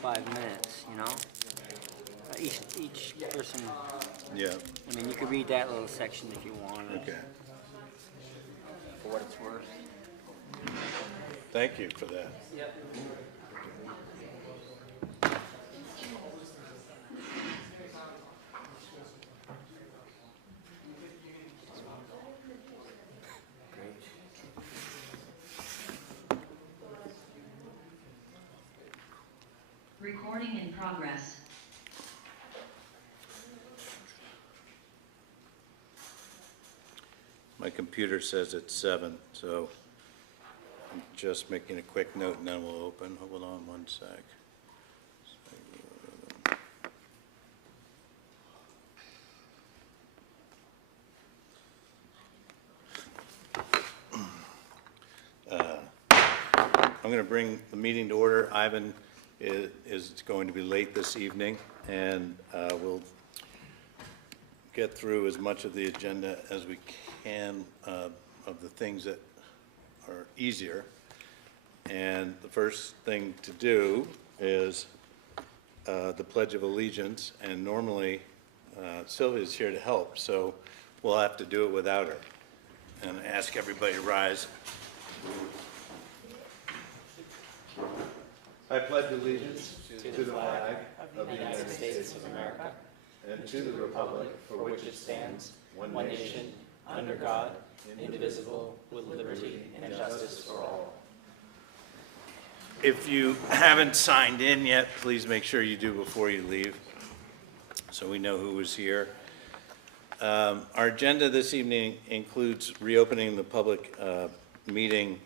5 minutes, you know? Each person, Yeah, I mean, you could read that little section if you want, okay. for what it's worth. Thank you for that. Yep. Recording in progress. My computer says it's 7, so I'm just making a quick note and then we'll open. Hold on one sec. I'm going to bring the meeting to order. Ivan is going to be late this evening, and we'll get through as much of the agenda as we can of the things that are easier. And the first thing to do is the Pledge of Allegiance, and normally Sylvia's here to help, so we'll have to do it without her. And ask everybody to rise. I pledge allegiance to the flag of the United States of America and to the republic for which it stands, one nation, under God, indivisible, with liberty and justice for all. If you haven't signed in yet, please make sure you do before you leave, so we know who was here. Our agenda this evening includes reopening the public meeting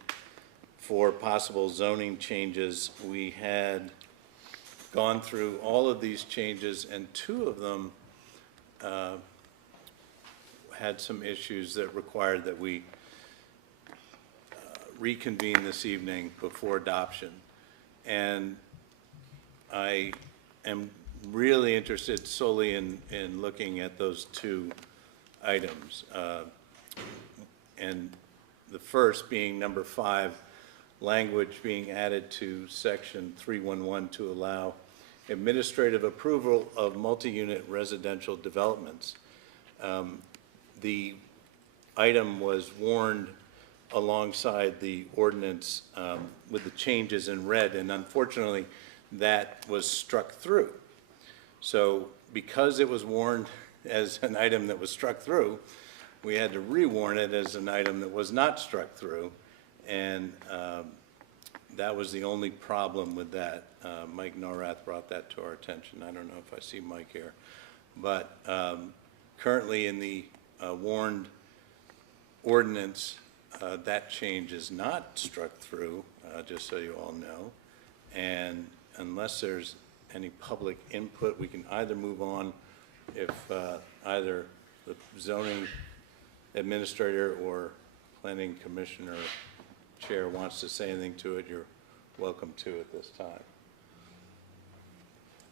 for possible zoning changes. We had gone through all of these changes, and 2 of them had some issues that required that we reconvene this evening before adoption. And I am really interested solely in looking at those 2 items. And the first being number 5, language being added to section 311 to allow administrative approval of multi-unit residential developments. The item was warned alongside the ordinance with the changes in red, and unfortunately that was struck through. So because it was warned as an item that was struck through, we had to rewarn it as an item that was not struck through, and that was the only problem with that. Mike Norrath brought that to our attention. I don't know if I see Mike here. But currently in the warned ordinance, that change is not struck through, just so you all know. And unless there's any public input, we can either move on if either the zoning administrator or planning commissioner chair wants to say anything to it, you're welcome to at this time.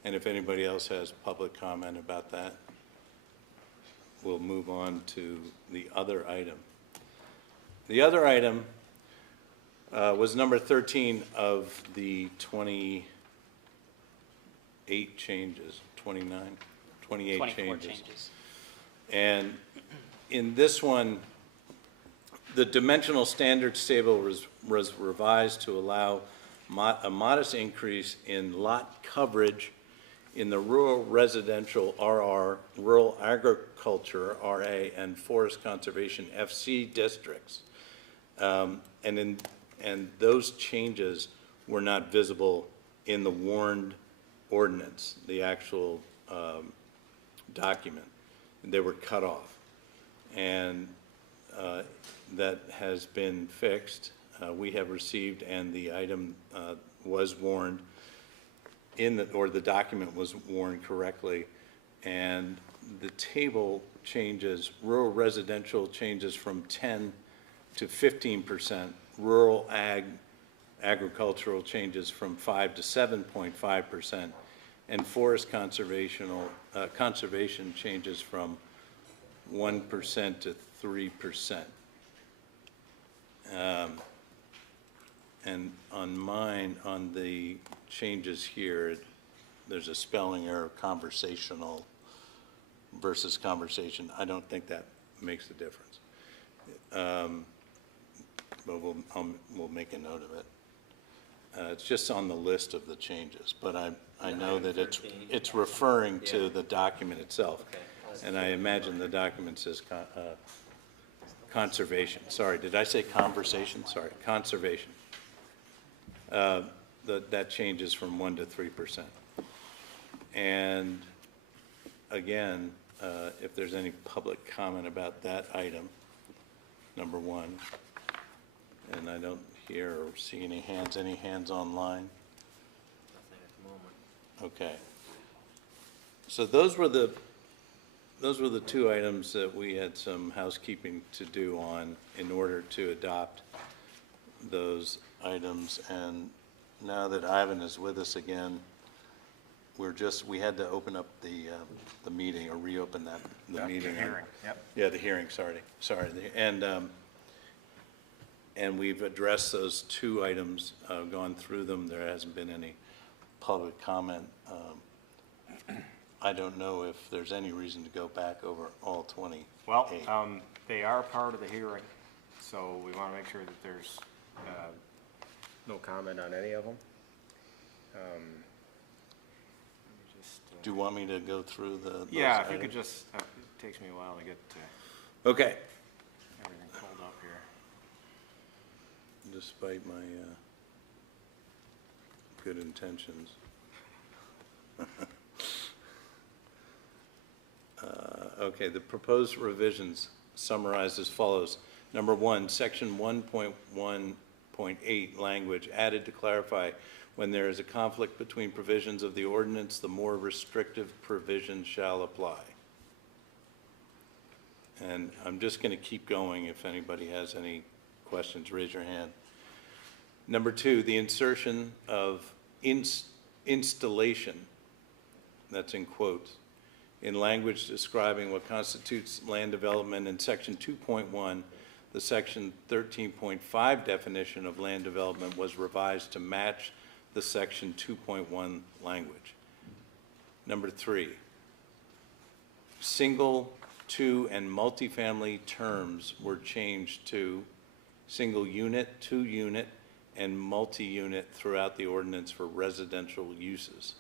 And if anybody else has public comment about that, we'll move on to the other item. The other item was number 13 of the 28 changes, 29, 28 24 changes. And in this one, the dimensional standards table was revised to allow a modest increase in lot coverage in the rural residential RR, rural agriculture RA, and forest conservation FC districts. And those changes were not visible in the warned ordinance, the actual document. They were cut off. And that has been fixed. We have received, and the item was warned or the document was warned correctly, and the table changes, rural residential changes from 10 to 15%, rural agricultural changes from 5 to 7.5%, and forest conservation changes from 1% to 3%. And on mine, on the changes here, there's a spelling error, conversational versus conversation. I don't think that makes a difference. But we'll make a note of it. It's just on the list of the changes, but I know that it's referring to the document itself. Okay. And I imagine the document says conservation. Sorry, did I say conversation? Sorry, conservation. That changes from 1% to 3%. And again, if there's any public comment about that item, number 1, and I don't hear or see any hands online? Nothing at the moment. Okay. So those were the 2 items that we had some housekeeping to do on in order to adopt those items. And now that Ivan is with us again, we had to open up the meeting, or reopen the meeting. The hearing, yep. Yeah, the hearing, sorry. And we've addressed those 2 items, gone through them. There hasn't been any public comment. I don't know if there's any reason to go back over all 28. Well, they are part of the hearing, so we want to make sure that there's no comment on any of them. Let me just, Do you want me to go through those yeah, if you items? could just, it takes me a while to get Okay, everything pulled up here. despite my good intentions. Okay, the proposed revisions summarized as follows. Number 1, section 1.1.8 language added to clarify when there is a conflict between provisions of the ordinance, the more restrictive provision shall apply. And I'm just going to keep going. If anybody has any questions, raise your hand. Number 2, the insertion of installation, that's in quotes, in language describing what constitutes land development in section 2.1, the section 13.5 definition of land development was revised to match the section 2.1 language. Number 3, single, 2, and multifamily terms were changed to single unit, 2 unit, and multi-unit throughout the ordinance for residential uses.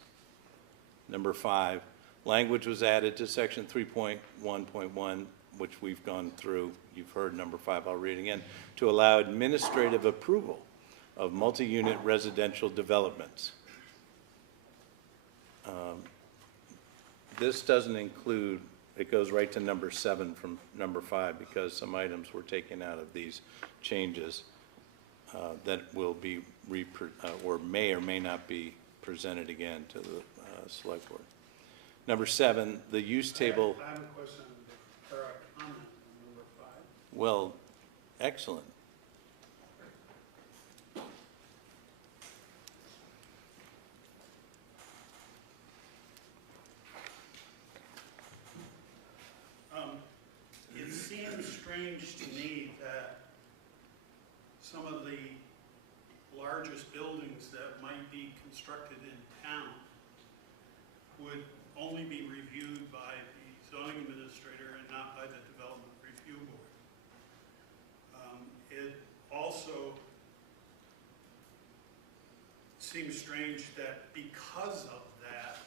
Number 5, language was added to section 3.1.1, which we've gone through. You've heard number 5, I'll read again, to allow administrative approval of multi-unit residential developments. This doesn't include, it goes right to number 7 from number 5, because some items were taken out of these changes that will be, or may not be presented again to the select board. Number 7, the use table. I have a question, or a comment on number 5. Well, excellent. It seems strange to me that some of the largest buildings that might be constructed in town would only be reviewed by the zoning administrator and not by the development review board. It also seems strange that because of that,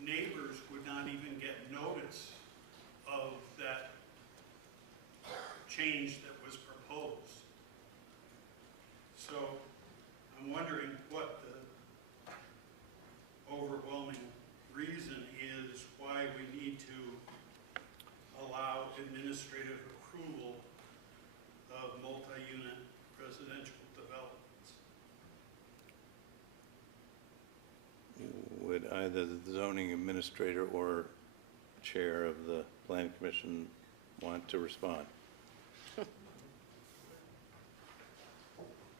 neighbors would not even get notice of that change that was proposed. So I'm wondering what the overwhelming reason is why we need to allow administrative approval of multi-unit residential developments. Would either the zoning administrator or chair of the planning commission want to respond?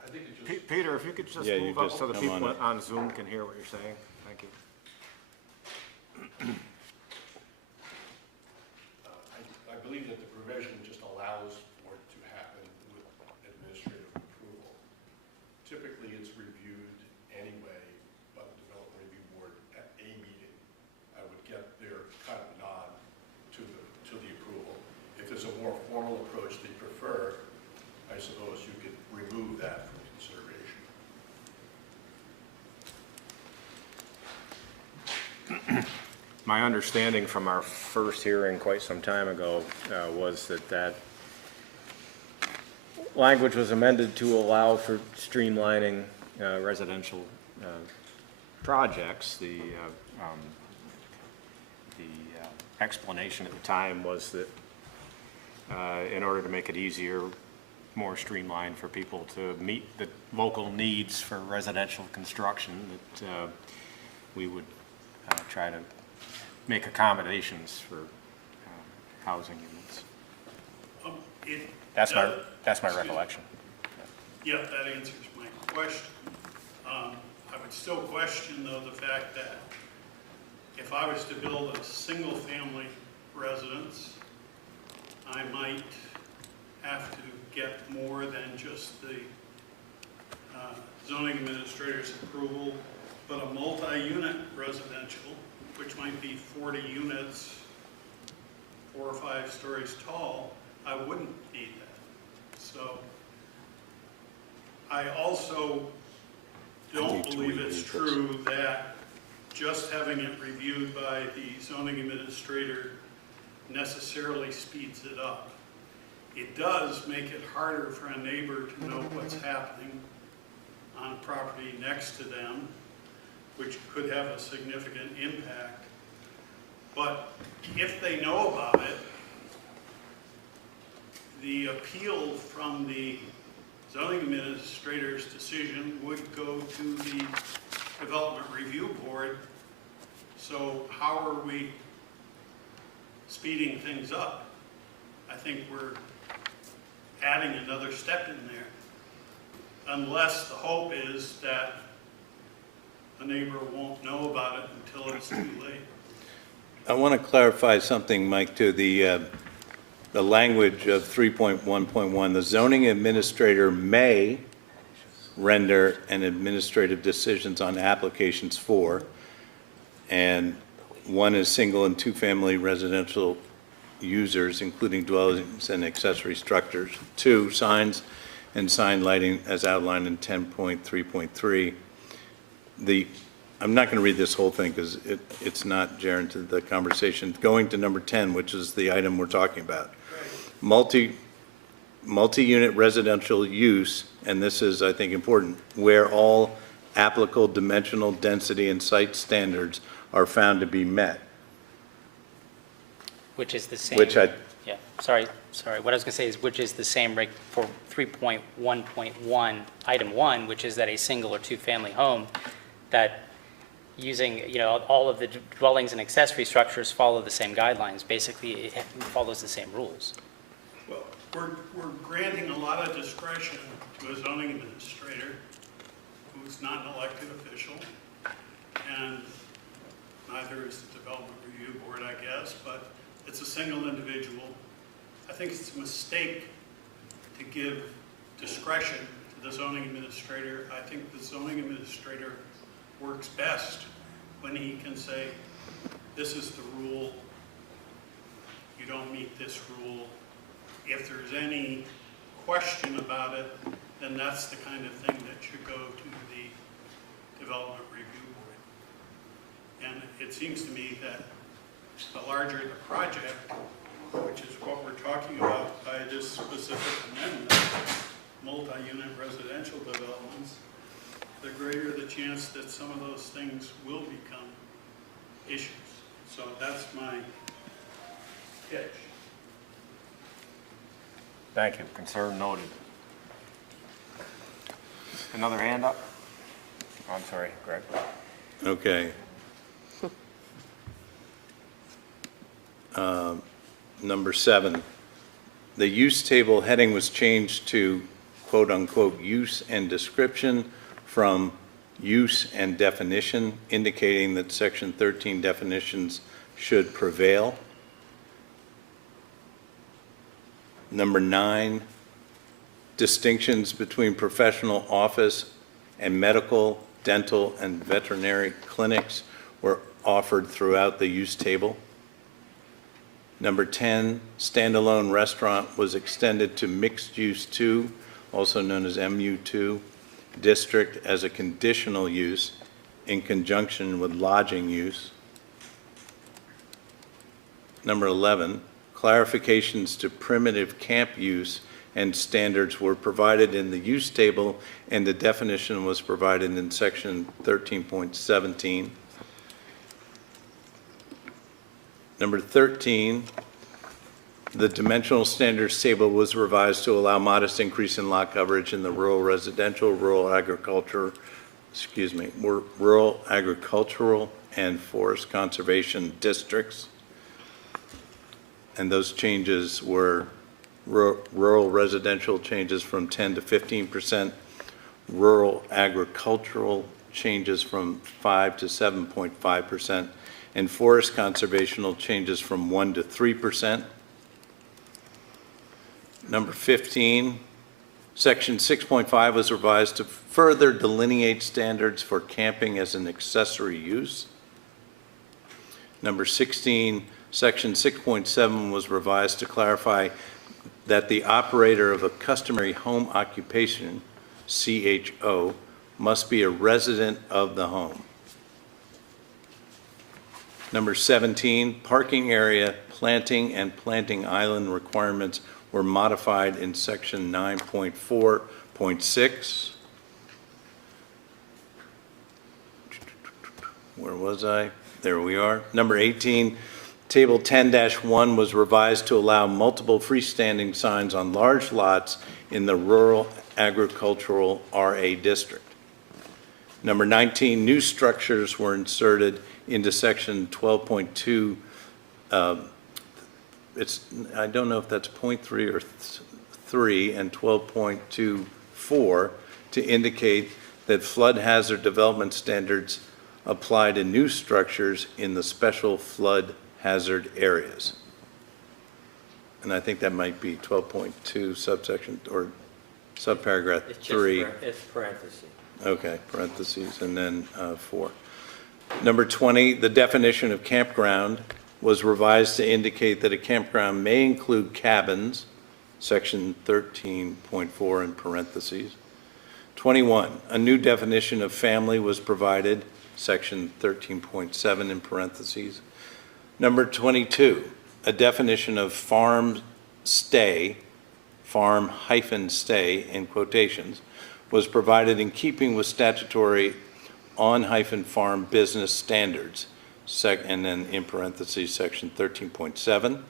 I think it just, Peter, if you could just Yeah, you move up just so the come people on up. on Zoom can hear what you're saying. Thank you. I believe that the provision just allows for it to happen with administrative approval. Typically, it's reviewed anyway by the more formal approach they prefer, I suppose you could remove that from consideration. My understanding from our first hearing quite some time ago was that language was amended to allow for streamlining residential projects. The explanation at the time was that in order to make it easier, more streamlined for people to meet the local needs for residential construction, that we would try to make accommodations for housing units. That's my recollection. Yeah, that answers my question. I would still question, though, the fact that if I was to build a single-family residence, I might have to get more than just the zoning administrator's approval, but a multi-unit residential, which might be 40 units, 4 or 5 stories tall, I wouldn't need that. So I also don't believe it's true that just having it reviewed by the zoning administrator necessarily speeds it up. It does make it harder for a neighbor to know what's happening on a property next to them, which could have a significant impact. But if they know about it, the appeal from the zoning administrator's decision would go to the development review board. So how are we speeding things up? I think we're adding another step in there, unless the hope is that a neighbor won't know about it until it's too late. I want to clarify something, Mike, to the language of 3.1.1. The zoning administrator may render an administrative decisions on applications for, and one is single and two-family residential users, including dwellings and accessory structures. 2, signs and sign lighting as outlined in 10.3.3. I'm not going to read this whole thing because it's not gerund to the conversation. Going to number 10, which is the item we're talking about. Multi-unit residential use, and this is, I think, important, where all applicable dimensional density and site standards are found to be met. Which is the same. Yeah, sorry. What I was going to say is which is the same for 3.1.1, item 1, which is that a single or two-family home that using, all of the dwellings and accessory structures follow the same guidelines. Basically, it follows the same rules. Well, we're granting a lot of discretion to a zoning administrator who's not an elected official, and neither is the development review board, I guess, but it's a single individual. I think it's a mistake to give discretion to the zoning administrator. I think the zoning administrator works best when he can say, this is the rule, you don't meet this rule. If there's any question about it, then that's the kind of thing that should go to the development review board. And it seems to me that the larger the project, which is what we're talking about by this specific amendment, multi-unit residential developments, the greater the chance that some of those things will become issues. So that's my pitch. Thank you. Concern noted. Another hand up? Oh, I'm sorry, Greg. Okay. Number 7, the use table heading was changed to quote-unquote use and description from use and definition, indicating that Section 13 definitions should prevail. Number 9, distinctions between professional office and medical, dental, and veterinary clinics were offered throughout the use table. Number 10, standalone restaurant was extended to mixed use 2, also known as MU2, district as a conditional use in conjunction with lodging use. Number 11, clarifications to primitive camp use and standards were provided in the use table, and the definition was provided in section 13.17. Number 13, the dimensional standards table was revised to allow modest increase in lot coverage in the rural residential, rural agricultural, and forest conservation districts. And those changes were rural residential changes from 10 to 15%, rural agricultural changes from 5 to 7.5%, and forest conservational changes from 1 to 3%. Number 15, section 6.5 was revised to further delineate standards for camping as an accessory use. Number 16, section 6.7 was revised to clarify that the operator of a customary home occupation, CHO, must be a resident of the home. Number 17, parking area, planting, and planting island requirements were modified in section 9.4.6. Where was I? There we are. Number 18, Table 10-1 was revised to allow multiple freestanding signs on large lots in the rural agricultural RA district. Number 19, new structures were inserted into section 12.2. I don't know if that's 0.3 or 3 and 12.24 to indicate that flood hazard development standards apply to new structures in the special flood hazard areas. And I think that might be 12.2 subsection or subparagraph 3. It's parentheses. Okay, parentheses, and then 4. Number 20, the definition of campground was revised to indicate that a campground may include cabins, section 13.4 in parentheses. 21, a new definition of family was provided, section 13.7 in parentheses. Number 22, a definition of farm stay, farm-stay in quotations, was provided in keeping with statutory on-farm business standards, and then in parentheses, section 13.7.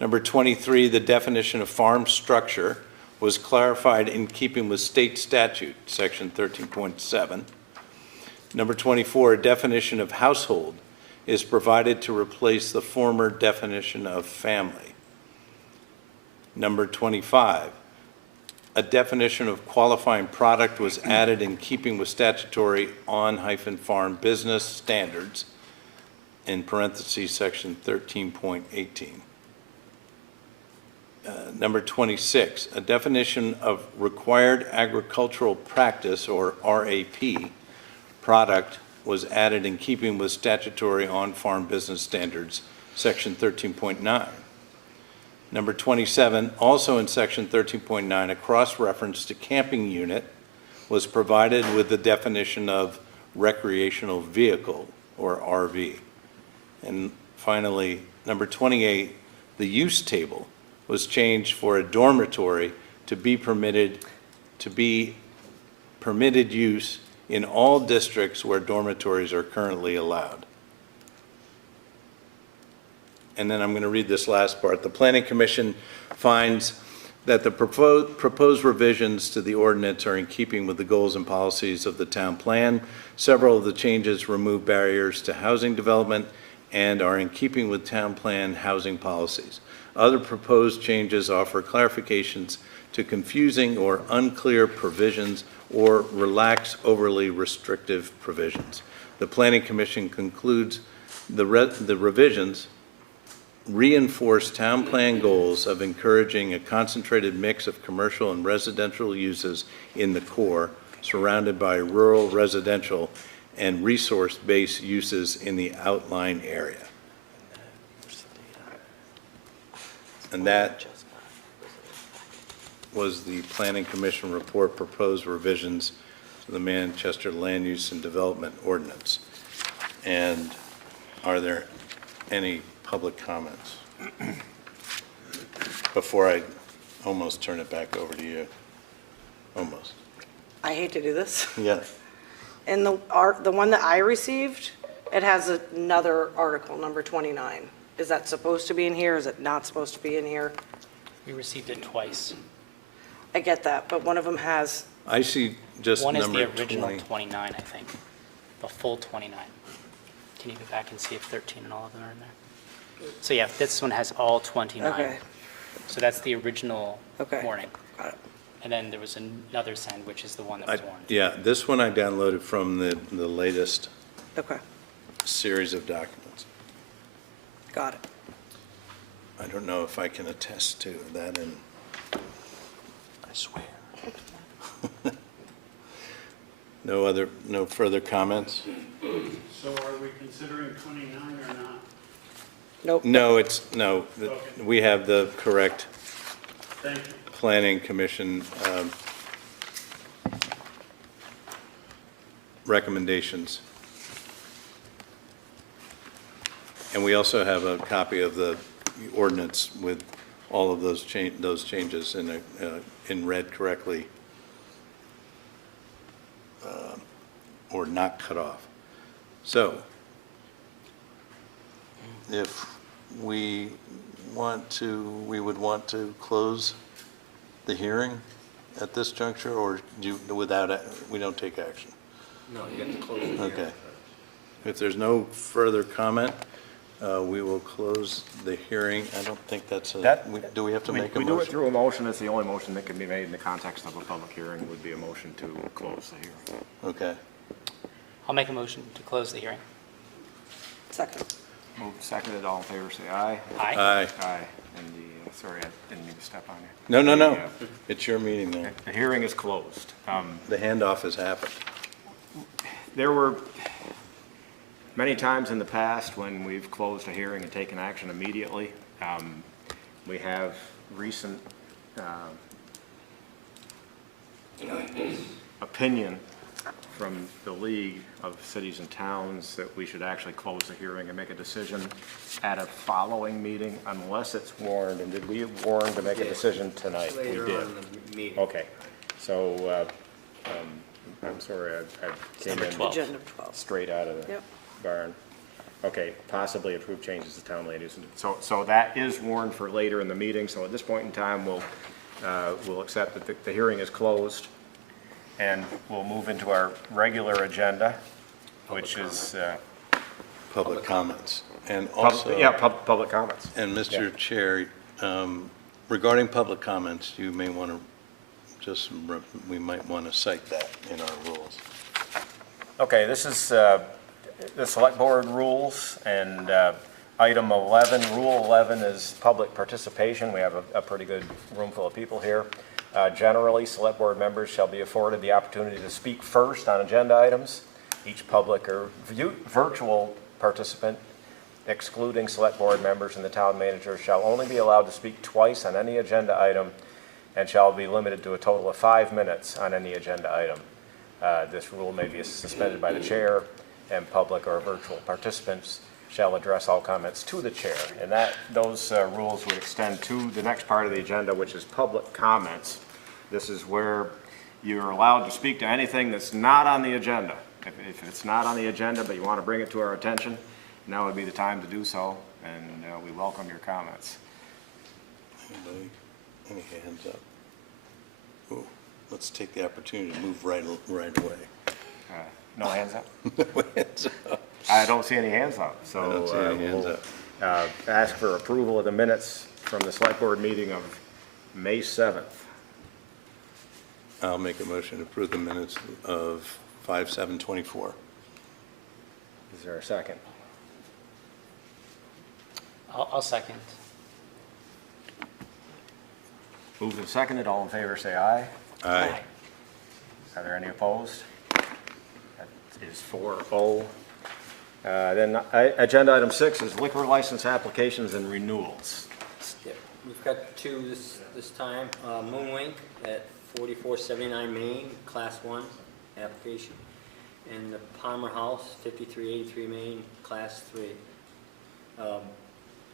Number 23, the definition of farm structure was clarified in keeping with state statute, section 13.7. Number 24, a definition of household is provided to replace the former definition of family. Number 25, a definition of qualifying product was added in keeping with statutory on-farm business standards, in parentheses, section 13.18. Number 26, a definition of required agricultural practice, or RAP, product was added in keeping with statutory on-farm business standards, section 13.9. Number 27, also in section 13.9, a cross-reference to camping unit was provided with the definition of recreational vehicle, or RV. And finally, number 28, the use table was changed for a dormitory to be permitted use in all districts where dormitories are currently allowed. And then I'm going to read this last part. The Planning Commission finds that the proposed revisions to the ordinance are in keeping with the goals and policies of the town plan. Several of the changes remove barriers to housing development and are in keeping with town plan housing policies. Other proposed changes offer clarifications to confusing or unclear provisions or relax overly restrictive provisions. The Planning Commission concludes the revisions reinforce town plan goals of encouraging a concentrated mix of commercial and residential uses in the core, surrounded by rural residential and resource-based uses in the outlying area. And that was the Planning Commission report, proposed revisions to the Manchester Land Use and Development Ordinance. And are there any public comments? Before I almost turn it back over to you. Almost. I hate to do this. Yes. In the one that I received, it has another article, number 29. Is that supposed to be in here? Is it not supposed to be in here? We received it twice. I get that, but one of them has, I see just One is number the original 20. 29, I think, the full 29. Can you go back and see if 13 and all of them are in there? So yeah, this one has all 29. okay, So that's the original Okay. warning. got it. And then there was another send, which is the one that was warned. Yeah, this one I downloaded from the latest Okay, series of documents. got it. I don't know if I can attest to that, and I swear. No further comments? So are we considering 29 or not? Nope. No, we have the correct Thank you. Planning Commission recommendations. And we also have a copy of the ordinance with all of those changes in red correctly, or not cut off. So, if we would want to close the hearing at this juncture, or we don't take action? No, you get to close the hearing. Okay. If there's no further comment, we will close the hearing. I don't think that's do we have to make a We do it motion? through a motion. It's the only motion that can be made in the context of a public hearing would be a motion to close the hearing. Okay. I'll make a motion to close the hearing. Second. Moved, seconded, all in favor, say aye. Aye. Aye. Aye. And sorry, I didn't mean to step on you. No. The, It's your meeting now. The hearing is closed. The handoff has happened. There were many times in the past when we've closed a hearing and taken action immediately. We have recent opinion from the League of Cities and Towns that we should actually close the hearing and make a decision at a following meeting unless it's warned. And did we warn to make a decision tonight? We Later did. on in the meeting. Okay, so, I'm sorry, I came Number in 12. Agenda 12. straight out of the Yep. barn. Okay, possibly approve changes to town land use. So that is warned for later in the meeting, so at this point in time, we'll accept that the hearing is closed, and we'll move into our regular agenda, which is, Public comments. And also. public comments. And Yeah. Mr. Chair, regarding public comments, you may want to we might want to cite that in our rules. Okay, this is the select board rules, and item 11, rule 11 is public participation. We have a pretty good room full of people here. Generally, select board members shall be afforded the opportunity to speak first on agenda items. Each public or virtual participant, excluding select board members and the town manager, shall only be allowed to speak twice on any agenda item and shall be limited to a total of 5 minutes on any agenda item. This rule may be suspended by the chair, and public or virtual participants shall address all comments to the chair. And those rules would extend to the next part of the agenda, which is public comments. This is where you're allowed to speak to anything that's not on the agenda. If it's not on the agenda, but you want to bring it to our attention, now would be the time to do so, and we welcome your comments. Anybody? Any hands up? Ooh, let's take the opportunity to move right away. No hands up? No hands up. I don't see any hands up, so I don't see any hands we'll, up. ask for approval of the minutes from the select board meeting of May 7th. I'll make a motion to approve the minutes of 5/7/24. Is there a second? I'll second. Moved and seconded, all in favor say aye. Aye. Are there any opposed? That is 4-0. Then agenda item 6 is liquor license applications and renewals. We've got two this time. Moonwink at 4479 Main, Class 1 application. And the Palmer House, 5383 Main, Class 3.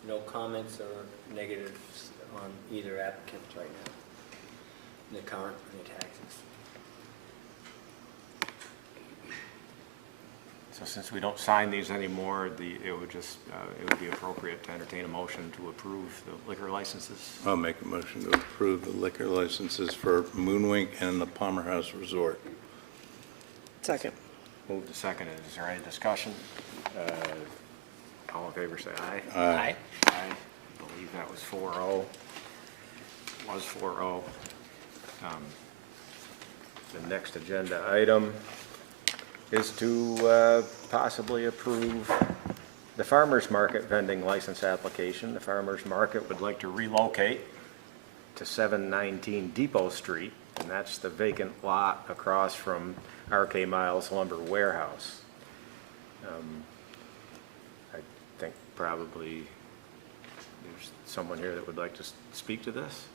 No comments or negatives on either applicant right now. The current and the taxes. So since we don't sign these anymore, it would be appropriate to entertain a motion to approve the liquor licenses. I'll make a motion to approve the liquor licenses for Moonwink and the Palmer House Resort. Second. Moved to second. Is there any discussion? All in favor, say aye. Aye. Aye. I believe that was 4-0. Was 4-0. The next agenda item is to possibly approve the farmer's market vending license application. The farmer's market would like to relocate to 719 Depot Street, and that's the vacant lot across from RK Miles Lumber Warehouse. I think probably there's someone here that would like to speak to this.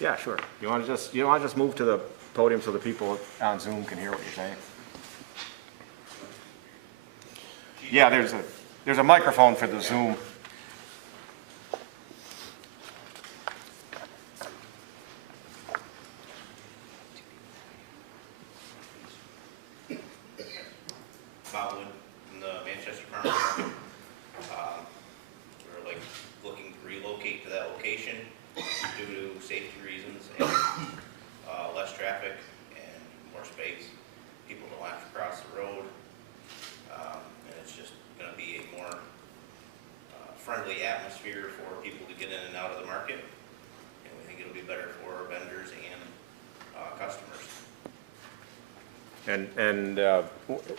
Yeah, sure. You want to just move to the podium so the people on Zoom can hear what you're saying? Yeah, there's a microphone for the Zoom. Bob Wood from the Manchester Farmers Market. We're like looking to relocate to that location due to safety reasons and less traffic and more space. People don't have to cross the road, and it's just going to be a more friendly atmosphere for people to get in and out of the market. And we think it'll be better for vendors and customers.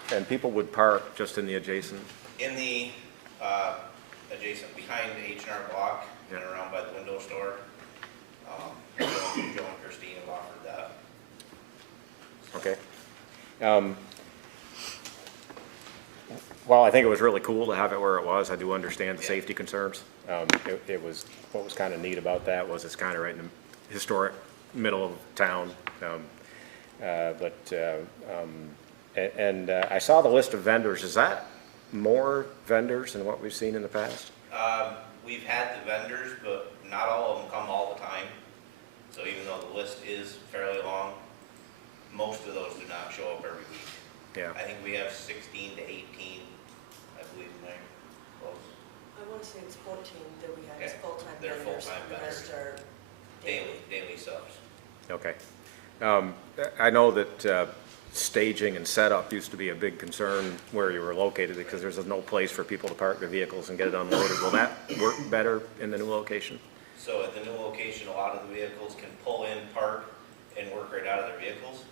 And people would park just in the adjacent? In the adjacent, behind the H&R Block and around by the window store. Joe and Christine have offered that. Okay. Well, I think it was really cool to have it where it was. I do understand the safety concerns. It was, what was kind of neat about that was it's kind of right in the historic middle of town. I saw the list of vendors. Is that more vendors than what we've seen in the past? We've had the vendors, but not all of them come all the time. So even though the list is fairly long, most of those do not show up every week. Yeah. I think we have 16 to 18, I believe, Mike. Close. I want to say it's 14 that we have as Okay. full-time They're vendors. full-time The rest vendors. are Daily subs. Okay. I know that staging and setup used to be a big concern where you were located because there's no place for people to park their vehicles and get it unloaded. Will that work better in the new location? So at the new location, a lot of the vehicles can pull in, park, and work right out of their vehicles.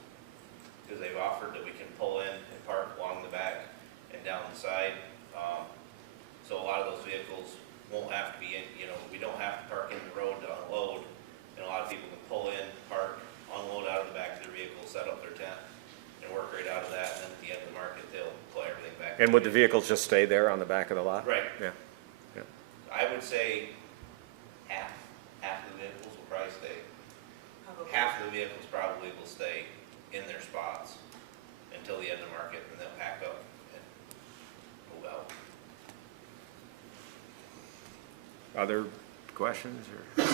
Because they've offered that we can pull in and park along the back and down the side. So a lot of those vehicles won't have to be in, we don't have to park in the road to unload. And a lot of people can pull in, park, unload out of the back of their vehicle, set up their tent, and work right out of that. And then at the end of the market, they'll pull everything back. And would the vehicles just stay there on the back of the lot? Right. Yeah. Yeah. I would say half of the vehicles will probably stay. probably. Half of the vehicles probably will stay in their spots until the end of the market, and they'll pack up and move out. Other questions or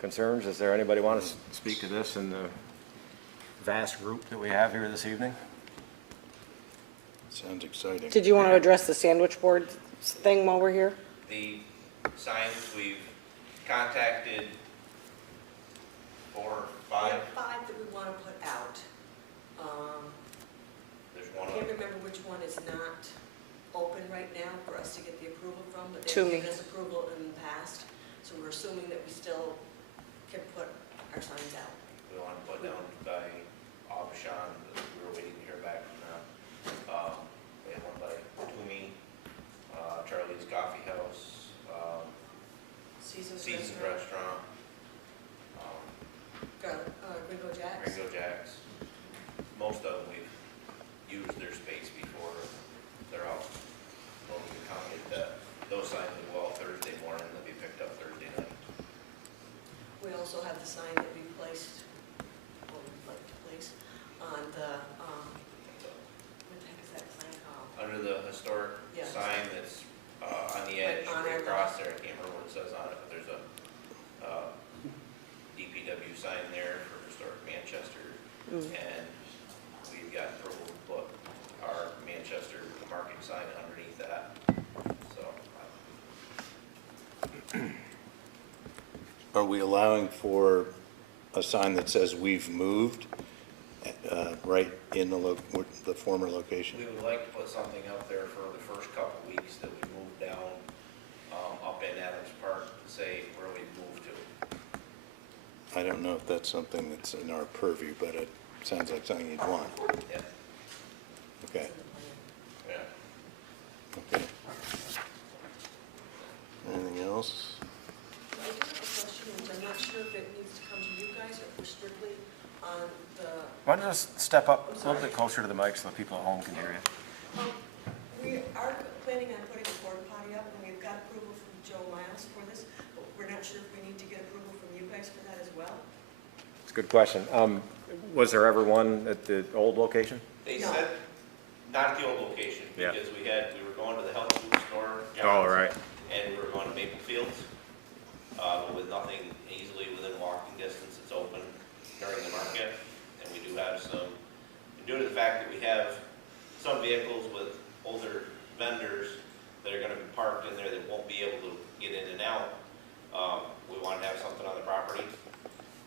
concerns? Is there anybody want to speak to this in the vast group that we have here this evening? Sounds exciting. Did you want to address the sandwich board thing while we're here? The signs, we've contacted 4 or 5. We have 5 that we want to put out. There's I one can't of remember which one is not open right now for us to get the approval from, but they've Toomey. given us approval in the past. So we're assuming that we still can put our signs out. we want to put down by Aubuchon, but we were waiting to hear back from them. We have one by Toomey, Charlie's Coffee House, Seasons Seasons Restaurant, Restaurant, Gringo Jack's. Ringo Jack's. Most of them we've used their space before they're out. Well, we accommodate that, those signs historic Yeah. sign that's, on the edge, On right our across there, I can't remember what it says on it, but there's a, DPW sign there for historic Manchester. And we've got approval to put our Manchester market sign underneath that, so. Are we allowing for a sign that says "We've moved," right in the former location? We would like to put something up there for the first couple weeks that we move down, up in Adams Park to say where we moved to. I don't know if that's something that's in our purview, but it sounds like something you'd want. Yeah, Okay, yeah. okay. Anything else? I do have a question, and I'm not sure if it needs to come to you guys or if we're strictly on the, Why don't you just step up a little bit closer to the mic so the people at home can hear you? we are planning on putting a porta potty up, and we've got approval from Joe Miles for this, but we're not sure if we need to get approval from you guys for that as well. It's a good question. Was there ever one at the old location? They No. said, not at the old location, Yeah. because we were going to the health food store. Oh, right. And we were going to Maple Fields, but with nothing easily within walking distance, it's open during the market. And we do have some, due to the fact that we have some vehicles with older vendors that are gonna be parked in there that won't be able to get in and out, we wanted to have something on the property.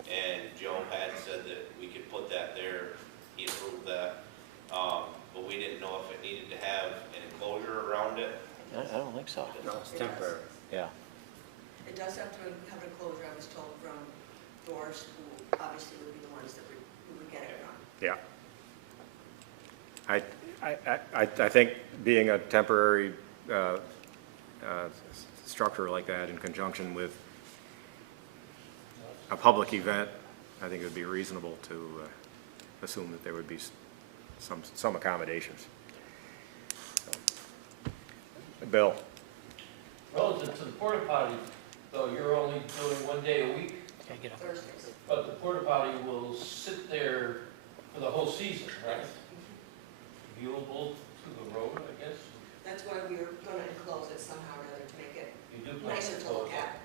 And Joe had said that we could put that there, he approved that, but we didn't know if it needed to have an enclosure around it. I don't think so. No, it's temporary. Yeah. It does have to have an enclosure, I was told, from Doors, who obviously would be the ones that we would get it from. Yeah. I think being a temporary structure like that in conjunction with a public event, I think it would be reasonable to assume that there would be some accommodations. Bill? Relative to the porta potty, though, you're only doing 1 day a week, Okay, get up. Thursdays. but the porta potty will sit there for the whole season, right? Viewable to the road, I guess? That's why we were gonna enclose it somehow or other to make it You do plan nicer to look at.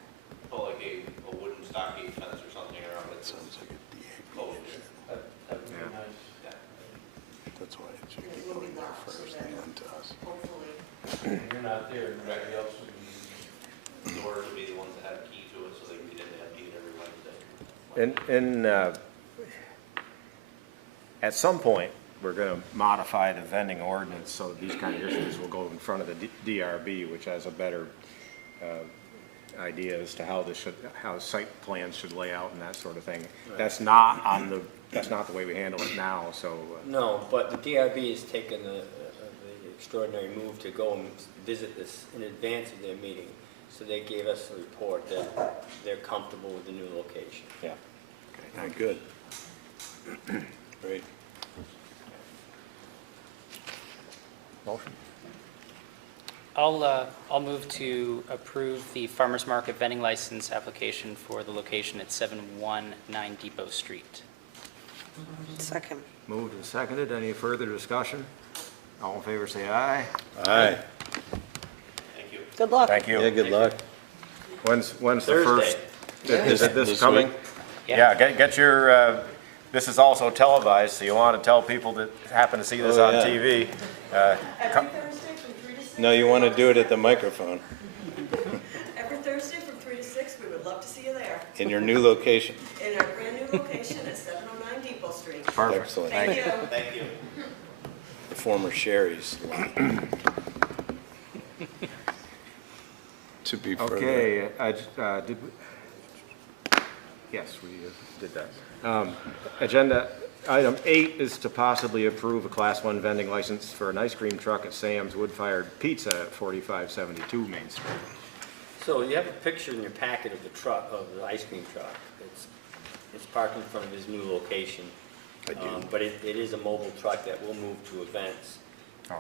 Put like a wooden stockade fence or something around it. Sounds like a Closed. DAB. That would be Yeah. nice. Yeah. That's why it should And be it will be going there locked so first that and then to us. hopefully, You're not there, everybody else will be. Doors would be the ones that have a key to it, so they can get in and empty it every Wednesday. At some point, we're going to modify the vending ordinance so these kind of issues will go in front of the DRB, which has a better idea as to how site plans should lay out and that sort of thing. That's not the way we handle it now, so. No, but the DRB has taken the extraordinary move to go and visit this in advance of their meeting. So they gave us a report that they're comfortable with the new location. Yeah. Okay, good. Great. Motion? I'll move to approve the farmer's market vending license application for the location at 719 Depot Street. Second. Moved and seconded. Any further discussion? All in favor, say aye. Aye. Thank you. Good luck. Thank you. Yeah, good luck. When's the Thursday. first? Is it this This coming? week. Yeah, get your, this is also televised, so you want to tell people that happen to see this Oh, on yeah. TV. every Thursday from 3 to 6. No, you want to do it at the microphone Every Thursday from 3 to 6, we would love to see you there, in your new location. in our brand-new location at 709 Depot Street. Perfect. Excellent. Thank you. Thank you. The former Sherry's line. To be further. Okay, did we? Yes, we did that. Agenda item 8 is to possibly approve a Class 1 vending license for an ice cream truck at Sam's Wood Fired Pizza at 4572 Main Street. So you have a picture in your packet of the truck, of the ice cream truck. It's parked in front of his new location. I do. But it is a mobile truck that will move to events. Oh.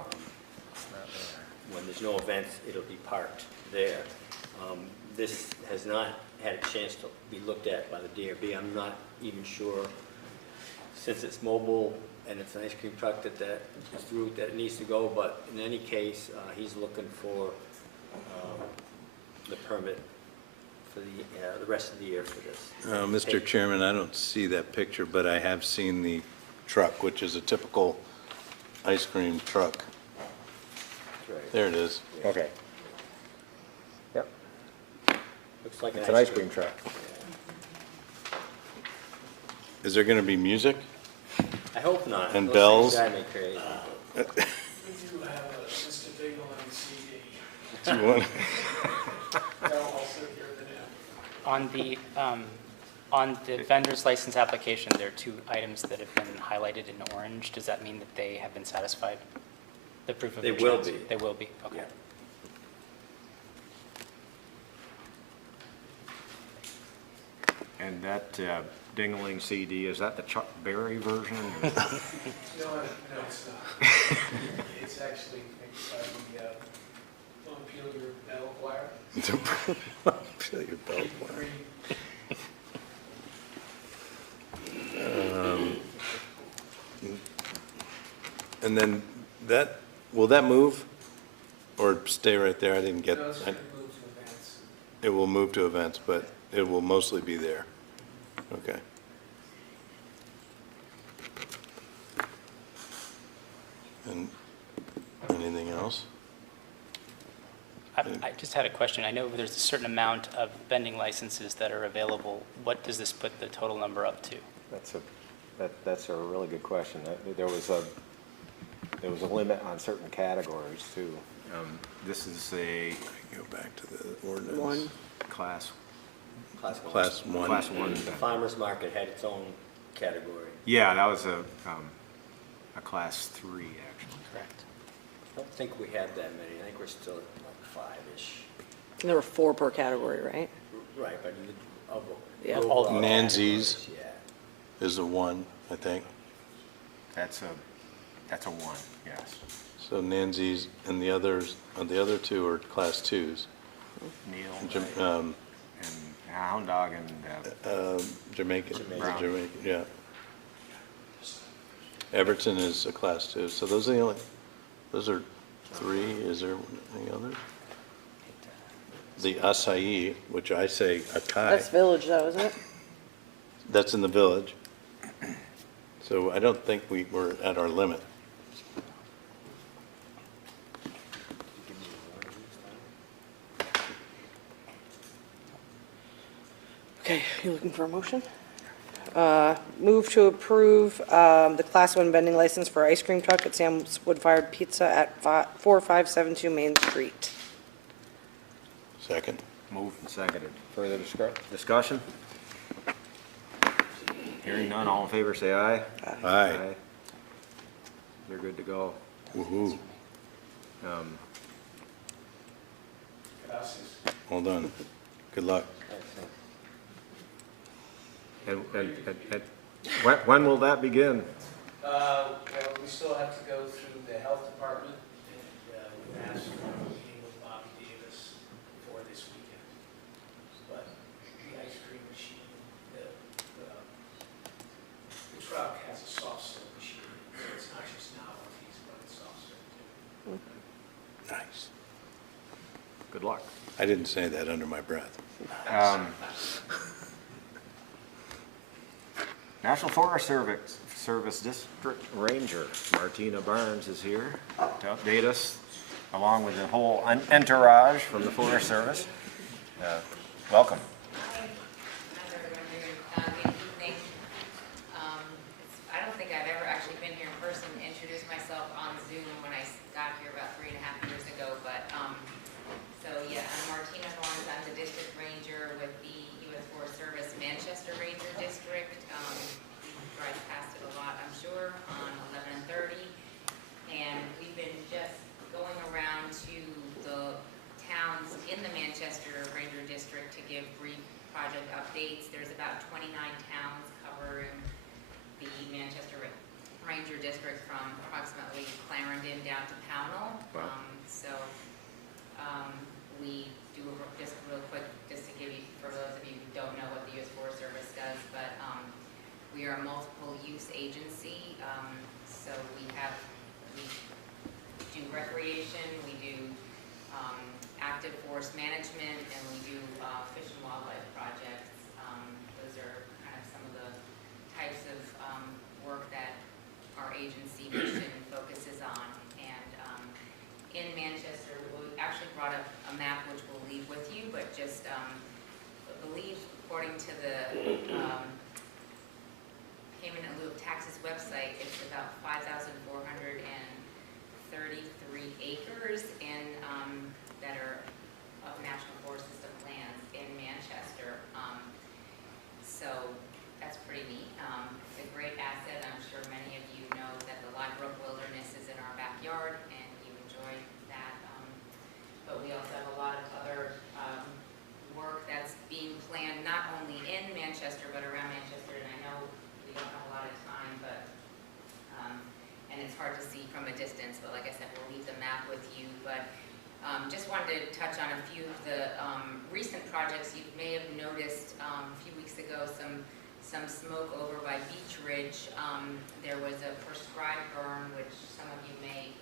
When there's no events, it'll be parked there. This has not had a chance to be looked at by the DRB. I'm not even sure, since it's mobile, and it's an ice cream truck that is the route that it needs to go, but in any case, he's looking for the permit for the rest of the year for this. Mr. Chairman, I don't see that picture, but I have seen the truck, which is a typical ice cream truck. That's right. There it is. Okay. Yep, Looks like it's an ice cream truck. Is there going to be music? I hope not. And Those bells? things drive me crazy. We do have a Mr. Dingling CD. Do you want? They'll all sit here with him. On the vendor's license application, there are 2 items that have been highlighted in orange. Does that mean that they have been satisfied? The proof of They will insurance? be. They will be, okay. Yeah. And that Dingling CD, is that the Chuck Berry version? No, it's not. It's actually mixed by the Montpelier Bell Choir. Feel your belt wire. And then that, will that move or stay right there? I didn't get, No, it's going to move to events. it will move to events, but it will mostly be there. Okay. And anything else? I just had a question. I know there's a certain amount of vending licenses that are available. What does this put the total number up to? That's a really good question. There was a limit on certain categories too. This is a Go back to the ordinance. 1. class Class 1. Class 1. The farmer's market had its own category. Yeah, that was a class 3 actually. Correct. I don't think we had that many. I think we're still at like 5-ish. And there were 4 per category, right? Right, but Yeah. overall Nancy's. categories, yeah. Is the 1, I think. That's a 1, yes. So Nancy's and the others, the other 2 are class 2s. Neil and Hound Dog and Jamaican. Brown. Jamaican, yeah. Everton is a class 2. So those are those are 3. Is there any others? The acai, which I say acai, That's Village though, isn't it? that's in the village. So I don't think we were at our limit. Okay, you looking for a motion? Move to approve the Class 1 vending license for ice cream truck at Sam's Wood Fired Pizza at 4572 Main Street. Second? moved and seconded. Further discussion? Hearing none, all in favor say aye. Aye. They're good to go. Woo-hoo. Gracias. Well done. Good luck. And when will that begin? Well, we still have to go through the health department, and we've asked for a meeting with Bobby Davis for this weekend. But the ice cream machine, the truck has a soft serve machine, so it's not just novelties, but it's soft serve too. Nice. Good luck. I didn't say that under my breath. National Forest Service District Ranger Martina Barnes is here to update us, along with the whole entourage from the Forest Service. Welcome. Hi, everyone here. Good evening. I don't think I've ever actually been here in person, introduced myself on Zoom when I got here about 3.5 years ago, but, so yeah, I'm Martina Barnes. I'm the District Ranger with the U.S. Forest Service Manchester Ranger District. You drive past it a lot, I'm sure, on 11 and 30. And we've been just going around to the towns in the Manchester Ranger District to give brief project updates. There's about 29 towns covering the Manchester Ranger District from approximately Clarendon down to Pownell. Wow. We do just real quick, just to give you, for those of you who don't know what the U.S. Forest Service does, but we are a multiple use agency. So we do recreation, we do active forest management, and we do fish and wildlife projects. Those are kind of some of the types of work that our agency mission focuses on. And in Manchester, we actually brought up a map which we'll leave with you, but just I believe according to the payment in lieu of taxes website, it's about 5,433 acres in that are of National Forest System lands in Manchester. So that's pretty neat. It's a great asset. I'm sure many of you know that the Lime Brook Wilderness is in our backyard, and you enjoy that. But we also have a lot of other work that's being planned not only in Manchester but around Manchester. And I know we don't have a lot of time, but and it's hard to see from a distance. But like I said, we'll leave the map with you. But just wanted to touch on a few of the recent projects. You may have noticed a few weeks ago some smoke over by Beach Ridge. There was a prescribed burn, which some of you may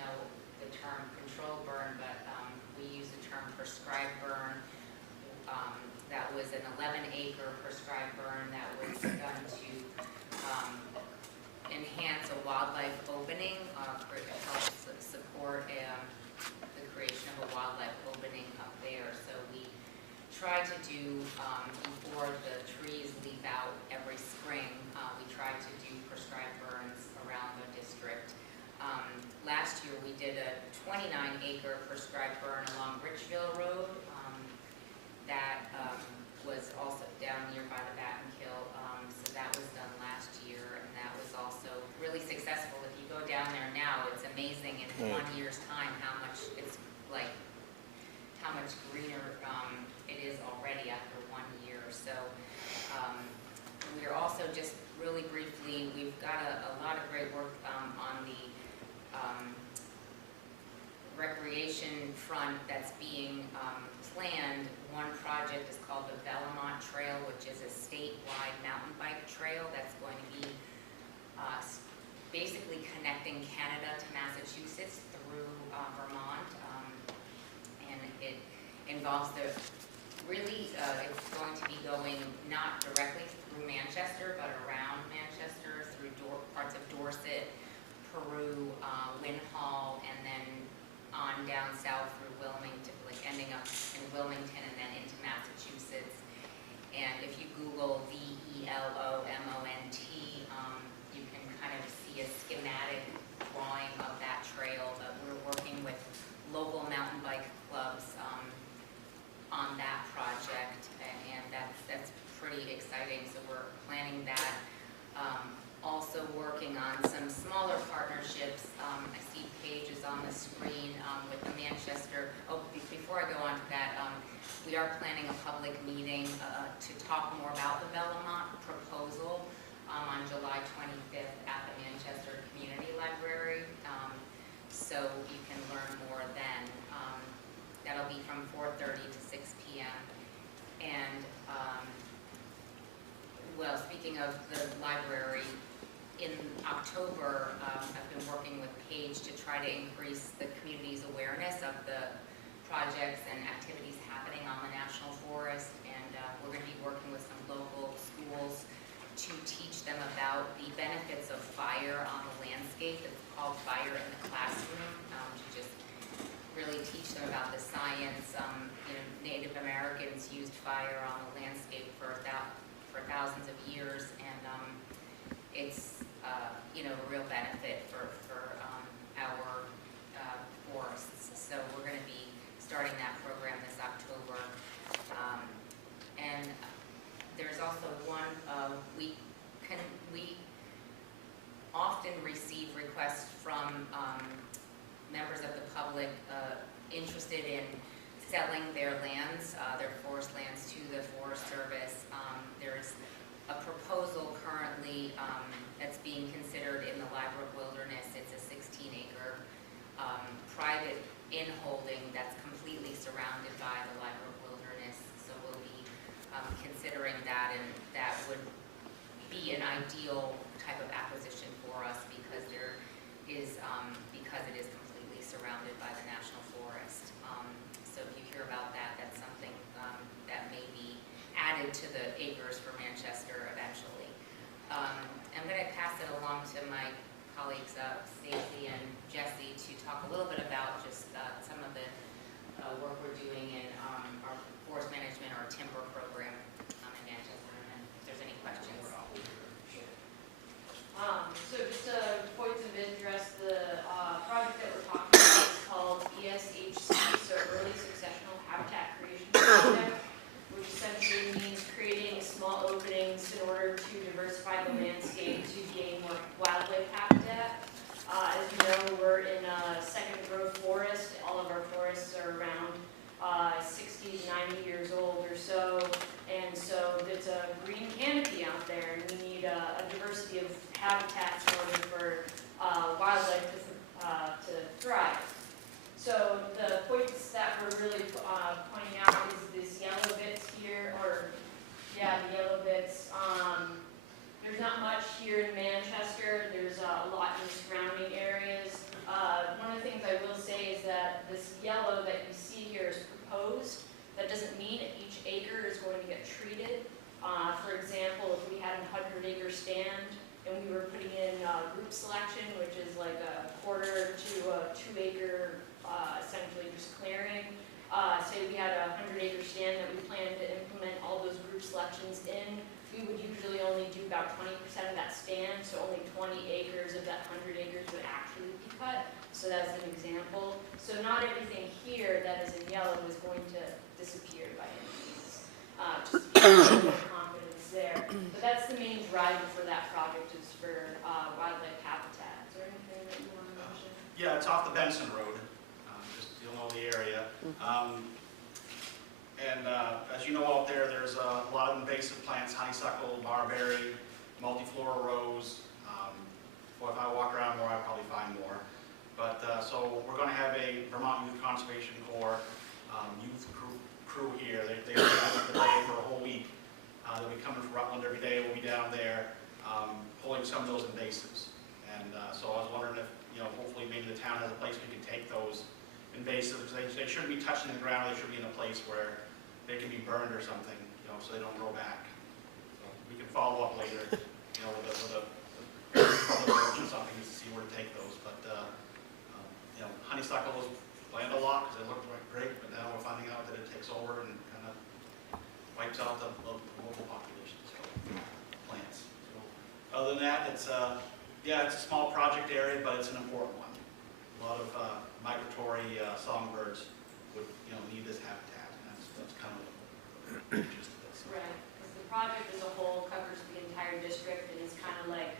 know the term control burn, but we use the term prescribed burn. That was an 11-acre prescribed burn that was done to enhance a wildlife opening, help support the creation of a wildlife opening up there. So we try to do, before the trees leaf out every spring, we try to do prescribed burns around the district. Last year we did a 29-acre prescribed burn along Richville Road. That was also down nearby the Batten Kill. So that was done last year, and that was also really successful. If you go down there now, it's amazing in 1 year's time how much it's like, how much greener it is already after 1 year. So we're also just really briefly, we've got a lot of great work on the recreation front that's being planned. One project is called the Belmont Trail, which is a statewide mountain bike trail that's going to be basically connecting Canada to Massachusetts through Vermont. And it involves it's going to be going not directly through Manchester, but around Manchester, through parts of Dorset, Peru, Winhall, and then on down south through Wilmington, like ending up in Wilmington and then into Massachusetts. And if you Google VELOMONT, you can kind of see a schematic drawing of that trail. But we're working with local mountain bike clubs on that project, and that's pretty exciting. So we're planning that. Also working on some smaller partnerships. I see pages on the screen with the Manchester. Oh, before I go on to that, we are planning a public meeting to talk more about the Belmont proposal on July 25th at the Manchester Community Library. So you can learn more then. That'll be from 4:30 to 6 p.m. And well, speaking of the library, in October, I've been working with Paige to try to increase the community's awareness of the projects and activities happening on the National Forest. And we're going to be working with some local schools to teach them about the benefits of fire on the landscape. It's called Fire in the Classroom, to just really teach them about the science. Native Americans used fire on the landscape for thousands of years, and it's a real benefit for our forests. So we're going to be starting that program this October. And there's also one, we often receive requests from members of the public interested in selling their lands, their forest lands, to the Forest Service. There's a proposal currently that's being considered in the Lime Brook Wilderness. It's a 16-acre private in-holding that's completely surrounded by the Lime Brook Wilderness. So we'll be considering that, and that would be an ideal type of acquisition for us because there a 2-acre, essentially just clearing. Say we had a 100-acre stand that we planned to implement all those group selections in, we would usually only do about 20% of that stand, so only 20 acres of that 100 acres would actually be cut. So that's an example. So not everything here that is in yellow is going to disappear by any means. Just to give you more confidence there. But that's the main driver for that project is for wildlife habitat. Is there anything that you want to mention? Yeah, it's off the Benson Road, just you'll know the area. As you know out there, there's a lot of invasive plants, honeysuckle, barberry, multiflora rose. Well, if I walk around more, I'll probably find more. But so we're going to have a Vermont Youth Conservation Corps youth crew here. They'll be down the day for a whole week. They'll be coming from Rutland every day. We'll be down there pulling some of those invasives. And so I was wondering if, hopefully maybe the town has a place we can take those invasives. They shouldn't be touching the ground. They should be in a place where they can be burned or something, so they don't grow back. So we can follow up later, with a or something to see where to take those. But honeysuckle was planned a lot because it looked great, but now we're finding out that it takes over and kind of wipes out the local population. So plants. So other than that, it's it's a small project area, but it's an important one. A lot of migratory songbirds would need this habitat, and that's kind of the gist of this. Right, because the project as a whole covers the entire district, and it's kind of like,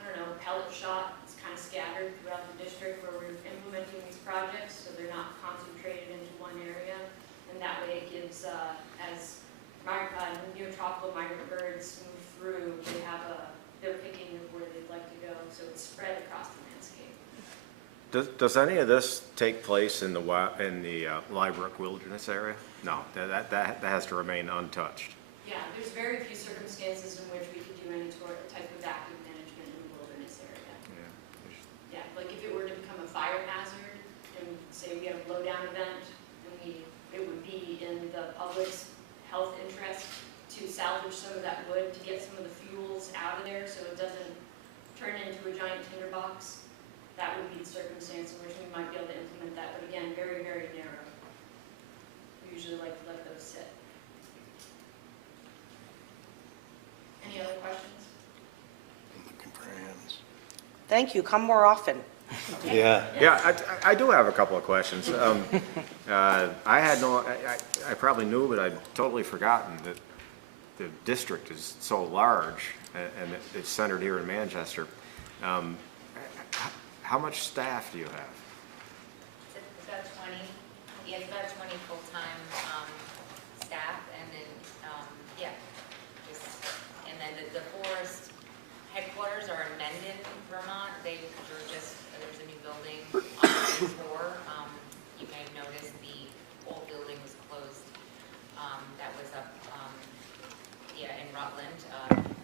I don't know, a pellet shot. It's kind of scattered throughout the district where we're implementing these projects, so they're not concentrated into one area. And that way it gives, as neotropical migrant birds move through, they're picking where they'd like to go, so it's spread across the landscape. Does any of this take place in the Liebrook Wilderness area? No, that has to remain untouched. Yeah, there's very few circumstances in which we could do any type of active management in the wilderness area. Yeah, like if it were to become a fire hazard, and say we had a blowdown event, and it would be in the public's health interest to salvage some of that wood to get some of the fuels out of there so it doesn't turn into a giant tinderbox. That would be the circumstance in which we might be able to implement that, but again, very, very narrow. We usually like to let those sit. Any other questions? I'm looking for hands. Thank you. Come more often. Yeah. Yeah, I do have a couple of questions. I probably knew, but I'd totally forgotten that the district is so large and it's centered here in Manchester. How much staff do you have? It's about 20, yeah, it's about 20 full-time staff, and then, and then the forest headquarters are in Mendon, Vermont. There's a new building on the floor. You may have noticed the old building was closed. That was up, in Rutland.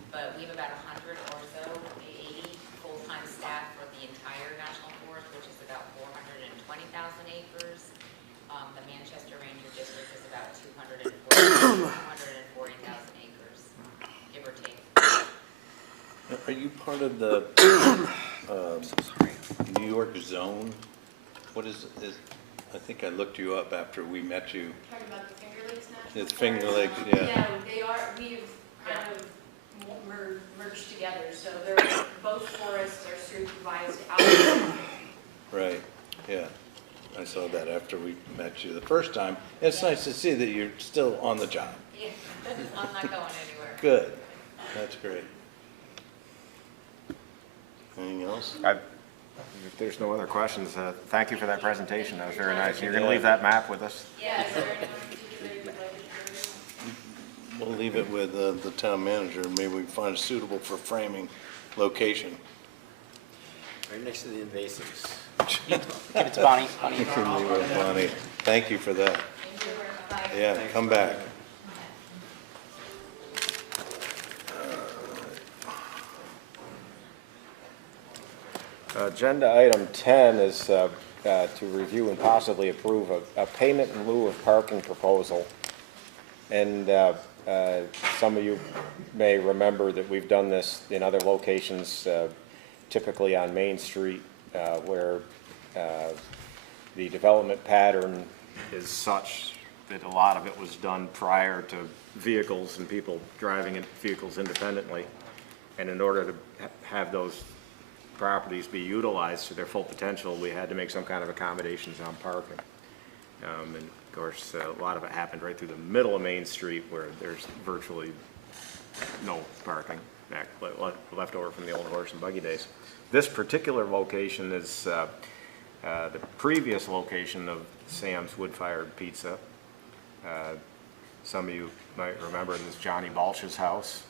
But we have about 100 or so, 80 full-time staff for the entire national forest, which is about 420,000 acres. The Manchester Ranger District is about 240,000 acres, give or take. Are you part of the New York zone? What is it? I think I looked you up after we met you. Talking about the Finger Lakes National It's Finger Forest? Lakes, yeah. Yeah, they are, we've kind of merged together, so both forests are supervised out. Right, yeah. I saw that after we met you the first time. It's nice to see that you're still on the job. Yeah, I'm not going anywhere. Good, that's great. Anything else? If there's no other questions, thank you for that presentation. That was very nice. You're going to leave that map with us? Yeah, is there anyone in particular you'd like to show you? We'll leave it with the town manager. Maybe we can find a suitable for framing location. Right next to the invasives. Give it to Bonnie. You can leave it with Bonnie. Thank you for that. Yeah, come back. Agenda item 10 is to review and possibly approve a payment in lieu of parking proposal. And some of you may remember that we've done this in other locations, typically on Main Street, where the development pattern is such that a lot of it was done prior to vehicles and people driving vehicles independently. And in order to have those properties be utilized to their full potential, we had to make some kind of accommodations on parking. And of course, a lot of it happened right through the middle of Main Street where there's virtually no parking left over from the old horse and buggy days. This particular location is the previous location of Sam's Wood-Fired Pizza. Some of you might remember this Johnny Balch's house.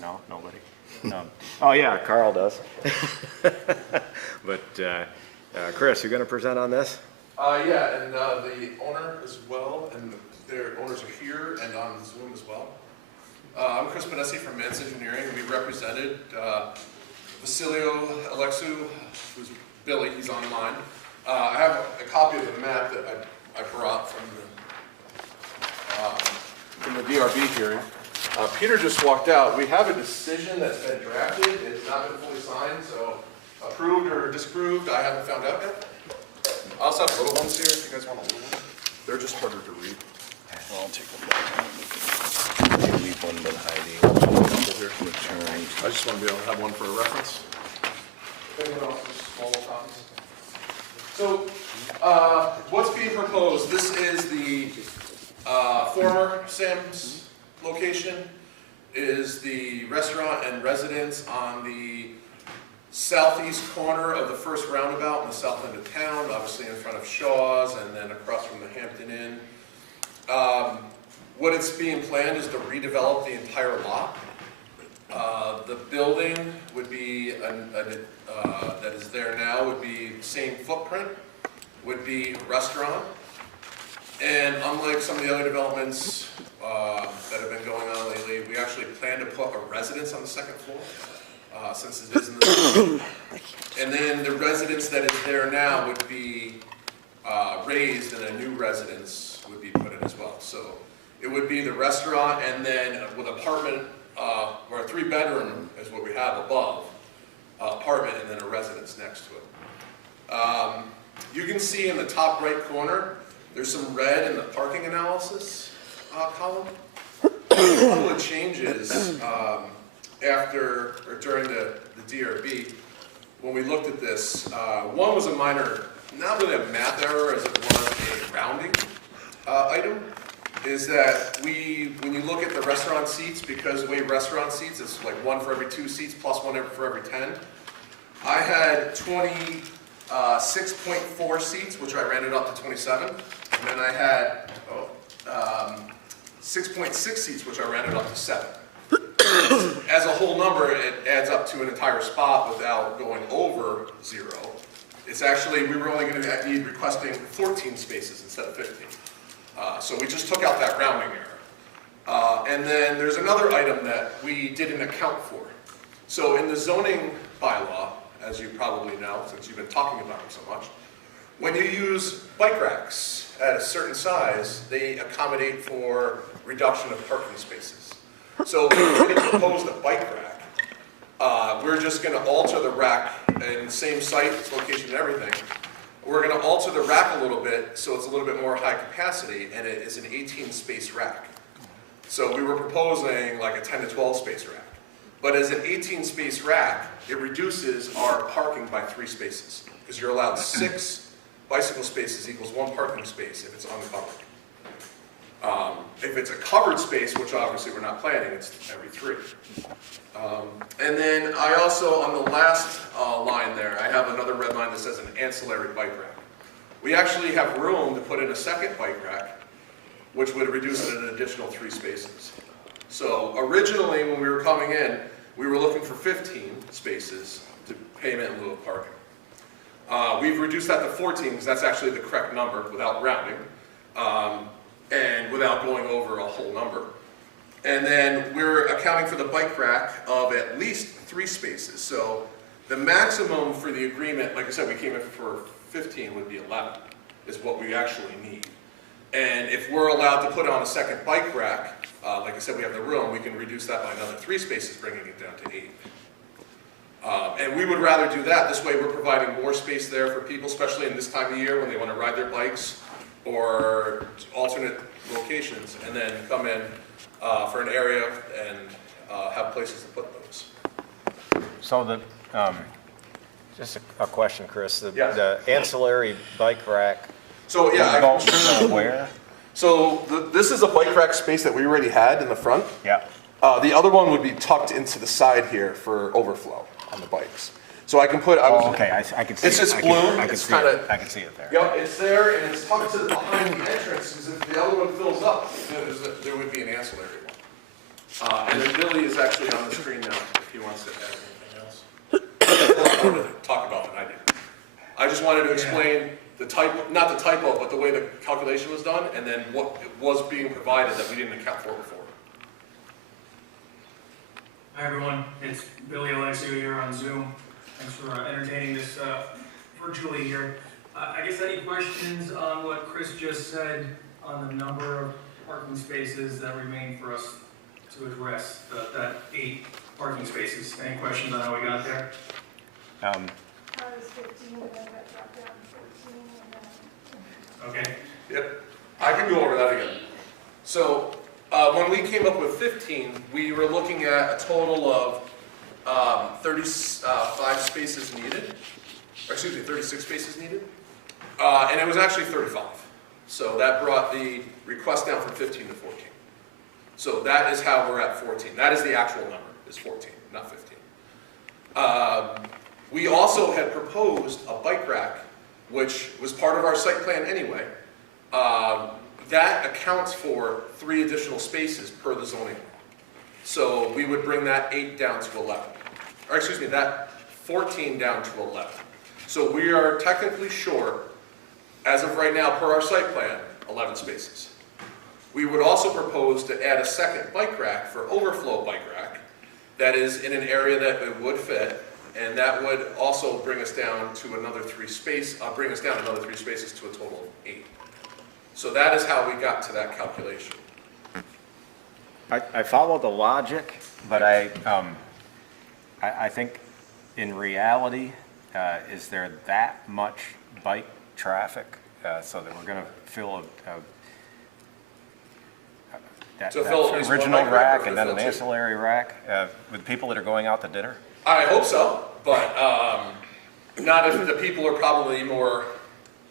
No, nobody? No. Oh yeah, Carl does. But Chris, you going to present on this? Yeah, and the owner as well, and their owners are here and on Zoom as well. I'm Chris Panesi from Mance Engineering. We represented Vasilio Alexou, who's Billy, he's online. I have a copy of the map that I brought from the DRB hearing. Peter just walked out. We have a decision that's been drafted. It's not been fully signed, so approved or disapproved, I haven't found out yet. I also have little ones here if you guys want a little one. They're just harder to read. I'll take one. You leave one with Heidi. Returns. I just want to be able to have one for a reference. If anyone else has small copies. So, what's being proposed? This is the former Sam's location. It is the restaurant and residence on the southeast corner of the first roundabout in the south end of town, obviously in front of Shaw's and then across from the Hampton Inn. What it's being planned is to redevelop the entire lot. The building would be, that is there now, would be same footprint, would be a restaurant. And unlike some of the other developments that have been going on lately, we actually plan to put a residence on the second floor, since it is in the and then the residence that is there now would be raised, and a new residence would be put in as well. So it would be the restaurant, and then with apartment, or a 3-bedroom is what we have above, apartment, and then a residence next to it. You can see in the top right corner, there's some red in the parking analysis column. A couple of changes after or during the DRB when we looked at this. One was a minor, not really a math error as it was a rounding item, is that when you look at the restaurant seats, because the way restaurant seats, it's like 1 for every 2 seats plus 1 for every 10. I had 26.4 seats, which I rounded up to 27. And then I had 6.6 seats, which I rounded up to 7. As a whole number, it adds up to an entire spot without going over 0. It's actually, we were only going to need requesting 14 spaces instead of 15. So we just took out that rounding error. And then there's another item that we didn't account for. So in the zoning bylaw, as you probably know, since you've been talking about them so much, when you use bike racks at a certain size, they accommodate for reduction of parking spaces. So when we proposed a bike rack, we're just going to alter the rack in the same site, its location and everything. We're going to alter the rack a little bit so it's a little bit more high capacity, and it is an 18-space rack. So we were proposing like a 10 to 12 space rack. But as an 18-space rack, it reduces our parking by 3 spaces, because you're allowed 6 bicycle spaces equals 1 parking space if it's uncovered. If it's a covered space, which obviously we're not planning, it's every 3. And then I also, on the last line there, I have another red line that says an ancillary bike rack. We actually have room to put in a second bike rack, which would reduce it an additional 3 spaces. So originally, when we were coming in, we were looking for 15 spaces to payment in lieu of parking. We've reduced that to 14 because that's actually the correct number without rounding and without going over a whole number. And then we're accounting for the bike rack of at least 3 spaces. So the maximum for the agreement, like I said, we came in for 15 would be 11, is what we actually need. And if we're allowed to put on a second bike rack, like I said, we have the room, we can reduce that by another 3 spaces, bringing it down to 8. And we would rather do that. This way we're providing more space there for people, especially in this time of year when they want to ride their bikes or alternate locations, and then come in for an area and have places to put those. So the, just a question, Chris. Yes. The ancillary bike rack. So yeah, Go where? So this is a bike rack space that we already had in the front. Yeah. The other one would be tucked into the side here for overflow on the bikes. So I can put. Okay, I can see it's it. just I blue. can It's see kind it. of. I can see it there. Yep, it's there and it's tucked to behind the entrance because if the other one fills up, there would be an ancillary one. And then Billy is actually on the screen now if he wants to add anything else. There's more to talk about than I did. I just wanted to explain the typo, not the typo, but the way the calculation was done, and then what was being provided that we didn't account for before. Hi everyone, it's Billy Alexio here on Zoom. Thanks for entertaining this virtually here. I guess any questions on what Chris just said on the number of parking spaces that remain for us to address, that 8 parking spaces? Any questions on how we got there? I was 15, and then got dropped down to 14, and then... Okay. Yep, I can go over that again. So when we came up with 15, we were looking at a total of 35 spaces needed. Or excuse me, 36 spaces needed. And it was actually 35. So that brought the request down from 15 to 14. So that is how we're at 14. That is the actual number, is 14, not 15. We also had proposed a bike rack, which was part of our site plan anyway. That accounts for 3 additional spaces per the zoning law. So we would bring that 8 down to 11. Or excuse me, that 14 down to 11. So we are technically short, as of right now, per our site plan, 11 spaces. We would also propose to add a second bike rack for overflow bike rack that is in an area that it would fit, and that would also bring us down to another 3 spaces to a total of 8. So that is how we got to that calculation. I follow the logic, but I think in reality, is there that much bike traffic so that we're going to fill that fill at least one original bike rack, rack or and then fill an 2? ancillary rack with people that are going out to dinner? I hope so, but not if the people are probably more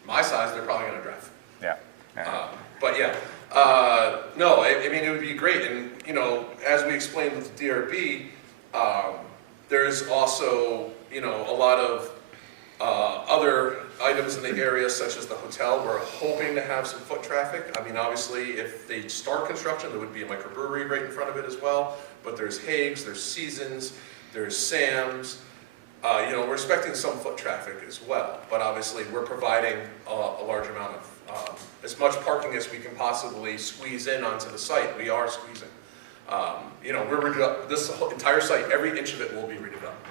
my size, they're probably going to drive. Yeah. But yeah, no, I mean, it would be great. And, you know, as we explained with the DRB, there's also, you know, a lot of other items in the area, such as the hotel. We're hoping to have some foot traffic. I mean, obviously, if they start construction, there would be a microbrewery right in front of it as well. But there's Hague's, there's Seasons, there's Sam's. You know, we're expecting some foot traffic as well. But obviously, we're providing a large amount of, as much parking as we can possibly squeeze in onto the site. We are squeezing. You know, this whole entire site, every inch of it will be redeveloped,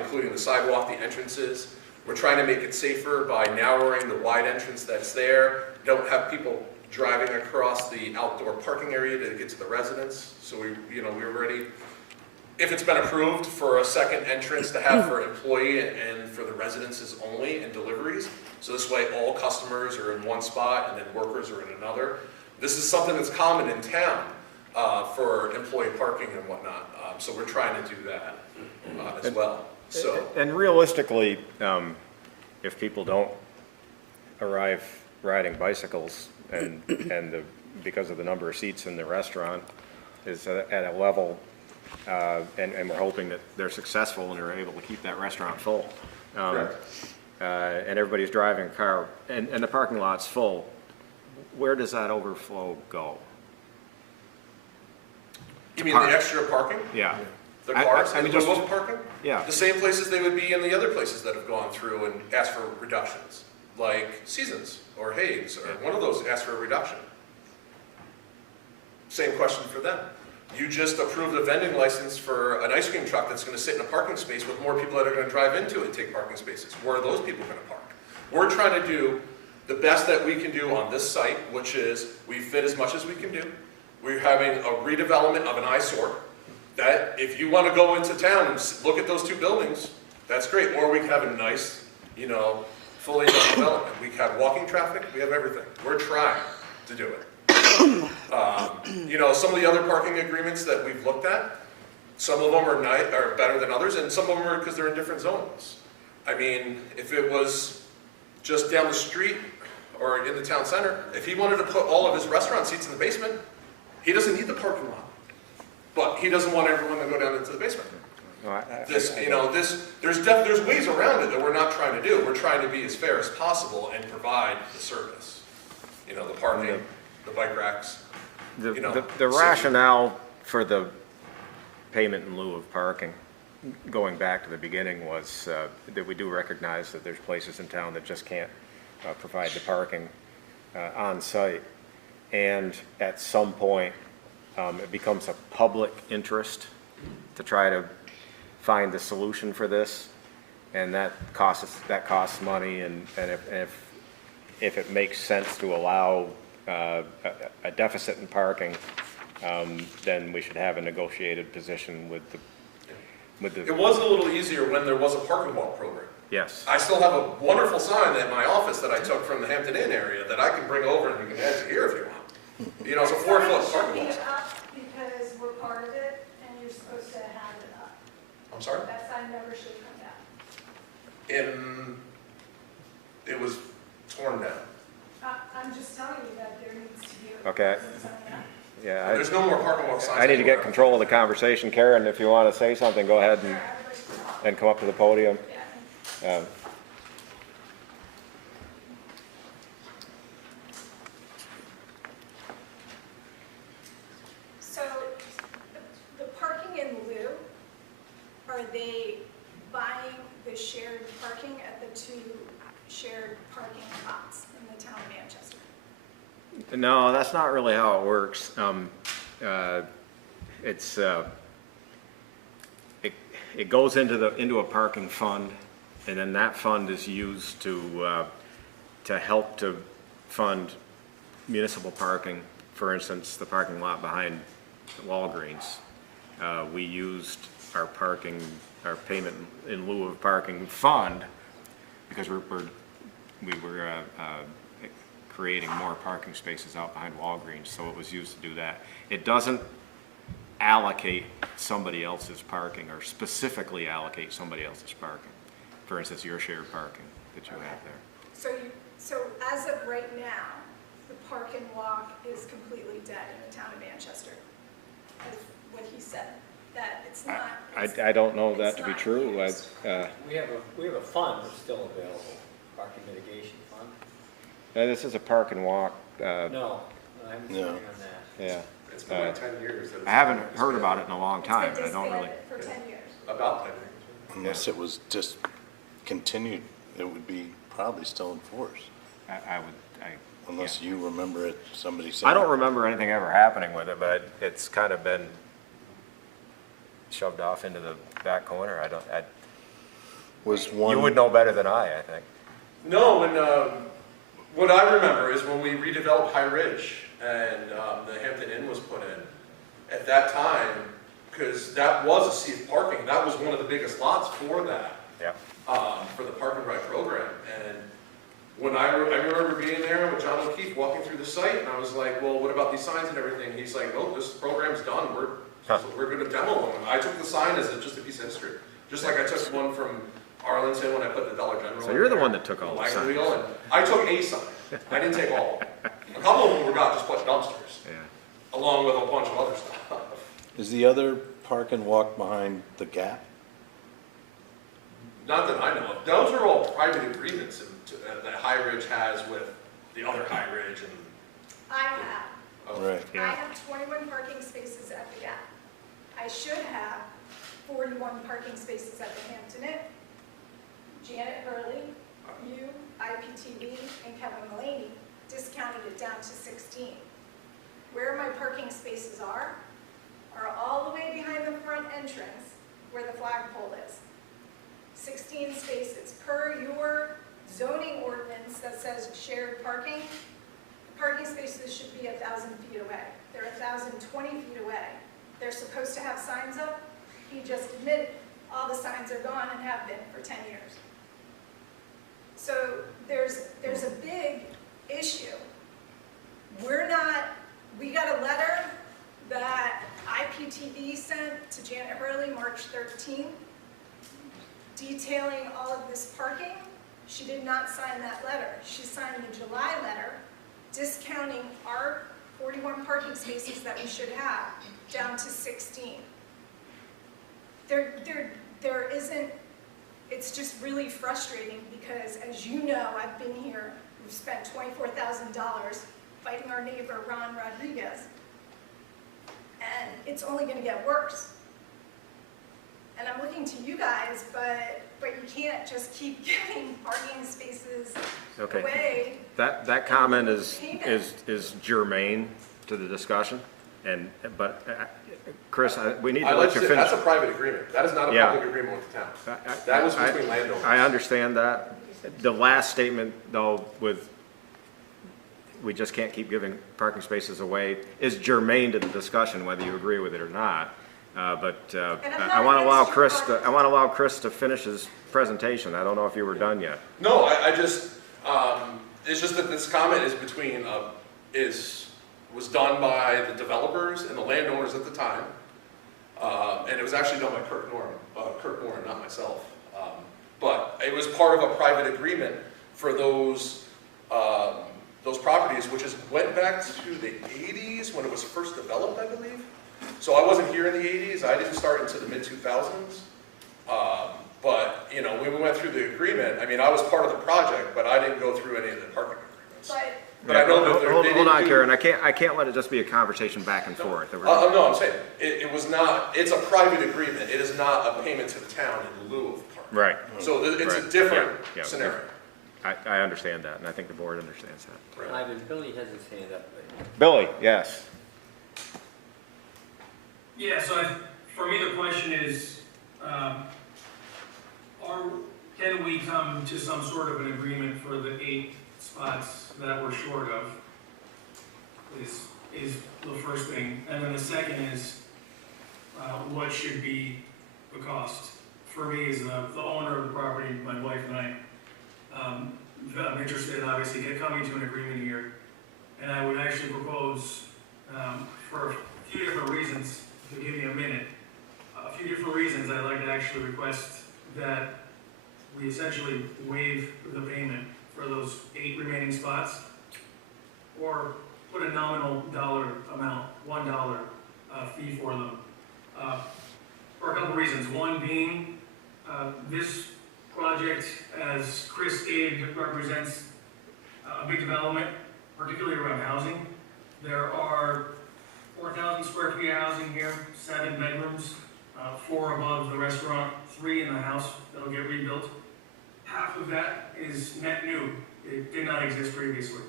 including the sidewalk, the entrances. We're trying to make it safer by narrowing the wide entrance that's there. Don't have people driving across the outdoor parking area to get to the residence. So we're ready. If it's been approved for a second entrance to have for employee and for the residences only and deliveries. So this way all customers are in one spot and then workers are in another. This is something that's common in town for employee parking and whatnot. So we're trying to do that as well. So. And realistically, if people don't arrive riding bicycles and because of the number of seats in the restaurant is at a level, and we're hoping that they're successful and are able to keep that restaurant full. And everybody's driving a car and the parking lot's full, where does that overflow go? You mean the extra parking? Yeah. The cars, I mean, the remote parking? Yeah. The same places they would be in the other places that have gone through and asked for reductions, like Seasons or Hague's, or one of those asked for a reduction. Same question for them. You just approved a vending license for an ice cream truck that's going to sit in a parking space with more people that are going to drive into it and take parking spaces. Where are those people going to park? We're trying to do the best that we can do on this site, which is we fit as much as we can do. We're having a redevelopment of an eyesore That, if you want to go into town and look at those two buildings, that's great. Or we could have a nice, you know, fully development. We have walking traffic, we have everything. We're trying to do it. You know, some of the other parking agreements that we've looked at, some of them are better than others, and some of them are because they're in different zones. I mean, if it was just down the street or in the town center, if he wanted to put all of his restaurant seats in the basement, he doesn't need the parking lot. But he doesn't want everyone to go down into the basement. There's ways around it that we're not trying to do. We're trying to be as fair as possible and provide the service. You know, the parking, the bike racks. The rationale for the payment in lieu of parking, going back to the beginning, was that we do recognize that there's places in town that just can't provide the parking on site. And at some point, it becomes a public interest to try to find the solution for this, and that costs money. And if it makes sense to allow a deficit in parking, then we should have a negotiated position with the. It was a little easier when there was a parking walk program. Yes. I still have a wonderful sign at my office that I took from the Hampton Inn area that I can bring over and you can add to here if you want. You know, it's a 4-foot parking lot. Because we're part of it, and you're supposed to have it up. I'm sorry? That sign never should come down. It was torn down. I'm just telling you that there needs to be a. Okay. Yeah. There's no more parking lot signs. I need to get anywhere. control of the conversation. Karen, if you want to say something, go ahead and come up to the podium. So, the parking in lieu, are they buying the shared parking at the two shared parking lots in the town of Manchester? No, that's not really how it works. It goes into a parking fund, and then that fund is used to help to fund municipal parking. For instance, the parking lot behind Walgreens. We used our payment in lieu of parking fund because we were creating more parking spaces out behind Walgreens, so it was used to do that. It doesn't allocate somebody else's parking or specifically allocate somebody else's parking. For instance, your shared parking that you have there. So as of right now, the park and walk is completely dead in the town of Manchester, is what he said, that it's not. I don't know that to be true. We have a fund that's still available, parking mitigation fund. This is a park and walk. No, I haven't seen on that. Yeah. It's been like 10 years. I haven't heard about it in a long time, It's and I don't really. for 10 years. About 10 years. Unless it was just continued, it would be probably still in force. Unless you remember it, somebody said. I don't remember anything ever happening with it, but it's kind of been shoved off into the back corner. You would know better than I think. No, what I remember is when we redeveloped High Ridge and the Hampton Inn was put in, at that time, because that was a sea of parking, that was one of the biggest lots for that. Yeah. For the park and ride program. And when I remember being there with John O'Keefe walking through the site, and I was like, well, what about these signs and everything? He's like, no, this program's done. We're going to demo them. And I took the sign as just a piece of history. Just like I took one from Arlington when I put the Dollar General. So you're the one that took all the signs. And I took a sign. I didn't take all of them. A couple of them got just put dumpsters. Yeah. Along with a bunch of other stuff. Is the other park and walk behind the Gap? Not that I know of. Those are all private agreements that High Ridge has with the other High Ridge and. I have. Oh. Right. I have 21 parking spaces at the Gap. I should have 41 parking spaces at the Hampton Inn. Janet Hurley, you, IPTV, and Kevin Mulaney discounted it down to 16. Where my parking spaces are all the way behind the front entrance where the flagpole is. 16 spaces. Per your zoning ordinance that says shared parking, the parking spaces should be 1,000 feet away. They're 1,020 feet away. They're supposed to have signs up. He just admitted all the signs are gone and have been for 10 years. So there's a big issue. We got a letter that IPTV sent to Janet Hurley March 13th detailing all of this parking. She did not sign that letter. She signed the July letter discounting our 41 parking spaces that we should have down to 16. There isn't, it's just really frustrating because, as you know, I've been here, we've spent $24,000 fighting our neighbor, Ron Rodriguez, and it's only going to get worse. And I'm looking to you guys, but you can't just keep giving parking spaces away. That comment is germane to the discussion, but Chris, we need to let you finish. That's a private agreement. That is not a public agreement with the town. That was between landowners. I understand that. The last statement, though, we just can't keep giving parking spaces away, is germane to the discussion, whether you agree with it or not. But I want to allow Chris to finish his presentation. I don't know if you were done yet. No, I just, it's just that this comment is was done by the developers and the landowners at the time. And it was actually done by Kirk Warren, not myself. But it was part of a private agreement for those properties, which went back to the 80s when it was first developed, I believe. So I wasn't here in the 80s. I didn't start until the mid-2000s. But, you know, when we went through the agreement, I mean, I was part of the project, but I didn't go through any of the parking agreements. But I know that hold on, Karen. I can't let it just be a conversation back and forth. No, I'm saying, it was not, it's a private agreement. It is not a payment to the town in lieu of parking. Right. So it's a different scenario. I understand that, and I think the board understands that. Right. Ivan, Billy has his hand up. Billy, yes. Yeah, so for me, the question is, can we come to some sort of an agreement for the 8 spots that we're short of, is the first thing. And then the second is, what should be the cost? For me, as the owner of the property, my wife and I, I'm interested in obviously coming to an agreement here. And I would actually propose, for a few different reasons, if you give me a minute, a few different reasons I'd like to actually request that we essentially waive the payment for those 8 remaining spots, or put a nominal dollar amount, $1 fee for them, for a couple reasons. One being, this project, as Chris stated, represents a big development, particularly around housing. There are 4,000 square feet of housing here, 7 bedrooms, 4 above the restaurant, 3 in the house that'll get rebuilt. Half of that is net new. It did not exist previously.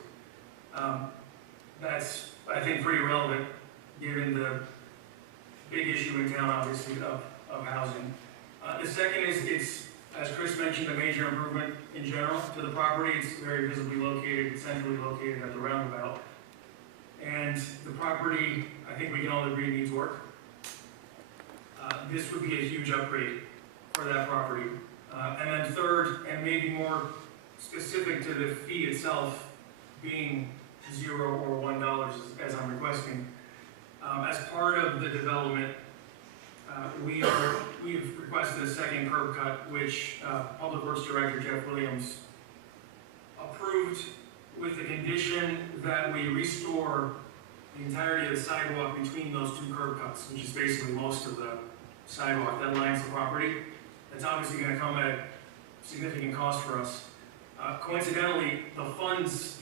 That's, I think, pretty relevant given the big issue in town, obviously, of housing. The second is, it's, as Chris mentioned, a major improvement in general to the property. It's very visibly located, centrally located at the roundabout. And the property, I think we can all agree, needs work. This would be a huge upgrade for that property. And then third, and maybe more specific to the fee itself being $0 or $1 as I'm requesting, as part of the development, we've requested a second curb cut, which Public Works Director Jeff Williams approved with the condition that we restore the entirety of the sidewalk between those 2 curb cuts, which is basically most of the sidewalk that lines the property. That's obviously going to come at a significant cost for us. Coincidentally, the funds,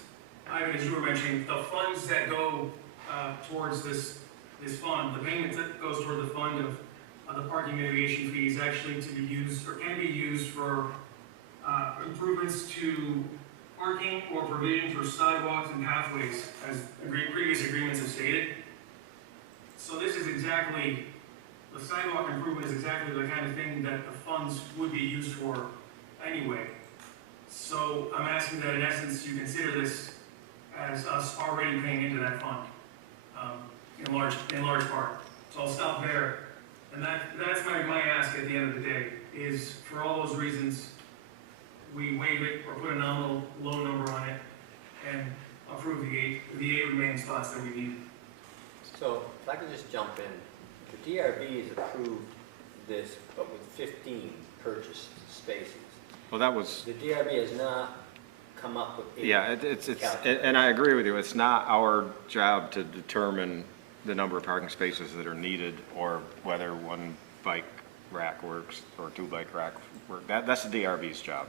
Ivan, as you were mentioning, the funds that go towards this fund, the payment that goes toward the fund of the parking mitigation fees actually to be used, or can be used for improvements to parking or provision for sidewalks and pathways, as previous agreements have stated. So this is exactly, the sidewalk improvement is exactly the kind of thing that the funds would be used for anyway. So I'm asking that in essence you consider this as us already paying into that fund, in large part. That's So I'll stop there. And that's my ask at the end of the day, is for all those reasons, we waive it or put a nominal low number on it and approve the eight remaining spots that we need. So if I could just jump in, the DRB has approved this, but with 15 purchased spaces. Well, that was, The DRB has not come up with 8. yeah, and I agree with you, it's not our job to determine the number of parking spaces that are needed or whether one bike rack works or 2 bike racks work. That's the DRB's job,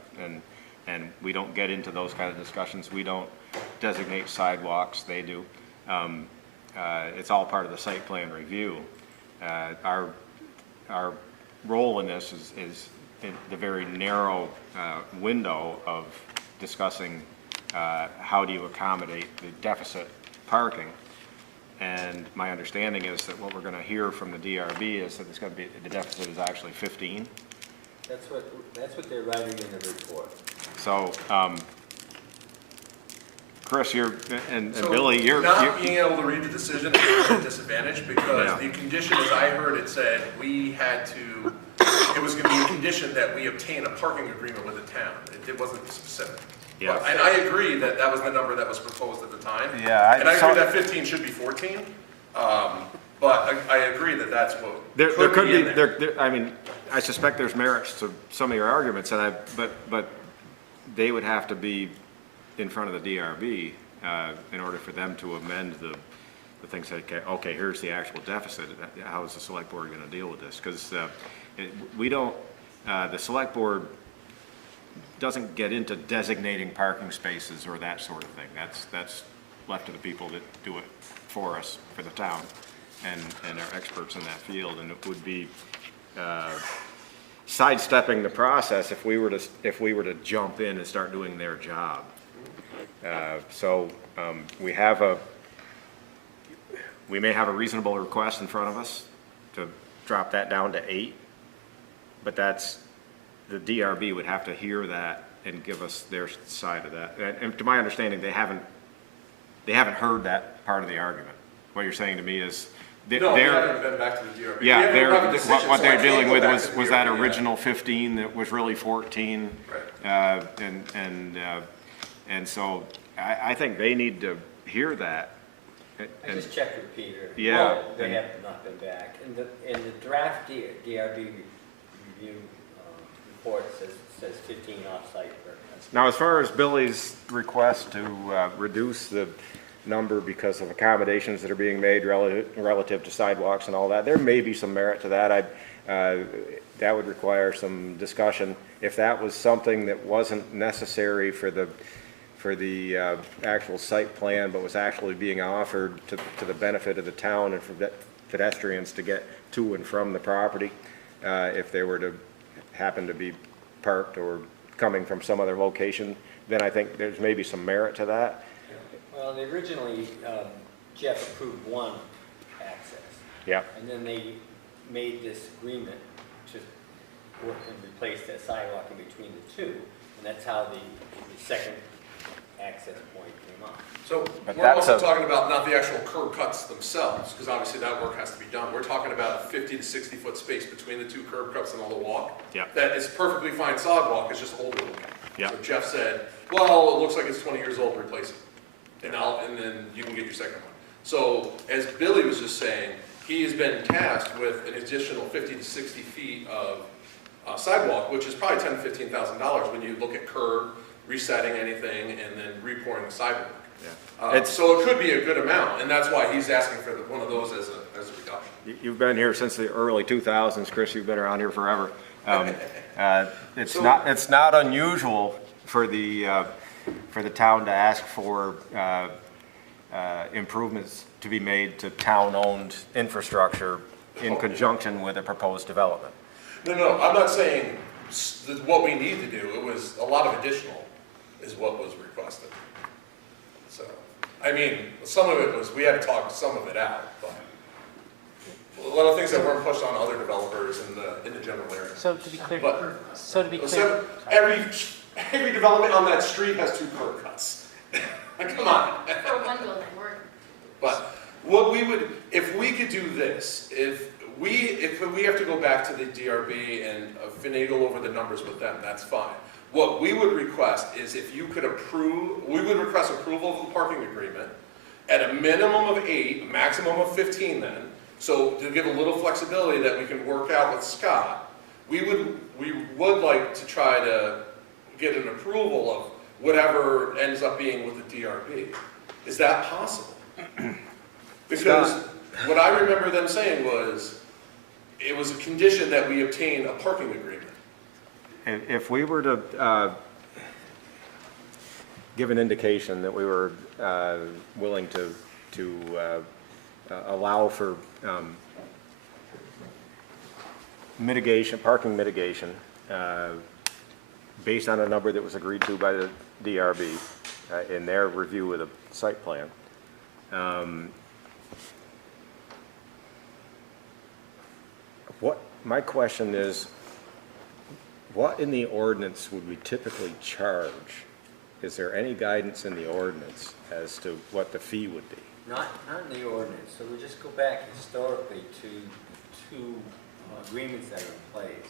and we don't get into those kind of discussions. We don't designate sidewalks, they do. It's all part of the site plan review. Our role in this is in the very narrow window of discussing how do you accommodate the deficit parking. And my understanding is that what we're going to hear from the DRB is that it's going to be, the deficit is actually 15. That's what they're writing in the report. So, Chris, and So Billy, not being able to read the decision is a disadvantage because Yeah. the condition, as I heard it said, we had to, it was gonna be a condition that we obtain a parking agreement with the town. It wasn't specific. Yeah. And I agree that that was the number that was proposed at the time. Yeah, And I agree that 15 should be 14, but I agree that that's what there could in be, there. I mean, I suspect there's merits to some of your arguments, but they would have to be in front of the DRB in order for them to amend the things that, okay, here's the actual deficit. How is the select board going to deal with this? Because we don't, the select board doesn't get into designating parking spaces or that sort of thing. That's left to the people that do it for us, for the town, and are experts in that field. And it would be sidestepping the process if we were to jump in and start doing their job. We may have a reasonable request in front of us to drop that down to 8, but the DRB would have to hear that and give us their side of that. And to my understanding, they haven't heard that part of the argument. What you're saying to me is No, we haven't been back to the DRB. yeah, We haven't had a decision, what so I they're can't dealing go with back to the was that DRB yet. original 15 that was really 14. Right. I So I think they need to hear that. I just checked with Peter. Yeah. Well, they have not been back. In the draft DRB review report says 15 off-site. Now, as far as Billy's request to reduce the number because of accommodations that are being made relative to sidewalks and all that, there may be some merit to that. That would require some discussion. If that was something that wasn't necessary for the actual site plan, but was actually being offered to the benefit of the town and for pedestrians to get to and from the property, if they were to happen to be parked or coming from some other location, then I think there's maybe some merit to that. Well, originally, Jeff approved one access. Yeah. And then they made this agreement to work and replace that sidewalk in between the two. And that's how the second access point came up. So But we're that's also talking about not the actual curb cuts themselves, because obviously that work has to be done. We're talking about a 50 to 60 foot space between the two curb cuts and all the walk. Yeah. That is perfectly fine sidewalk, it's just older looking. Yeah. So Jeff said, well, it looks like it's 20 years old, replace it. And then you can get your second one. So as Billy was just saying, he has been tasked with an additional 50 to 60 feet of sidewalk, which is probably $10,000 to $15,000 when you look at curb, resetting anything, and then repouring the sidewalk. Yeah. So it could be a good amount, and that's why he's asking for one of those as a reduction. You've been here since the early 2000s, Chris. You've been around here forever. It's not unusual for the town to ask for improvements to be made to town-owned infrastructure in conjunction with a proposed development. No, I'm not saying what we need to do. It was a lot of additional is what was requested. So, I mean, some of it was, we had to talk some of it out, but a lot of things that weren't pushed on other developers in the general area. So to be clear, So every development on that street has 2 curb cuts. Come on. For one building, we're. But What we would, if we could do this, if we have to go back to the DRB and finagle over the numbers with them, that's fine. What we would request is if you could approve, we would request approval of the parking agreement at a minimum of 8, a maximum of 15 then, so to give a little flexibility that we can work out with Scott, we would like to try to get an approval of whatever ends up being with the DRB. Is that possible? Because what I remember them saying was, it was a condition that we obtain a parking agreement. If we were to give an indication that we were willing to allow for mitigation, parking mitigation, based on a number that was agreed to by the DRB in their review of the site plan, my question is, what in the ordinance would we typically charge? Is there any guidance in the ordinance as to what the fee would be? Not in the ordinance, so we just go back historically to the two agreements that are in place.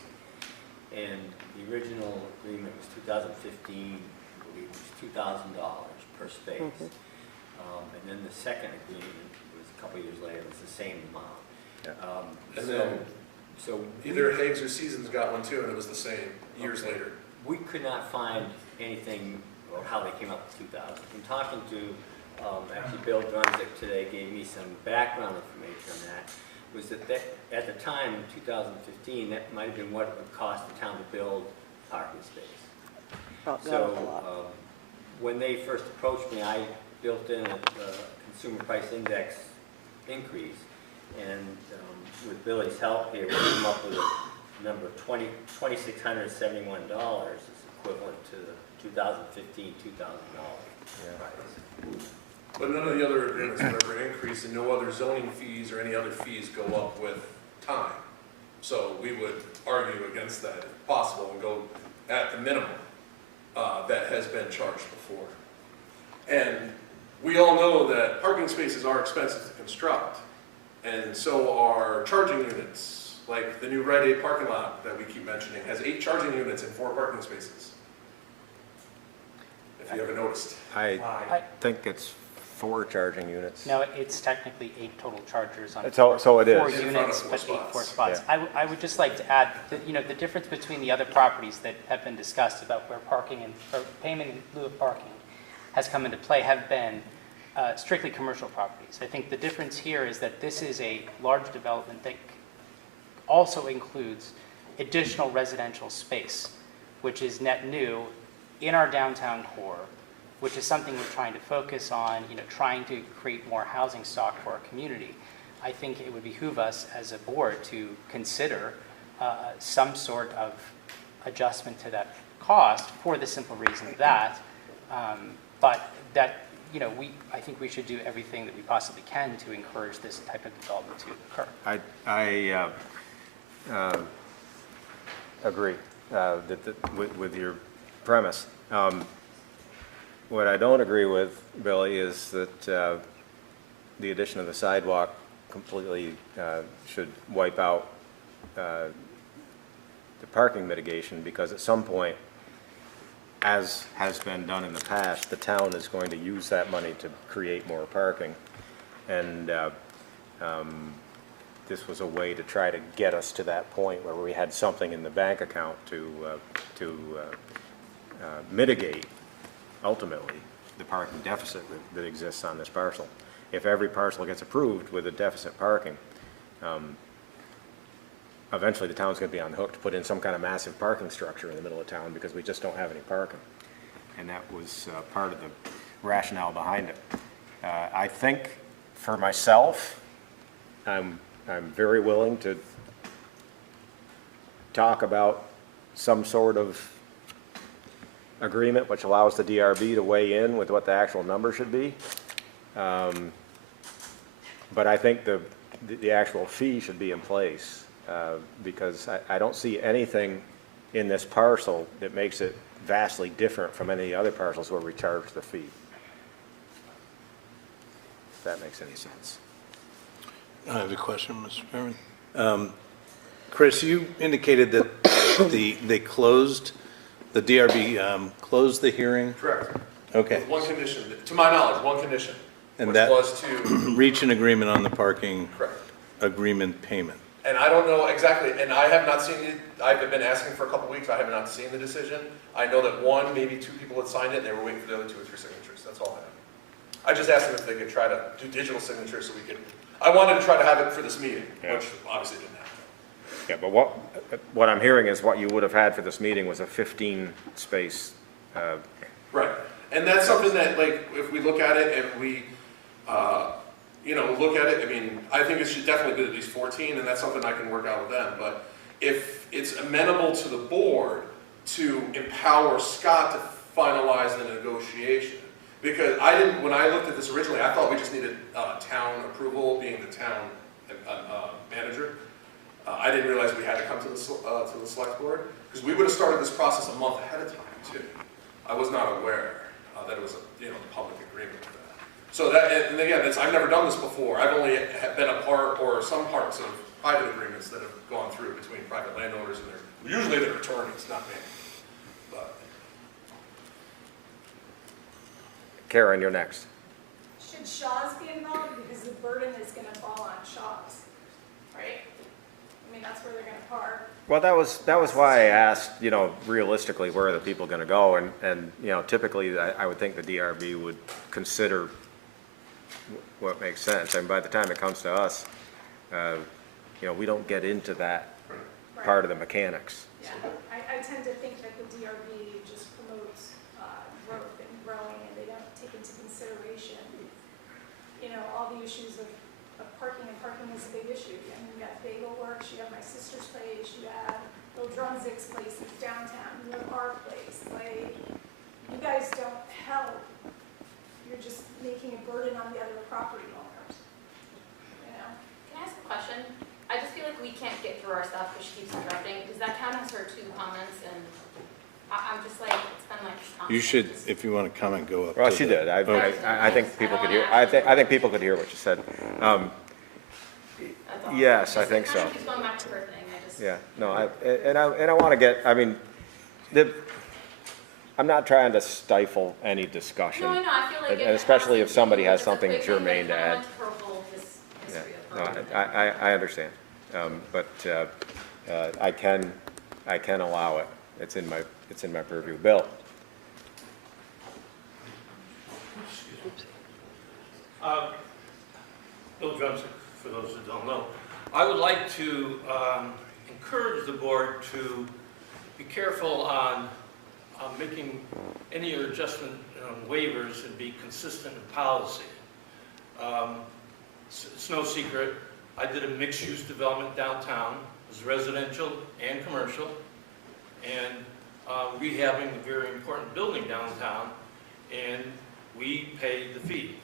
And the original agreement was 2015, I believe it was $2,000 per space. And then the second agreement was a couple years later, it was the same amount. And then either Higgs or Seasons got one too, and it was the same years later. We could not find anything or how they came up with 2,000. From talking to, actually Bill Drunzik today gave me some background information on that, was that at the time in 2015, that might have been what it would cost the town to build parking space. So when they first approached me, I built in a consumer price index increase, and with Billy's help here, we came up with a number of $2,671 is equivalent to the 2015 $2,000 price. But none of the other agreements have ever increased, and no other zoning fees or any other fees go up with time. So we would argue against that if possible and go at the minimum that has been charged before. And we all know that parking spaces are expensive to construct, and so are charging units. Like the new Rite Aid parking lot that we keep mentioning has 8 charging units and 4 parking spaces. If you haven't noticed. I think it's 4 charging units. No, it's technically 8 total chargers on So it is. 4 units, but 4 spots. I would just like to add that, the difference between the other properties that have been discussed about where parking and or payment in lieu of parking has come into play have been strictly commercial properties. I think the difference here is that this is a large development that also includes additional residential space, which is net new in our downtown core, which is something we're trying to focus on, trying to create more housing stock for our community. I think it would behoove us as a board to consider some sort of adjustment to that cost for the simple reason of that, but that, I think we should do everything that we possibly can to encourage this type of development to occur. I agree with your premise. What I don't agree with, Billy, is that the addition of the sidewalk completely should wipe out the parking mitigation, because at some point, as has been done in the past, the town is going to use that money to create more parking. And this was a way to try to get us to that point where we had something in the bank account to mitigate, ultimately, the parking deficit that exists on this parcel. If every parcel gets approved with a deficit parking, eventually the town's going to be on the hook to put in some kind of massive parking structure in the middle of town, because we just don't have any parking. And that was part of the rationale behind it. I think, for myself, I'm very willing to talk about some sort of agreement which allows the DRB to weigh in with what the actual number should be. But I think the actual fee should be in place, because I don't see anything in this parcel that makes it vastly different from any other parcels where we charge the fee. If that makes any sense. I have a question, Mr. Chairman. Chris, you indicated that they closed, the DRB closed the hearing? Correct. Okay. With one condition, to my knowledge, one condition, And which that was to, reach an agreement on the parking correct. agreement payment. And I don't know exactly, and I have not seen it, I've been asking for a couple weeks, I have not seen the decision. I know that one, maybe two people had signed it, and they were waiting for the other 2 or 3 signatures, that's all I know. I just asked them if they could try to do digital signatures so we could, I wanted to try to have it for this meeting, Yeah. which obviously didn't happen. Yeah, but what I'm hearing is what you would have had for this meeting was a 15 space, Right, and that's something that, like, if we look at it and we, you know, look at it, I mean, I think it should definitely be at least 14, and that's something I can work out with them, but if it's amenable to the board to empower Scott to finalize the negotiation, because I didn't, when I looked at this originally, I thought we just needed town approval, being the town manager. I didn't realize we had to come to the select board, because we would have started this process a month ahead of time, too. I was not aware that it was a, you know, public agreement with that. So that, and again, I've never done this before. I've only been a part, or some parts of private agreements that have gone through between private landowners and usually their attorneys, not me. But Karen, you're next. Should Shaw's be involved, because the burden is gonna fall on Shaw's, right? I mean, that's where they're gonna park. Well, that was why I asked, you know, realistically, where are the people gonna go? And, you know, typically, I would think the DRB would consider what makes sense. And by the time it comes to us, you know, we don't get into that part of the mechanics. Yeah, I tend to think that the DRB just promotes growth and growing, and they don't take into consideration, you know, all the issues of parking, and parking is a big issue. I mean, you got Bagel Works, you have my sister's place, you have Bill Drumzick's place that's downtown, you have our place. Like, you guys don't help. You're just making a burden on the other property owners, you know? Can I ask a question? I just feel like we can't get through our stuff because she keeps interrupting. Does that count as her 2 comments? And I'm just like, it's been like. You should, if you want to comment, go up. Well, to she the- did. I think people could hear, I think people could hear what she said. That's all. Yes, I think She so. kind of keeps going back to her thing. I just. Yeah, no, I want to get, I mean, I'm not trying to stifle any discussion. No, I know. I feel like. And especially if somebody has it's a something quick thing, but germane it to kinda add. went to her whole history of No, her. I understand, but I can allow it. It's in my purview. Bill? Bill Drumsick, for those that don't know. I would like to encourage the board to be careful on making any adjustment waivers and be consistent in policy. It's no secret, I did a mixed-use development downtown. It was residential and commercial, and rehabbing a very important building downtown, and we paid the fee,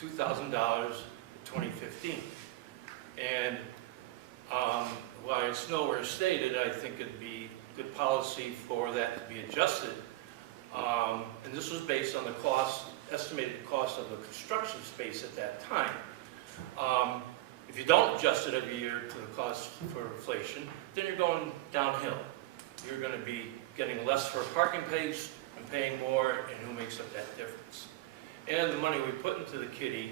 $2,000 in 2015. And while it's nowhere stated, I think it'd be good policy for that to be adjusted. And this was based on the estimated cost of the construction space at that time. If you don't adjust it every year to the cost for inflation, then you're going downhill. You're going to be getting less for a parking space and paying more, and who makes up that difference? And the money we put into the kitty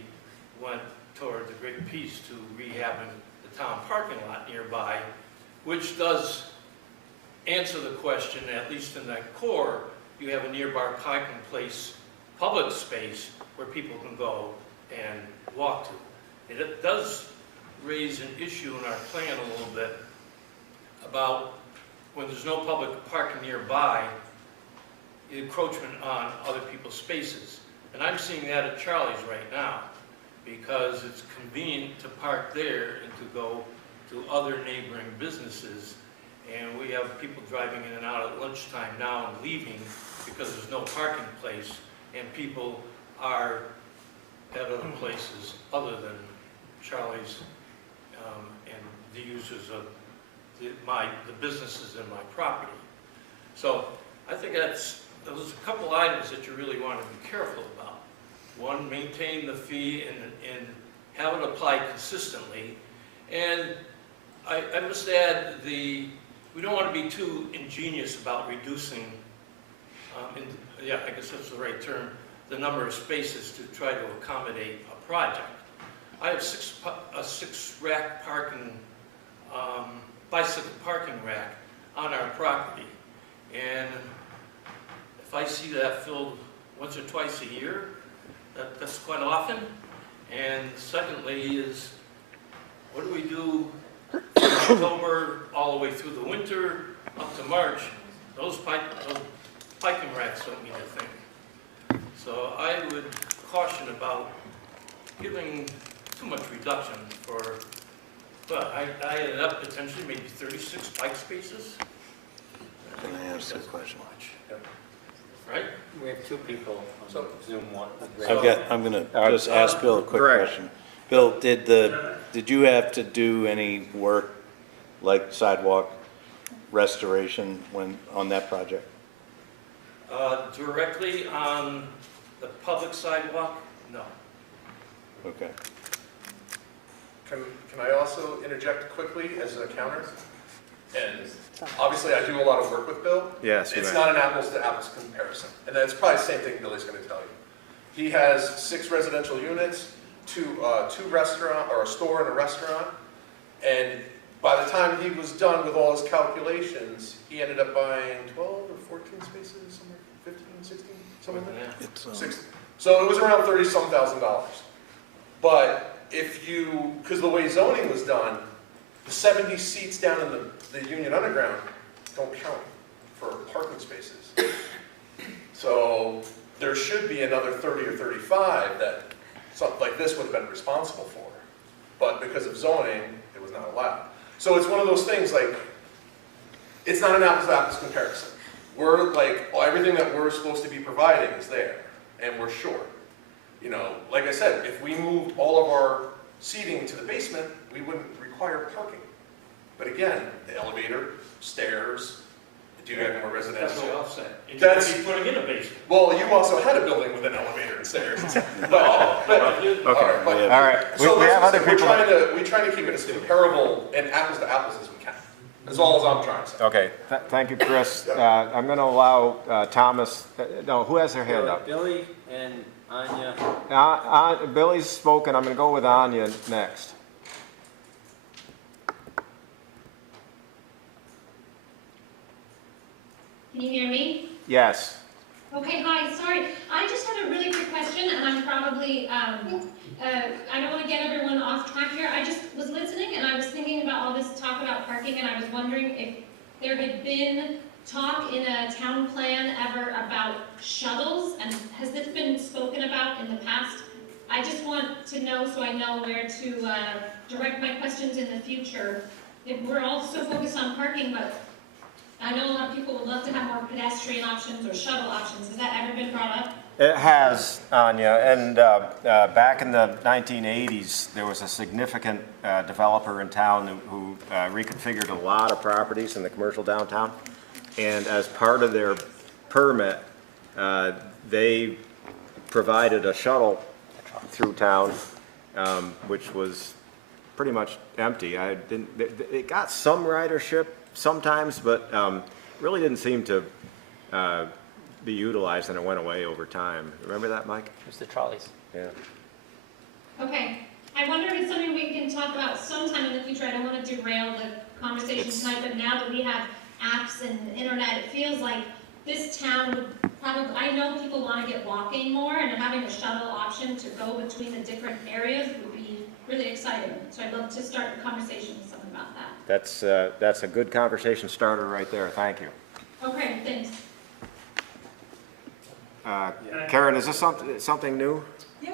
went toward the great piece to rehabbing the town parking lot nearby, which does answer the question, at least in that core, you have a nearby parking place, public space, where people can go and walk to. It does raise an issue in our plan a little bit about when there's no public parking nearby, encroachment on other people's spaces. And I'm seeing that at Charlie's right now, because it's convenient to park there and to go to other neighboring businesses. And we have people driving in and out at lunchtime now and leaving because there's no parking place, and people are at other places other than Charlie's and the users of the businesses in my property. So I think there's a couple items that you really want to be careful about. One, maintain the fee and have it applied consistently. And I must add, we don't want to be too ingenious about reducing, yeah, I guess that's the right term, the number of spaces to try to accommodate a project. I have a six rack parking, bicycle parking rack on our property. And if I see that filled once or twice a year, that's quite often. And secondly is, what do we do from October all the way through the winter up to March? Those parking racks don't mean a thing. So I would caution about giving too much reduction for, but I ended up potentially maybe 36 bike spaces. Can I ask a question? Right? We have two people on Zoom. I'm gonna just ask Bill a quick question. Bill, did you have to do any work like sidewalk restoration on that project? Directly on the public sidewalk, no. Okay. Can I also interject quickly as a counter? And obviously, I do a lot of work with Bill. Yes, It's not an apples-to-apples comparison. And that's probably the same thing Billy's going to tell you. He has 6 residential units, two restaurant, or a store and a restaurant. And by the time he was done with all his calculations, he ended up buying 12 or 14 spaces, somewhere 15, 16, somewhere like that. 60. So it was around $30-some thousand. But if you, because the way zoning was done, the 70 seats down in the Union Underground don't count for parking spaces. So there should be another 30 or 35 that something like this would have been responsible for. But because of zoning, it was not allowed. So it's one of those things like, it's not an apples-to-apples comparison. We're like, everything that we're supposed to be providing is there, and we're short. You know, like I said, if we moved all of our seating to the basement, we wouldn't require parking. But again, the elevator, stairs, do you have more residential? That's the offset. And That's you're gonna be putting in a basement. Well, you also had a building with an elevator and stairs. Okay, all right. So We have other people. we're trying to keep it as comparable and apples to apples as we can. That's all as I'm trying to say. Okay, thank you, Chris. I'm going to allow Thomas, no, who has their hand up? Billy and Anya. Billy's spoken, I'm going to go with Anya next. Can you hear me? Yes. Okay, hi, sorry. I just had a really quick question, and I'm probably, I don't want to get everyone off track here. I just was listening, and I was thinking about all this talk about parking, and I was wondering if there had been talk in a town plan ever about shuttles, and has this been spoken about in the past? I just want to know so I know where to direct my questions in the future. If we're all so focused on parking, but I know a lot of people would love to have more pedestrian options or shuttle options. Has that ever been brought up? It has, Anya, and back in the 1980s, there was a significant developer in town who reconfigured a lot of properties in the commercial downtown. And as part of their permit, they provided a shuttle through town, which was pretty much empty. It got some ridership sometimes, but really didn't seem to be utilized, and it went away over time. Remember that, Mike? It was the trolleys. Yeah. Okay. I wonder if it's something we can talk about sometime in the future. I don't want to derail the conversation tonight, but now that we have apps and the internet, it feels like this town would probably, I know people want to get walking more, and having a shuttle option to go between the different areas would be really exciting. So I'd love to start the conversation with someone about that. That's a good conversation starter right there. Thank you. Okay, thanks. Karen, is this something new? Yeah.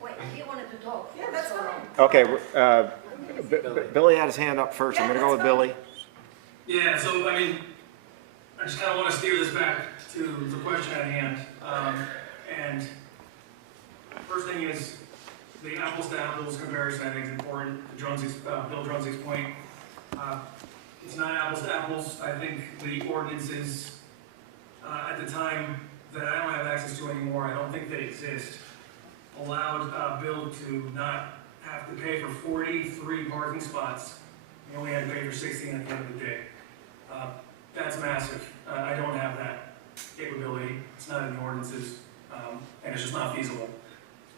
Wait, he wanted to talk. Yeah, that's fine. Okay, Billy had his hand up first. I'm going to go with Billy. Yeah, so, I mean, I just kind of want to steer this back to the question at hand. And first thing is, the apples to apples comparison, I think, is important. To Bill Drunzig's point, it's not apples to apples. I think the ordinances at the time that I don't have access to anymore, I don't think they exist. allowed Bill to not have to pay for 43 parking spots. He only had to pay for 16 at the end of the day. That's massive. I don't have that capability. It's not in the ordinances, and it's just not feasible.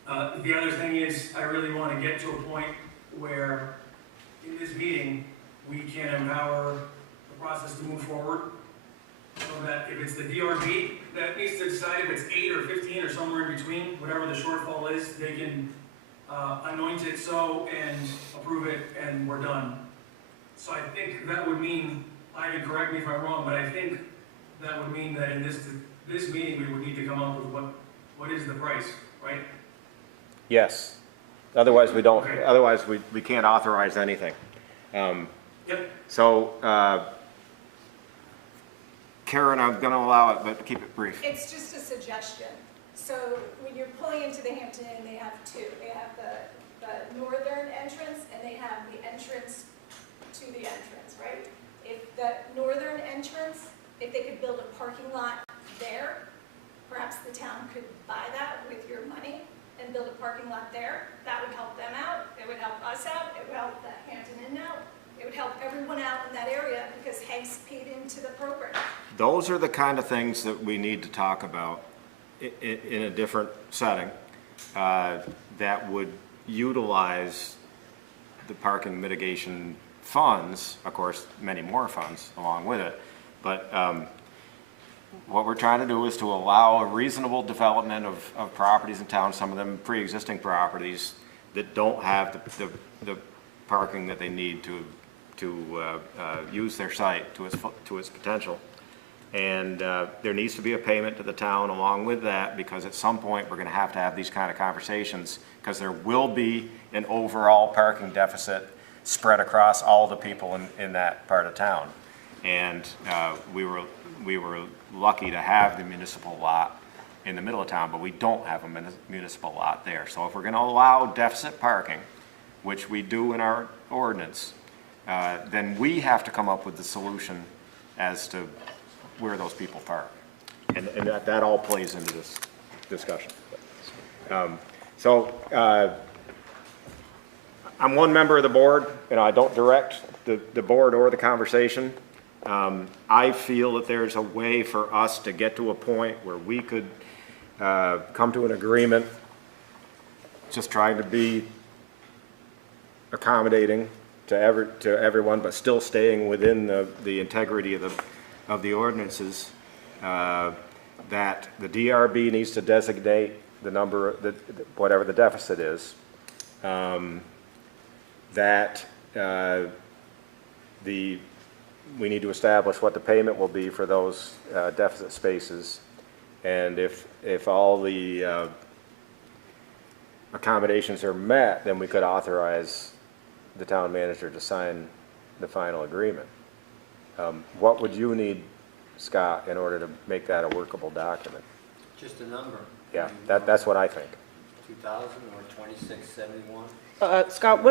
The other thing is, I really want to get to a point where, in this meeting, we can empower the process to move forward, so that if it's the DRB that needs to decide if it's 8 or 15 or somewhere in between, whatever the shortfall is, they can anoint it so and approve it, and we're done. So I think that would mean, Ivan, correct me if I'm wrong, but I think that would mean that in this meeting, we would need to come up with what is the price, right? Yes. Otherwise, we don't, Okay. otherwise we can't authorize anything. Yep. So, Karen, I'm gonna allow it, but keep it brief. It's just a suggestion. So when you're pulling into the Hampton Inn, they have two. They have the northern entrance and they have the entrance to the entrance, right? If the northern entrance, if they could build a parking lot there, perhaps the town could buy that with your money and build a parking lot there. That would help them out. It would help us out. It would help the Hampton Inn out. It would help everyone out in that area because Hank's paid into the program. Those are the kind of things that we need to talk about in a different setting, that would utilize the parking mitigation funds, of course, many more funds along with it. But what we're trying to do is to allow a reasonable development of properties in town, some of them pre-existing properties that don't have the parking that they need to use their site to its potential. And there needs to be a payment to the town along with that, because at some point we're going to have these kind of conversations, because there will be an overall parking deficit spread across all the people in that part of town. And we were lucky to have the municipal lot in the middle of town, but we don't have a municipal lot there. So if we're going to allow deficit parking, which we do in our ordinance, then we have to come up with the solution as to where those people park. And that all plays into this discussion. I'm one member of the board, and I don't direct the board or the conversation. I feel that there's a way for us to get to a point where we could come to an agreement, just trying to be accommodating to everyone, but still staying within the integrity of the ordinances, that the DRB needs to designate the number, whatever the deficit is, that we need to establish what the payment will be for those deficit spaces, and if all the accommodations are met, then we could authorize the town manager to sign the final agreement. What would you need, Scott, in order to make that a workable document? Just a number. Yeah, that's what I think. 2,000 or 2671? Scott,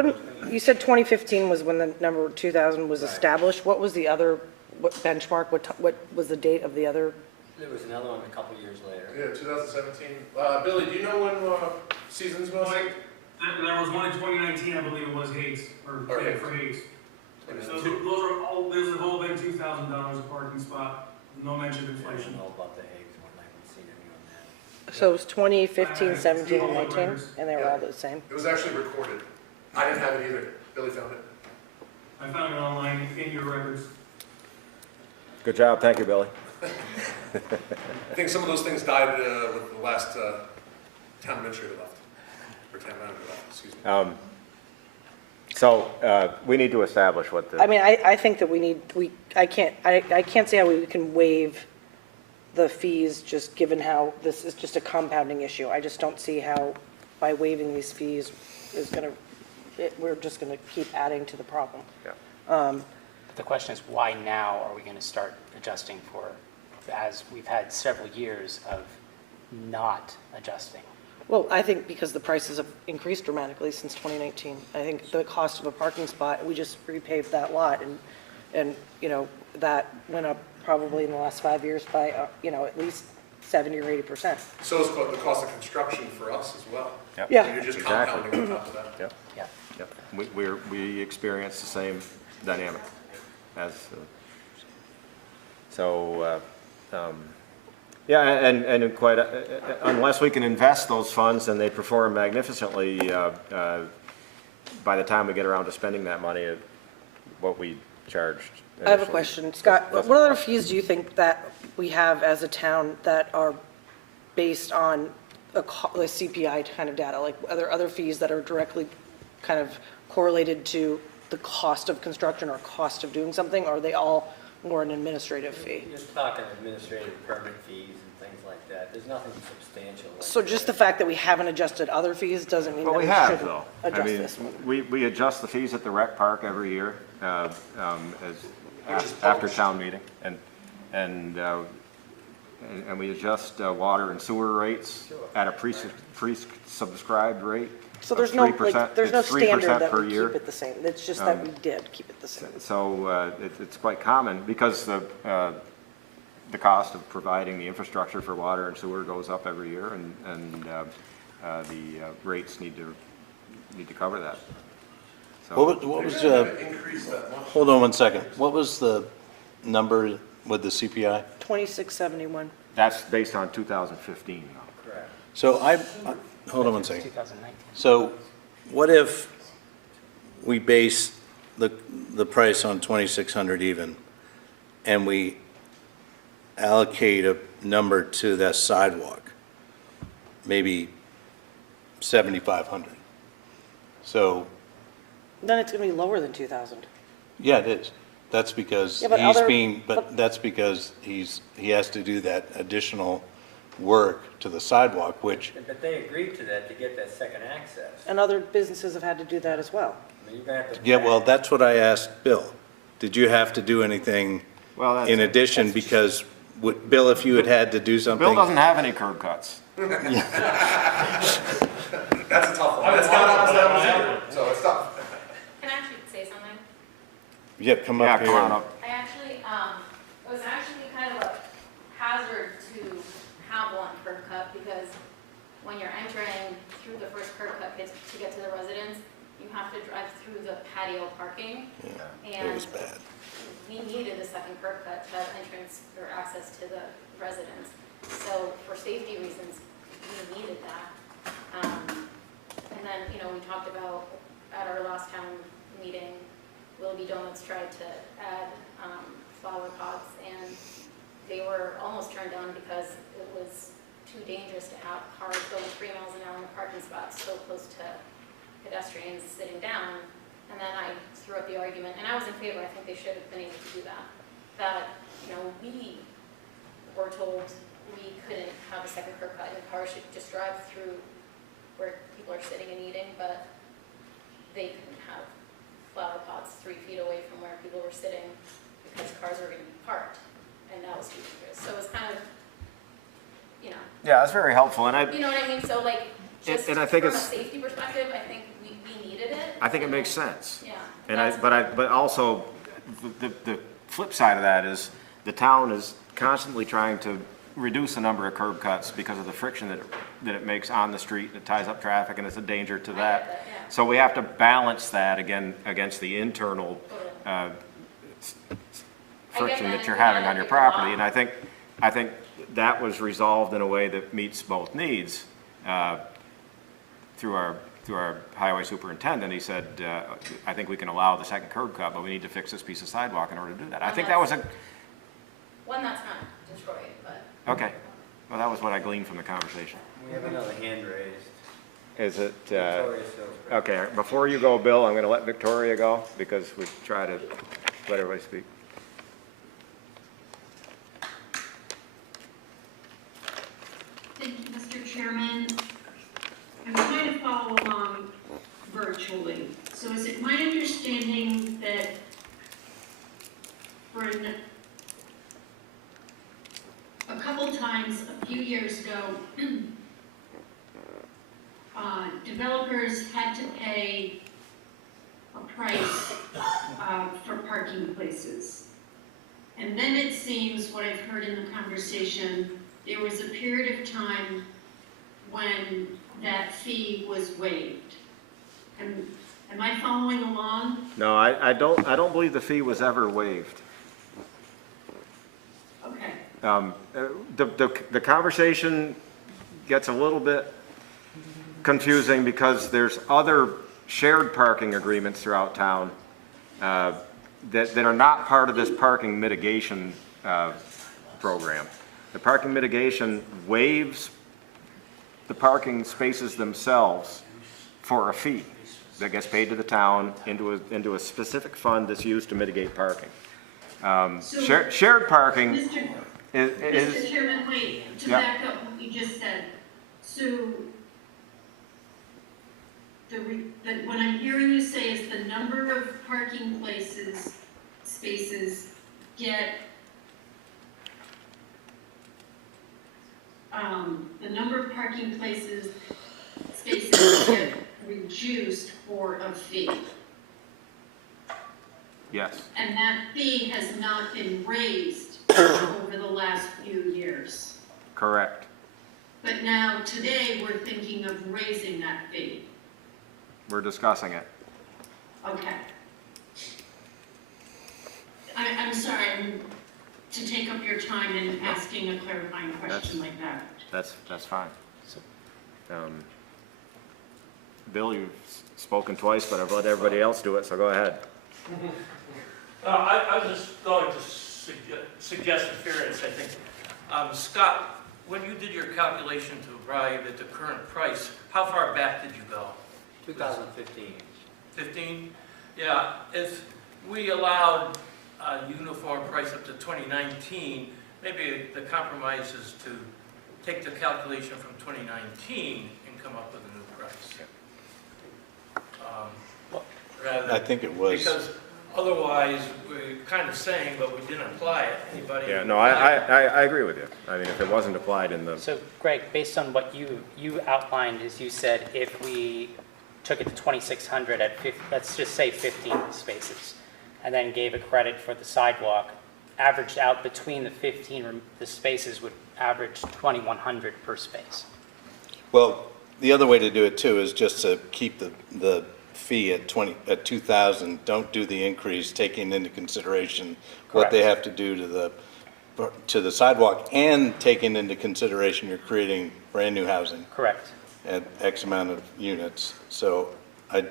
you said 2015 was when the number 2,000 was established. What was the other benchmark? What was the date of the other? There was another one a couple years later. Yeah, 2017. Billy, do you know when Seasons was? There was one in 2019, I believe it was Hayes, Or Hayes. for Hayes. Those have all been $2,000 a parking spot, no mention of I don't inflation. know about the Hagues one, I haven't seen any on that. So it was 2015, 17, and 19, and they were all the same? It was actually recorded. I didn't have it either. Billy found it. I found it online in your records. Good job, thank you, Billy. I think some of those things died with the last town administrator left, or town manager left, excuse me. So we need to establish what the. I mean, I think that I can't see how we can waive the fees, just given how this is just a compounding issue. I just don't see how by waiving these fees we're just gonna keep adding to the problem. Yeah. The question is, why now are we going to start adjusting for, as we've had several years of not adjusting? Well, I think because the prices have increased dramatically since 2019. I think the cost of a parking spot, we just repaved that lot, and that went up probably in the last 5 years by, at least 70 or 80%. So is the cost of construction for us as well. Yep. Yeah. You're just Exactly. compounding on top of that. Yep. Yeah. Yep. We experience the same dynamic as, yeah, and quite, unless we can invest those funds and they perform magnificently, by the time we get around to spending that money, what we charged. I have a initially question. Scott, doesn't what other cost. fees do you think that we have as a town that are based on the CPI kind of data? Like, are there other fees that are directly kind of correlated to the cost of construction or cost of doing something? Or are they all more an administrative fee? You're just talking administrative permit fees and things like that. There's nothing substantial. Like So just the fact that we haven't adjusted other fees doesn't mean Well, that we we have, shouldn't though. I adjust mean, this one? we adjust the fees at the rec park every year, after town meeting, and we adjust water and sewer rates at a pre-subscribed rate. So of there's no, 3%. like, there's no It's 3% standard that per we year. keep it the same. It's just that we did keep it the same. So it's quite common, because the cost of providing the infrastructure for water and sewer goes up every year, and the rates need to cover that. So- What was, Increase that much. hold on one second. What was the number with the CPI? 2671. That's based on 2015, though. Correct. So hold on one second. 2019. So what if we base the price on 2,600 even, and we allocate a number to that sidewalk, maybe 7,500? So, Then it's going to be lower than 2,000. yeah, it is. That's because Yeah, but he's other- being, but that's because he has to do that additional work to the sidewalk, which, But they agreed to that to get that second access. And other businesses have had to do that as well. I mean, you're gonna have to. yeah, well, that's what I asked Bill. Did you have to do anything Well, that's- in addition? Because, Bill, if you had to do something. Bill doesn't have any curb cuts. That's a tough one. That's not apples to apples either, so it's tough. Can I actually say something? Yeah, come Yeah, up here. come on up. I actually, it was actually kind of a hazard to have one curb cut because when you're entering through the first curb cut to get to the residence, you have to drive through the patio parking. Yeah, it was bad. We needed a second curb cut to have entrance or access to the residence. So for safety reasons, we needed that. And then, we talked about at our last town meeting, Willoughby Donuts tried to add flower pots, and they were almost turned down because it was too dangerous to have cars going 3 miles an hour in the parking spots so close to pedestrians sitting down. And then I threw up the argument, and I was in favor, I think they should have been able to do that, we were told we couldn't have a second curb cut, and cars should just drive through where people are sitting and eating, but they couldn't have flower pots 3 feet away from where people were sitting because cars were going to be parked, and that was too dangerous. So it was kind of, Yeah, that's very helpful, and you know what I mean? So like, just And I think from a it's- safety perspective, I think we needed it. I think it makes sense. Yeah. But also, the flip side of that is, the town is constantly trying to reduce the number of curb cuts because of the friction that it makes on the street, and it ties up traffic, and it's a danger to that. So we have to balance that against the internal friction that you're having on your property. And I think that was resolved in a way that meets both needs through our highway superintendent. He said, I think we can allow the second curb cut, but we need to fix this piece of sidewalk in order to do that. I think that was One that's not Detroit, but. okay. Well, that was what I gleaned from the conversation. We have another hand raised. Is it, Victoria Silver. okay, before you go, Bill, I'm going to let Victoria go, because we try to let everybody speak. Thank you, Mr. Chairman. I'm trying to follow along virtually. So is it my understanding that for a couple times, a few years ago, developers had to pay a price for parking places. And then it seems, what I've heard in the conversation, there was a period of time when that fee was waived. Am I following along? No, I don't believe the fee was ever waived. Okay. The conversation gets a little bit confusing because there's other shared parking agreements throughout town that are not part of this parking mitigation program. The parking mitigation waives the parking spaces themselves for a fee that gets paid to the town into a specific fund that's used to mitigate parking. Shared parking Mr. is. Chairman, wait, to Yeah. back up what you just said. So, what I'm hearing you say is the number of parking spaces get, spaces get reduced for a fee. Yes. And that fee has not been raised over the last few years. Correct. But now, today, we're thinking of raising that fee. We're discussing it. Okay. I'm sorry to take up your time in asking a clarifying question like that. That's fine. Bill, you've spoken twice, but I've let everybody else do it, so go ahead. I was just going to suggest a fairness, I think. Scott, when you did your calculation to arrive at the current price, how far back did you go? 2015. 15? Yeah, if we allowed a uniform price up to 2019, maybe the compromise is to take the calculation from 2019 and come up with a new price. I think it was. Because otherwise, we're kind of saying, but we didn't apply it. Anybody? Yeah, no, I agree with you. I mean, if it wasn't applied in the. So Greg, based on what you outlined, is you said if we took it to 2,600 at, let's just say 15 spaces, and then gave a credit for the sidewalk, averaged out between the spaces would average 2,100 per space. Well, the other way to do it too is just to keep the fee at 2,000. Don't do the increase, taking into consideration what they have to do to the sidewalk, and taking into consideration you're creating brand new housing. Correct. At X amount of units. So I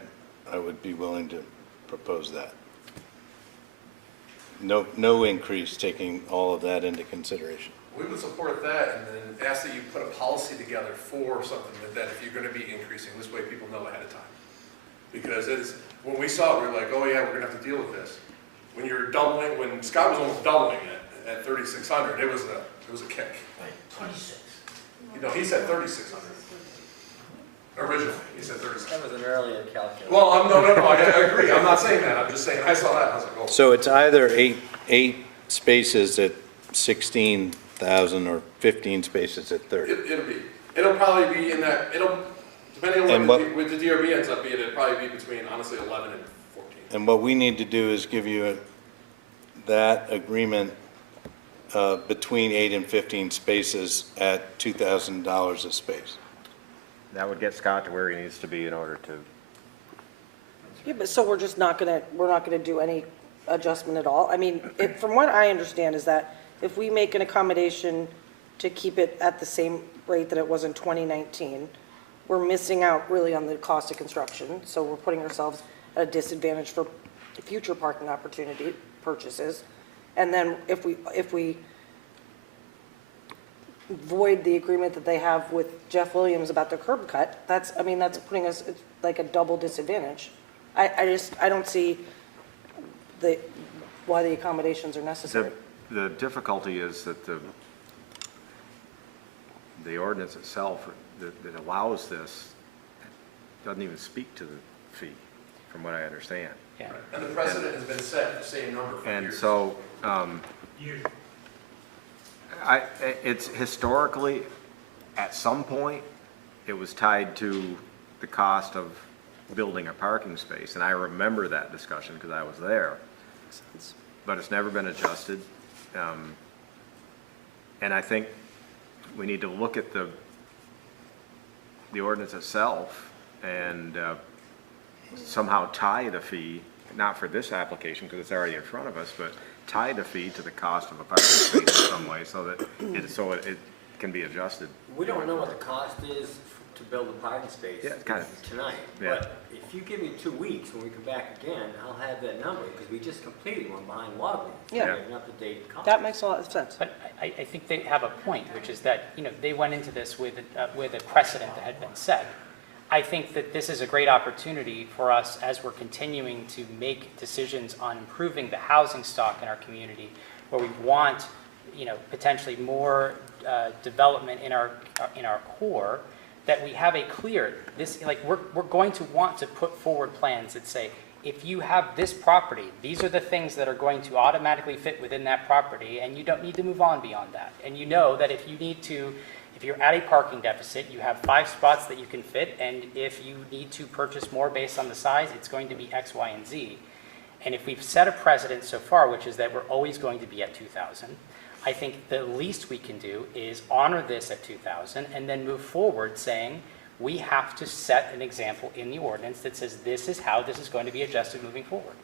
would be willing to propose that. No increase, taking all of that into consideration. We would support that and then ask that you put a policy together for something like that if you're going to be increasing. This way people know ahead of time. Because when we saw it, we were like, oh yeah, we're going to have to deal with this. When you're doubling, when Scott was almost doubling it at 3,600, it was a kick. 26. You know, he said 3,600. Originally, he said 3,600. That was an earlier calculation. Well, no, I agree. I'm not saying that. I'm just saying, I saw that and I was like, oh. So it's either eight spaces at 16,000 or 15 spaces at 30. It'll probably be in that, depending on And what the DRB ends up being, it'll probably be between, honestly, 11 and 14. And what we need to do is give you that agreement between 8 and 15 spaces at $2,000 a space. That would get Scott to where he needs to be in order to. Yeah, but so we're not gonna do any adjustment at all? I mean, from what I understand is that if we make an accommodation to keep it at the same rate that it was in 2019, we're missing out really on the cost of construction, so we're putting ourselves at a disadvantage for future parking opportunity purchases. And then if we void the agreement that they have with Jeff Williams about the curb cut, that's putting us at like a double disadvantage. I don't see why the accommodations are necessary. The difficulty is that the ordinance itself that allows this doesn't even speak to the fee, from what I understand. Yeah. And the precedent has been set, the same number for years. And so, it's historically, at some point, it was tied to the cost of building a parking space, and I remember that discussion because I was there. But it's never been adjusted. And I think we need to look at the ordinance itself and somehow tie the fee, not for this application because it's already in front of us, but tie the fee to the cost of a parking space in some way so that it can be adjusted. We don't know what the cost is to build a parking space Yeah, it's kind of, tonight. yeah. But if you give me 2 weeks, when we come back again, I'll have that number, because we just completed one behind Walgreens. Yeah. We have an up-to-date cost. That makes a lot of sense. But I think they have a point, which is that, you know, they went into this with a precedent that had been set. I think that this is a great opportunity for us as we're continuing to make decisions on improving the housing stock in our community, where we want, you know, potentially more development in our core, that we have a clear, we're going to want to put forward plans that say, if you have this property, these are the things that are going to automatically fit within that property, and you don't need to move on beyond that. And you know that if you're at a parking deficit, you have 5 spots that you can fit, and if you need to purchase more based on the size, it's going to be X, Y, and Z. And if we've set a precedent so far, which is that we're always going to be at 2,000, I think the least we can do is honor this at 2,000 and then move forward saying, we have to set an example in the ordinance that says this is how this is going to be adjusted moving forward.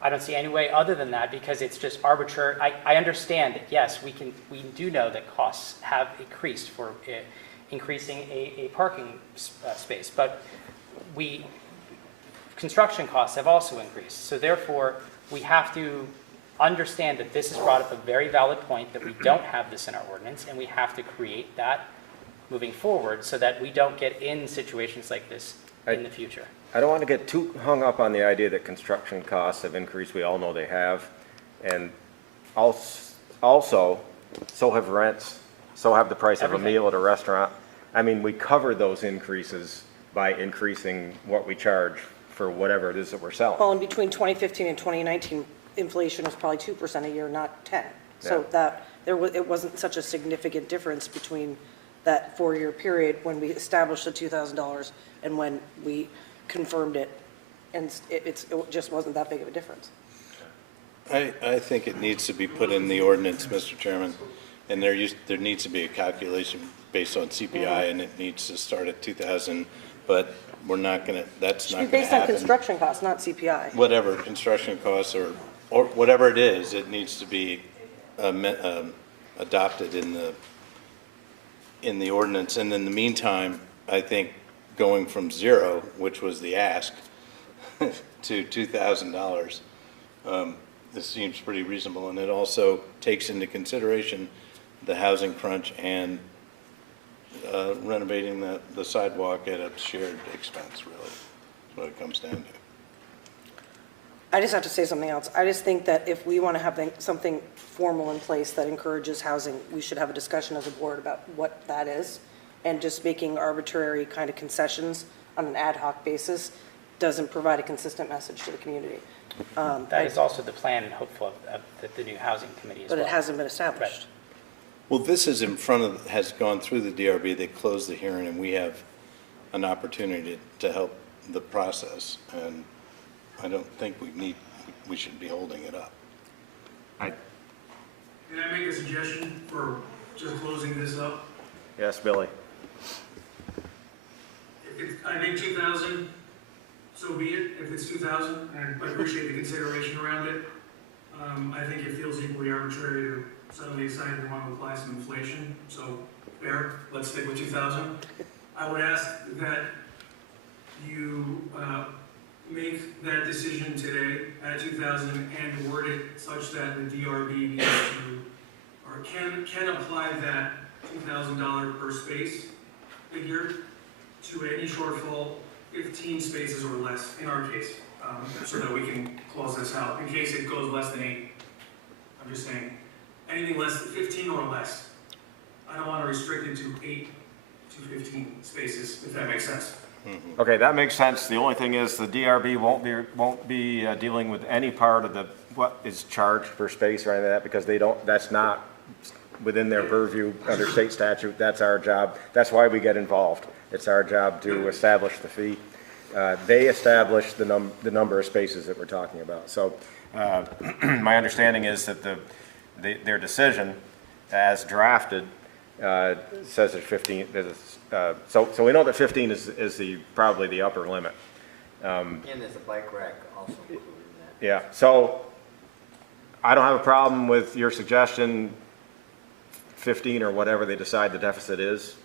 I don't see any way other than that, because it's just arbitrary. I understand that, yes, we do know that costs have increased for increasing a parking space, but construction costs have also increased. So therefore, we have to understand that this has brought up a very valid point, that we don't have this in our ordinance, and we have to create that moving forward so that we don't get in situations like this in the future. I don't want to get too hung up on the idea that construction costs have increased. We all know they have. And also, so have rents, so have the price of a meal at a restaurant. I mean, we cover those increases by increasing what we charge for whatever it is that we're selling. Well, in between 2015 and 2019, inflation was probably 2% a year, not 10. So it wasn't such a significant difference between that 4-year period when we established the $2,000 and when we confirmed it, and it just wasn't that big of a difference. I think it needs to be put in the ordinance, Mr. Chairman, and there needs to be a calculation based on CPI, and it needs to start at 2,000, but we're not going to, that's not going to happen. Based on construction costs, not CPI. Whatever, construction costs or whatever it is, it needs to be adopted in the ordinance. And in the meantime, I think going from 0, which was the ask, to $2,000, this seems pretty reasonable. And it also takes into consideration the housing crunch and renovating the sidewalk at a shared expense, really, is what it comes down to. I just have to say something else. I just think that if we want to have something formal in place that encourages housing, we should have a discussion as a board about what that is. And just making arbitrary kind of concessions on an ad hoc basis doesn't provide a consistent message to the community. That is also the plan and hopeful of the new housing committee as well. But it hasn't been established. Right. Well, this is in front of, has gone through the DRB, they closed the hearing, and we have an opportunity to help the process, and I don't think we should be holding it up. Can I make a suggestion for just closing this up? Yes, Billy. I think 2,000, so be it. If it's 2,000, and I appreciate the consideration around it. I think it feels equally arbitrary to suddenly decide we want to apply some inflation. So fair, let's stick with 2,000. I would ask that you make that decision today at 2,000 and word it such that the DRB needs to, or can apply that $2,000 per space figure to any shortfall, 15 spaces or less in our case, so that we can close this out. In case it goes less than 8, I'm just saying, anything less than 15 or less. I don't want to restrict it to 8 to 15 spaces, if that makes sense. Mm-hmm. Okay, that makes sense. The only thing is the DRB won't be dealing with any part of what is charged per space or anything like that, because that's not within their purview under state statute. That's our job. That's why we get involved. It's our job to establish the fee. They establish the number of spaces that we're talking about. So my understanding is that their decision as drafted, says that 15, so we know that 15 is probably the upper limit. And there's a bike rack also included in that. Yeah, so I don't have a problem with your suggestion, 15 or whatever they decide the deficit is.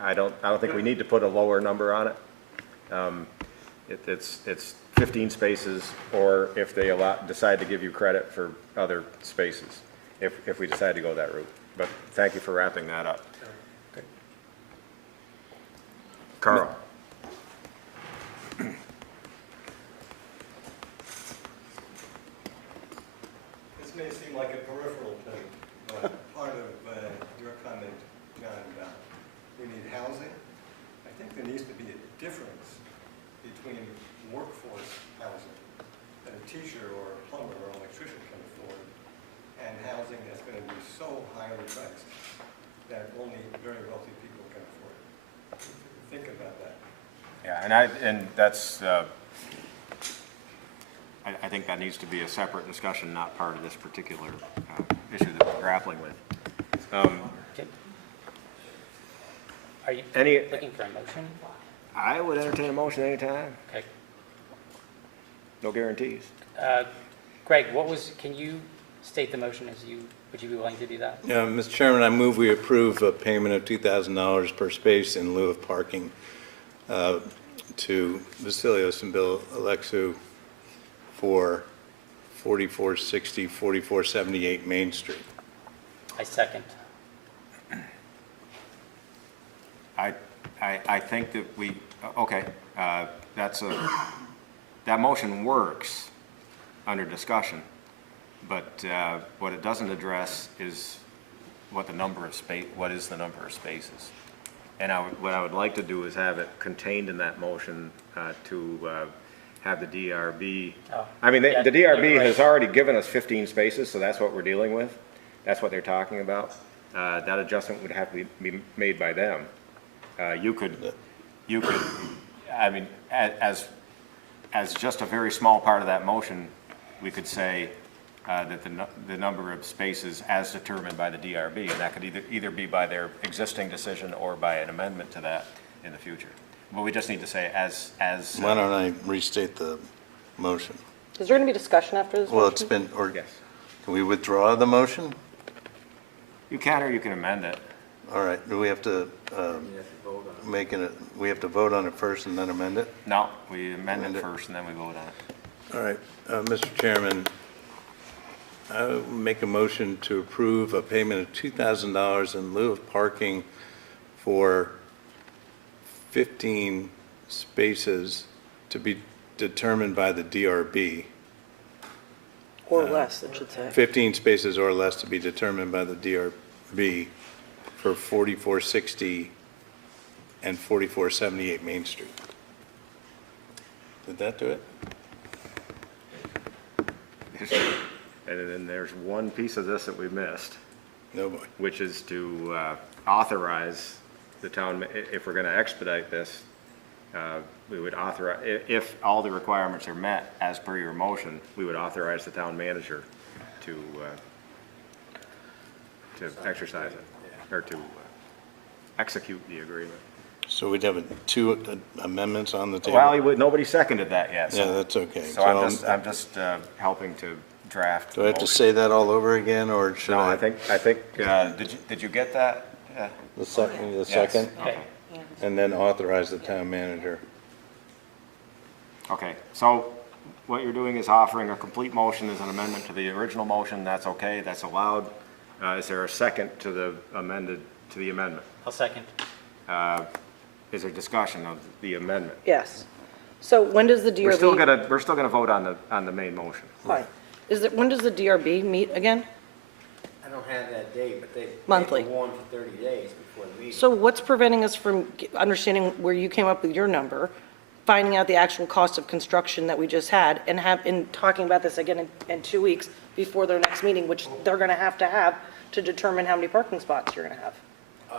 I don't think we need to put a lower number on it. It's 15 spaces, or if they decide to give you credit for other spaces, if we decide to go that route. But thank you for wrapping that up. Okay. Carl. This may seem like a peripheral thing, but part of your comment, John, about we need housing, I think there needs to be a difference between workforce housing that a teacher or a plumber or an electrician can afford, and housing that's going to be so highly priced that only very wealthy people can afford it. Think about that. Yeah, and that's, I think that needs to be a separate discussion, not part of this particular issue that we're grappling with. Are you looking for a motion? I would entertain a motion anytime. Okay. No guarantees. Greg, can you state the motion would you be willing to do that? Mr. Chairman, I move we approve a payment of $2,000 per space in lieu of parking to Vasilios and Bill Alexu for 4460, 4478 Main Street. I second. I think that okay, that motion works under discussion, but what it doesn't address is what is the number of spaces. And what I would like to do is have it contained in that motion to have the DRB. Oh, I mean, the DRB you're right. has already given us 15 spaces, so that's what we're dealing with. That's what they're talking about. That adjustment would have to be made by them. You could, I mean, as just a very small part of that motion, we could say that the number of spaces as determined by the DRB, and that could either be by their existing decision or by an amendment to that in the future. But we just need to say as. Why don't I restate the motion? Is there going to be discussion after this Well, motion? it's been, or Yes. can we withdraw the motion? You can, or you can amend it. All right, do we have to we have to vote on it first and then amend it? No, we amend it first and then we vote on it. All right, Mr. Chairman, I will make a motion to approve a payment of $2,000 in lieu of parking for 15 spaces to be determined by the DRB. Or less, it should say. 15 spaces or less to be determined by the DRB for 4460 and 4478 Main Street. Did that do it? And then there's one piece of this that we missed. No boy. Which is to authorize the town, if we're going to expedite this, we would authorize, if all the requirements are met as per your motion, we would authorize the town manager to exercise it, or to execute the agreement. So we'd have two amendments on the table? Well, nobody seconded that yet. Yeah, that's okay. So I'm just helping to draft. Do I have to say that all over again, or should No, I? I think, did you get that? The second, Yes. Okay. and then authorize the town manager. Okay, so what you're doing is offering a complete motion as an amendment to the original motion. That's okay, that's allowed. Is there a second to the amendment? I'll second. Is there discussion of the amendment? Yes. So when does the DRB? We're still gonna vote on the main motion. Fine. When does the DRB meet again? I don't have that date, but they Monthly. go on for 30 days before the meeting. So what's preventing us from understanding where you came up with your number, finding out the actual cost of construction that we just had, and talking about this again in 2 weeks before their next meeting, which they're going to have to determine how many parking spots you're going to have?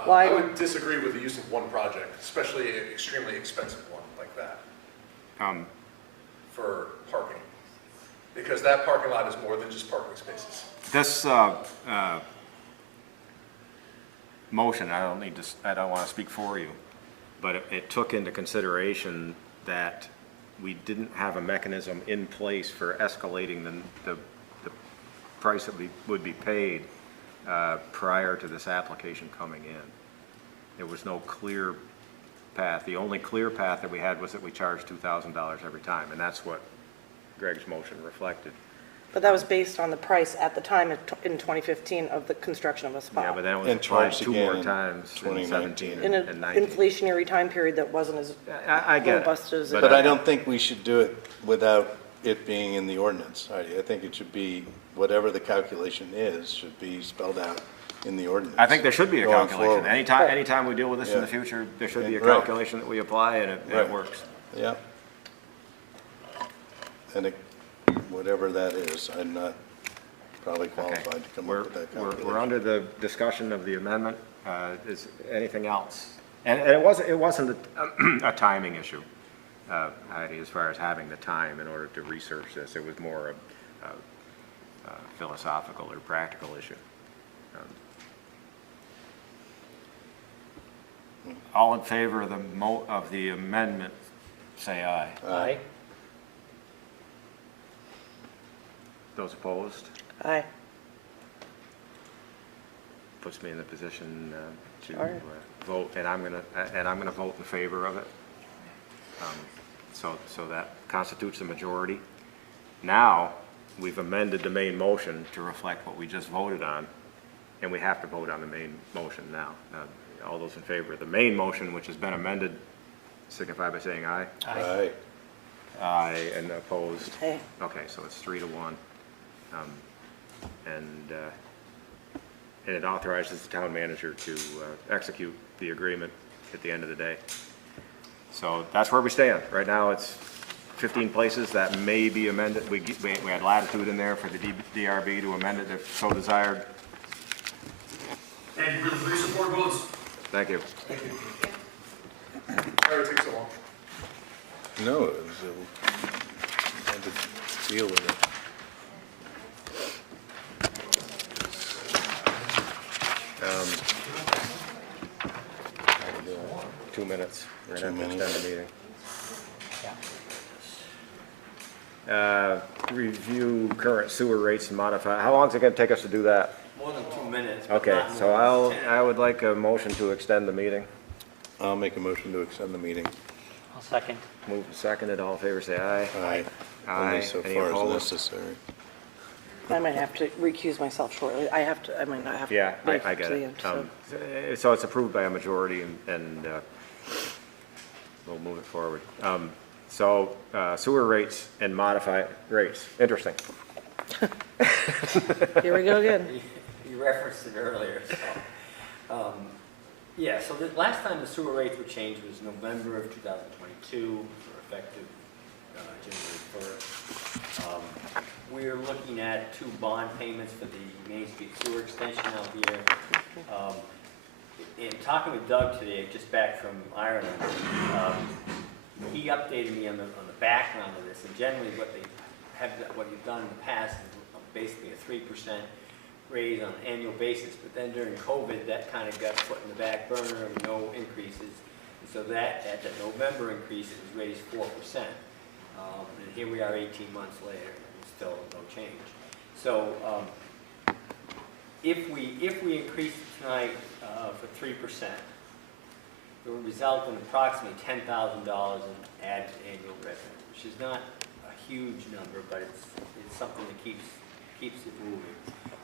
Why? I would disagree with the use of one project, especially an extremely expensive one like that, for parking. Because that parking lot is more than just parking spaces. This, motion, I don't want to speak for you, but it took into consideration that we didn't have a mechanism in place for escalating the price that would be paid prior to this application coming in. There was no clear path. The only clear path that we had was that we charged $2,000 every time, and that's what Greg's motion reflected. But that was based on the price at the time in 2015 of the construction of a spa. Yeah, but then it was And applied charged 2 more again in times in 2019. 17 In and an 19. inflationary time period that wasn't as I get it. robust as it. But I don't think we should do it without it being in the ordinance, Heidi. I think it should be, whatever the calculation is, should be spelled out in the ordinance. I think there should be a going calculation. forward. Anytime we deal with this in Yeah. the future, there should be a Right. calculation that we apply, and it Right. works. Yeah. And whatever that is, I'm not probably qualified to come up with that We're calculation. under the discussion of the amendment. Is anything else? And it wasn't a timing issue, Heidi, as far as having the time in order to research this. It was more a philosophical or practical issue. All in favor of the amendment, say aye. Aye. Those opposed? Aye. Puts me in the position to Sure. vote, and I'm gonna vote in favor of it. So that constitutes a majority. Now, we've amended the main motion to reflect what we just voted on, and we have to vote on the main motion now. All those in favor of the main motion, which has been amended, signify by saying aye. Aye. Aye, and opposed? Aye. Okay, so it's 3-1. And it authorizes the town manager to execute the agreement at the end of the day. So that's where we stand. Right now, it's 15 places that may be amended. We had latitude in there for the DRB to amend it if so desired. Thank you for the 3 support votes. Thank you. Sorry it takes so long. No, it was, had to deal with it. I can do it. 2 minutes. We're gonna have to extend the meeting. Review current sewer rates and modify, how long is it gonna take us to do that? More than 2 minutes. but Okay, not so more than 10. I would like a motion to extend the meeting. I'll make a motion to extend the meeting. I'll second. Moved and seconded, all in favor say aye. Aye. Aye. Only so Any far as opposed? necessary. I might have to recuse myself shortly. I might not have to. Yeah, make I it get to the it. end, so. So it's approved by a majority, and we'll move it forward. So sewer rates and modify rates, interesting. Here we go again. You referenced it earlier, so. Yeah, so the last time the sewer rates were changed was November of 2022, for effective January 1st. We're looking at 2 bond payments for the Main Street sewer extension out here. In talking with Doug today, just back from Ireland, he updated me on the background of this, and generally what you've done in the past is basically a 3% raise on an annual basis, but then during COVID, that kind of got put in the back burner, no increases. And so that, at the November increase, it was raised 4%. And here we are 18 months later, and still no change. So if we increase it tonight for 3%, it will result in approximately $10,000 in added annual revenue, which is not a huge number, but it's something that keeps it moving.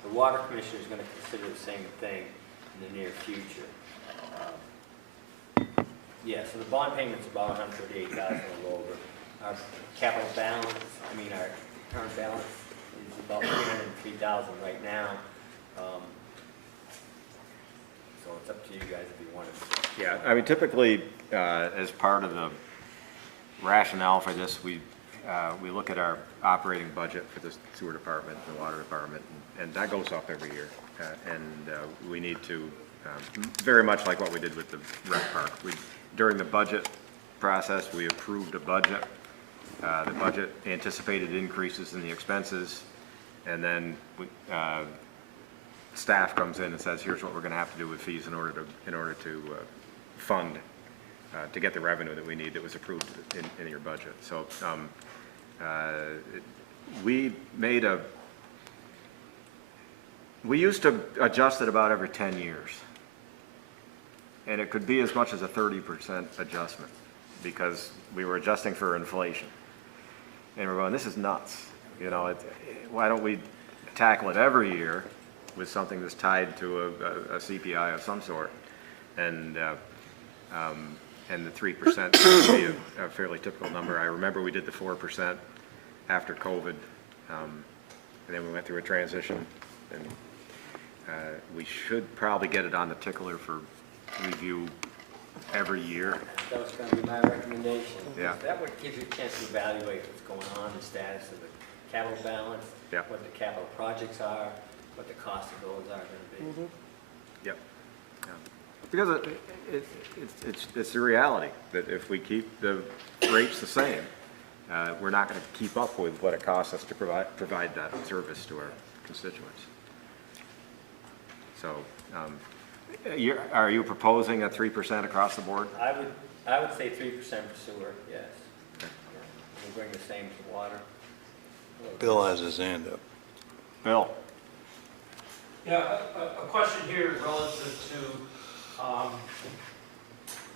The water commissioner is going to consider the same thing in the near future. Yeah, so the bond payment's about $138,000 a little over. Our capital balance, our current balance is about $303,000 right now. So it's up to you guys if you want to. Yeah, typically, as part of the rationale for this, we look at our operating budget for the sewer department and the water department, and that goes up every year. And we need to, very much like what we did with the rec park, during the budget process, we approved a budget. The budget anticipated increases in the expenses, and then staff comes in and says, here's what we're gonna have to do with fees in order to fund, to get the revenue that we need that was approved in your budget. So, we used to adjust it about every 10 years. And it could be as much as a 30% adjustment because we were adjusting for inflation. And we're going, this is nuts. You know, why don't we tackle it every year with something that's tied to a CPI of some sort? And the 3% would be a fairly typical number. I remember we did the 4% after COVID, and then we went through a transition. And we should probably get it on the tickler for review every year. That was going to be my recommendation. Yeah. That would give you a chance to evaluate what's going on, the status of the capital balance, Yeah. what the capital projects are, what the cost of those are going to be. Yep. Yeah. Because it's the reality that if we keep the rates the same, we're not going to keep up with what it costs us to provide that service to our constituents. So, are you proposing a 3% across the board? I would say 3% for sewer, yes. We'll bring the same to water. Bill has his hand up. Bill? Yeah, a question here relative to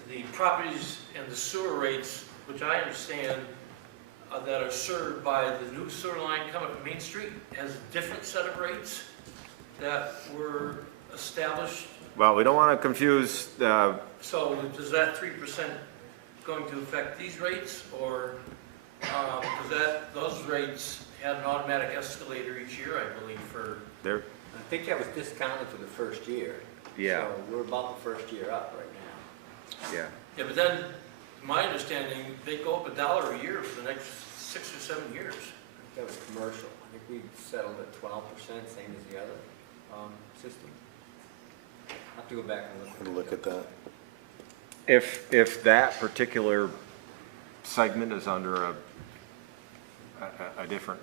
the properties and the sewer rates, which I understand that are served by the new sewer line coming from Main Street, has a different set of rates that were established. Well, we don't want to confuse So does that 3% going to affect these rates, or because those rates had an automatic escalator each year, I believe, for... I think that was discounted for the first year. Yeah. So we're about the first year up right now. Yeah. Yeah, but then, to my understanding, they go up $1 a year for the next 6 or 7 years. That was commercial. I think we settled at 12%, same as the other system. I'll have to go back and Look at that. If that particular segment is under a different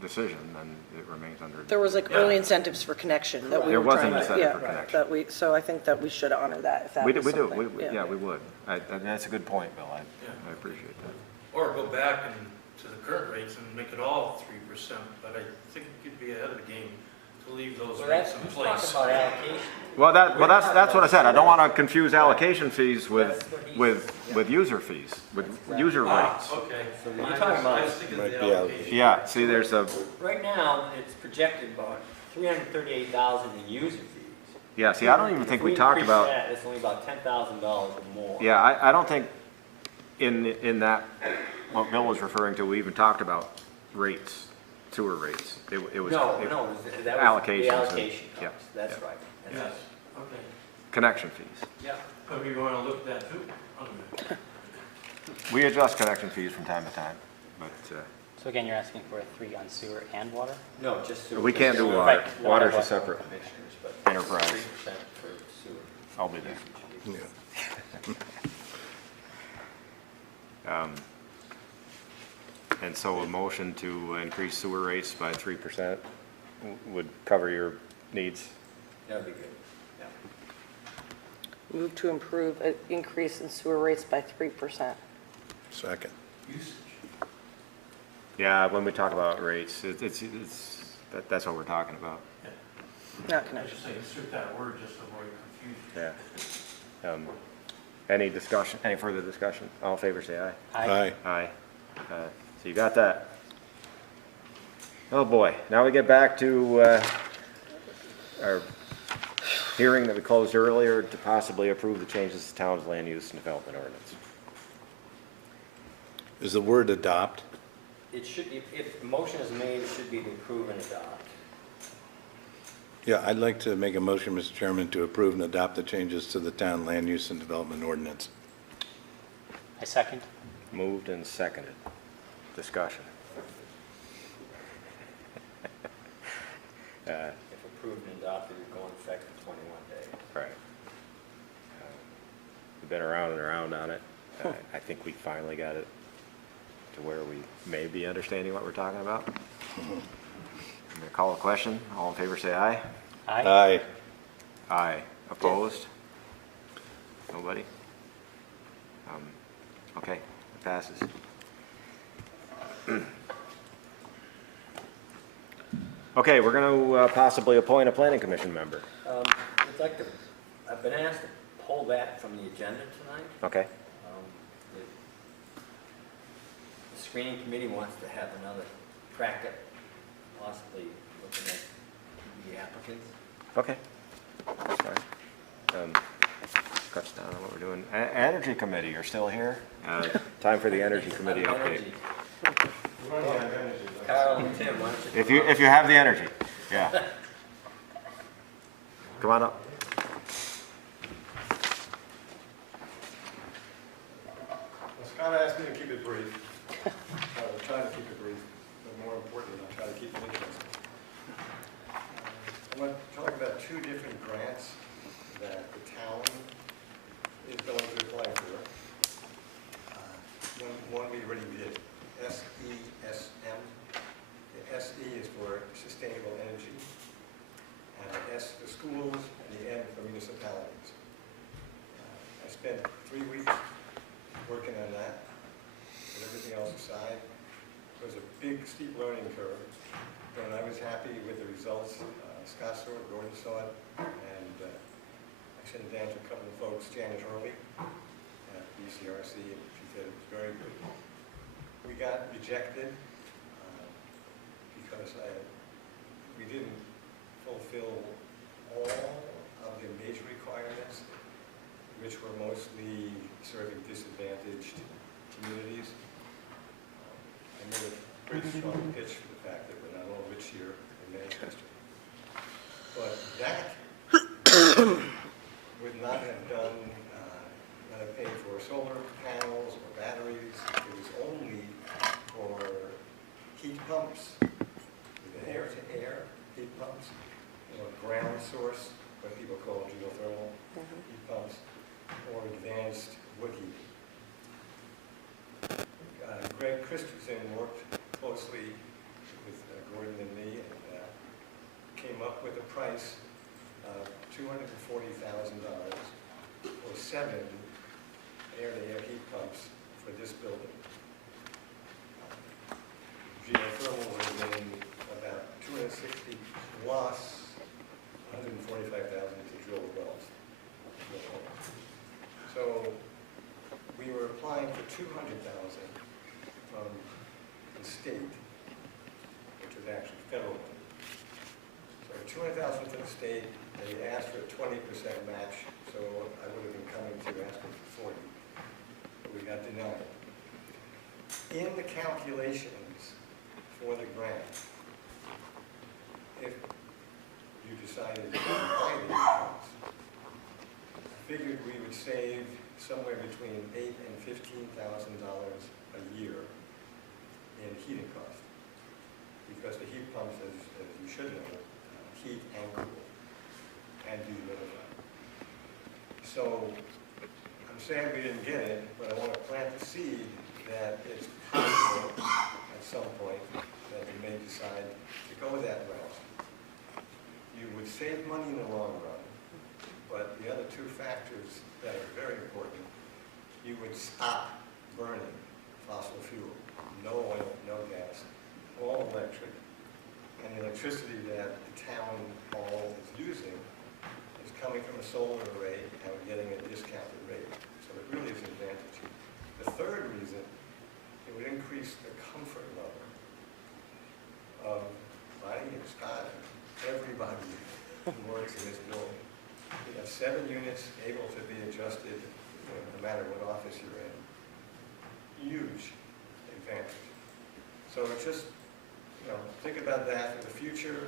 decision, then it remains under. There was like early incentives for connection that we There were was an trying to, incentive for yeah, connection. that we, so I think that we should honor that if that We was do, something. yeah, we would. And that's a good point, Bill. I appreciate that. Or go back to the current rates and make it all 3%, but I think you'd be ahead of the game to leave those rates in place. Talking about allocation. Well, that's what I said. I don't want to confuse allocation fees with user fees, with user rates. Okay. So you're talking about, I was thinking of Might the be allocation. Yeah, see, there's a, right now, it's projected about $338,000 in user fees. yeah, see, I don't even think we If talked increase about, that, it's only about $10,000 or more. yeah, I don't think in that, what Bill was referring to, we even talked about rates, sewer rates. It was. No, that was allocations the and- allocation yeah, cost, that's yeah. right. Yes, okay. Connection fees. Yeah, but we want to look at that too. Okay. We adjust connection fees from time to time, but So again, you're asking for a 3 on sewer and water? No, just sewer. we can't do water. Right. Water's a Water. separate Commissioners, but enterprise. 3% for sewer. I'll be there. Yeah. And so a motion to increase sewer rates by 3% would cover your needs? That'd be good, yeah. Move to improve an increase in sewer rates by 3%. Second. Yeah, when we talk about rates, that's what we're talking about. Not I connection. should say, insert that word just to avoid confusion. Yeah. Any discussion, any further discussion? All in favor, say aye. Aye. Aye. So you got that. Oh, boy. Now we get back to our hearing that we closed earlier to possibly approve the changes to town's land use and development ordinance. Is the word adopt? It should be, if a motion is made, it should be to approve and adopt. Yeah, I'd like to make a motion, Mr. Chairman, to approve and adopt the changes to the town land use and development ordinance. I second. Moved and seconded. Discussion. If approved and adopted, it will go in effect in 21 days. Right. We've been around and around on it. I think we finally got it to where we may be understanding what we're talking about. I'm going to call a question. All in favor, say aye. Aye. Aye. Opposed? Nobody? Okay, it passes. Okay, we're going to possibly appoint a planning commission member. I'd like to, I've been asked to pull that from the agenda tonight. Okay. The screening committee wants to have another crack at possibly looking at the applicants. Okay. That's fine. Cuts down on what we're doing. Energy committee, you're still here? Time for the energy committee update. Carl and Tim, why don't you? If you have the energy, yeah. Come on up. Well, Scott asked me to keep it brief. I'll try to keep it brief, but more importantly, I'll try to keep it interesting. I want to talk about two different grants that the town is going to apply for. One we already did, SESM. The SE is for sustainable energy, and the S for schools, and the M for municipalities. I spent 3 weeks working on that, with everything else aside. It was a big, steep learning curve, but I was happy with the results. Scott saw it, Gordon saw it, and I sent it down to a couple of folks, Janet Hurley at BCRC, and she said it was very good. We got rejected because we didn't fulfill all of the major requirements, which were mostly serving disadvantaged communities. I made a pretty strong pitch for the fact that we're not all rich here in Manchester. But that would not have done, not have paid for solar panels or batteries. It was only for heat pumps, with air-to-air heat pumps, ground source, what people call geothermal heat pumps, or advanced wood heating. Greg Christensen worked closely with Gordon and me and came up with a price of $240,000 for 7 air-to-air heat pumps for this building. Geothermal would have been about 260 plus 145,000 to drill the wells. So we were applying for 200,000 from the state, which was actually federal money. So 200,000 from the state, they asked for a 20% match, so I would have been coming to asking for 40, but we got denied. In the calculations for the grant, if you decided to buy these pumps, I figured we would save somewhere between $8,000 and $15,000 a year in heating costs, because the heat pumps, as you should know, heat and cool and dehumidify. So I'm sad we didn't get it, but I want to plant the seed that it's possible at some point that you may decide to go that route. You would save money in the long run, but the other two factors that are very important, you would stop burning fossil fuel, no oil, no gas, all electric, and the electricity that the town hall is using is coming from a solar array, and we're getting a discounted rate. So it really is an advantage. The third reason, it would increase the comfort level of Bonnie and Scott and everybody who works in this building. We have 7 units able to be adjusted no matter what office you're in. Huge advantage. So it's just, think about that for the future.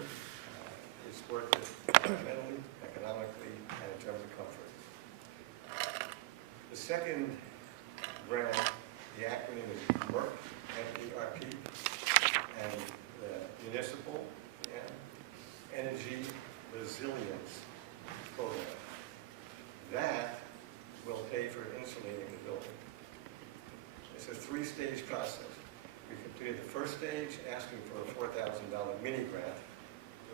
It's worth it environmentally, economically, and in terms of comfort. The second grant, the acronym is MERP, M-E-R-P, and the Municipal Energy Resilience Program. That will pay for insulating the building. It's a 3-stage process. We completed the first stage, asking for a $4,000 mini grant,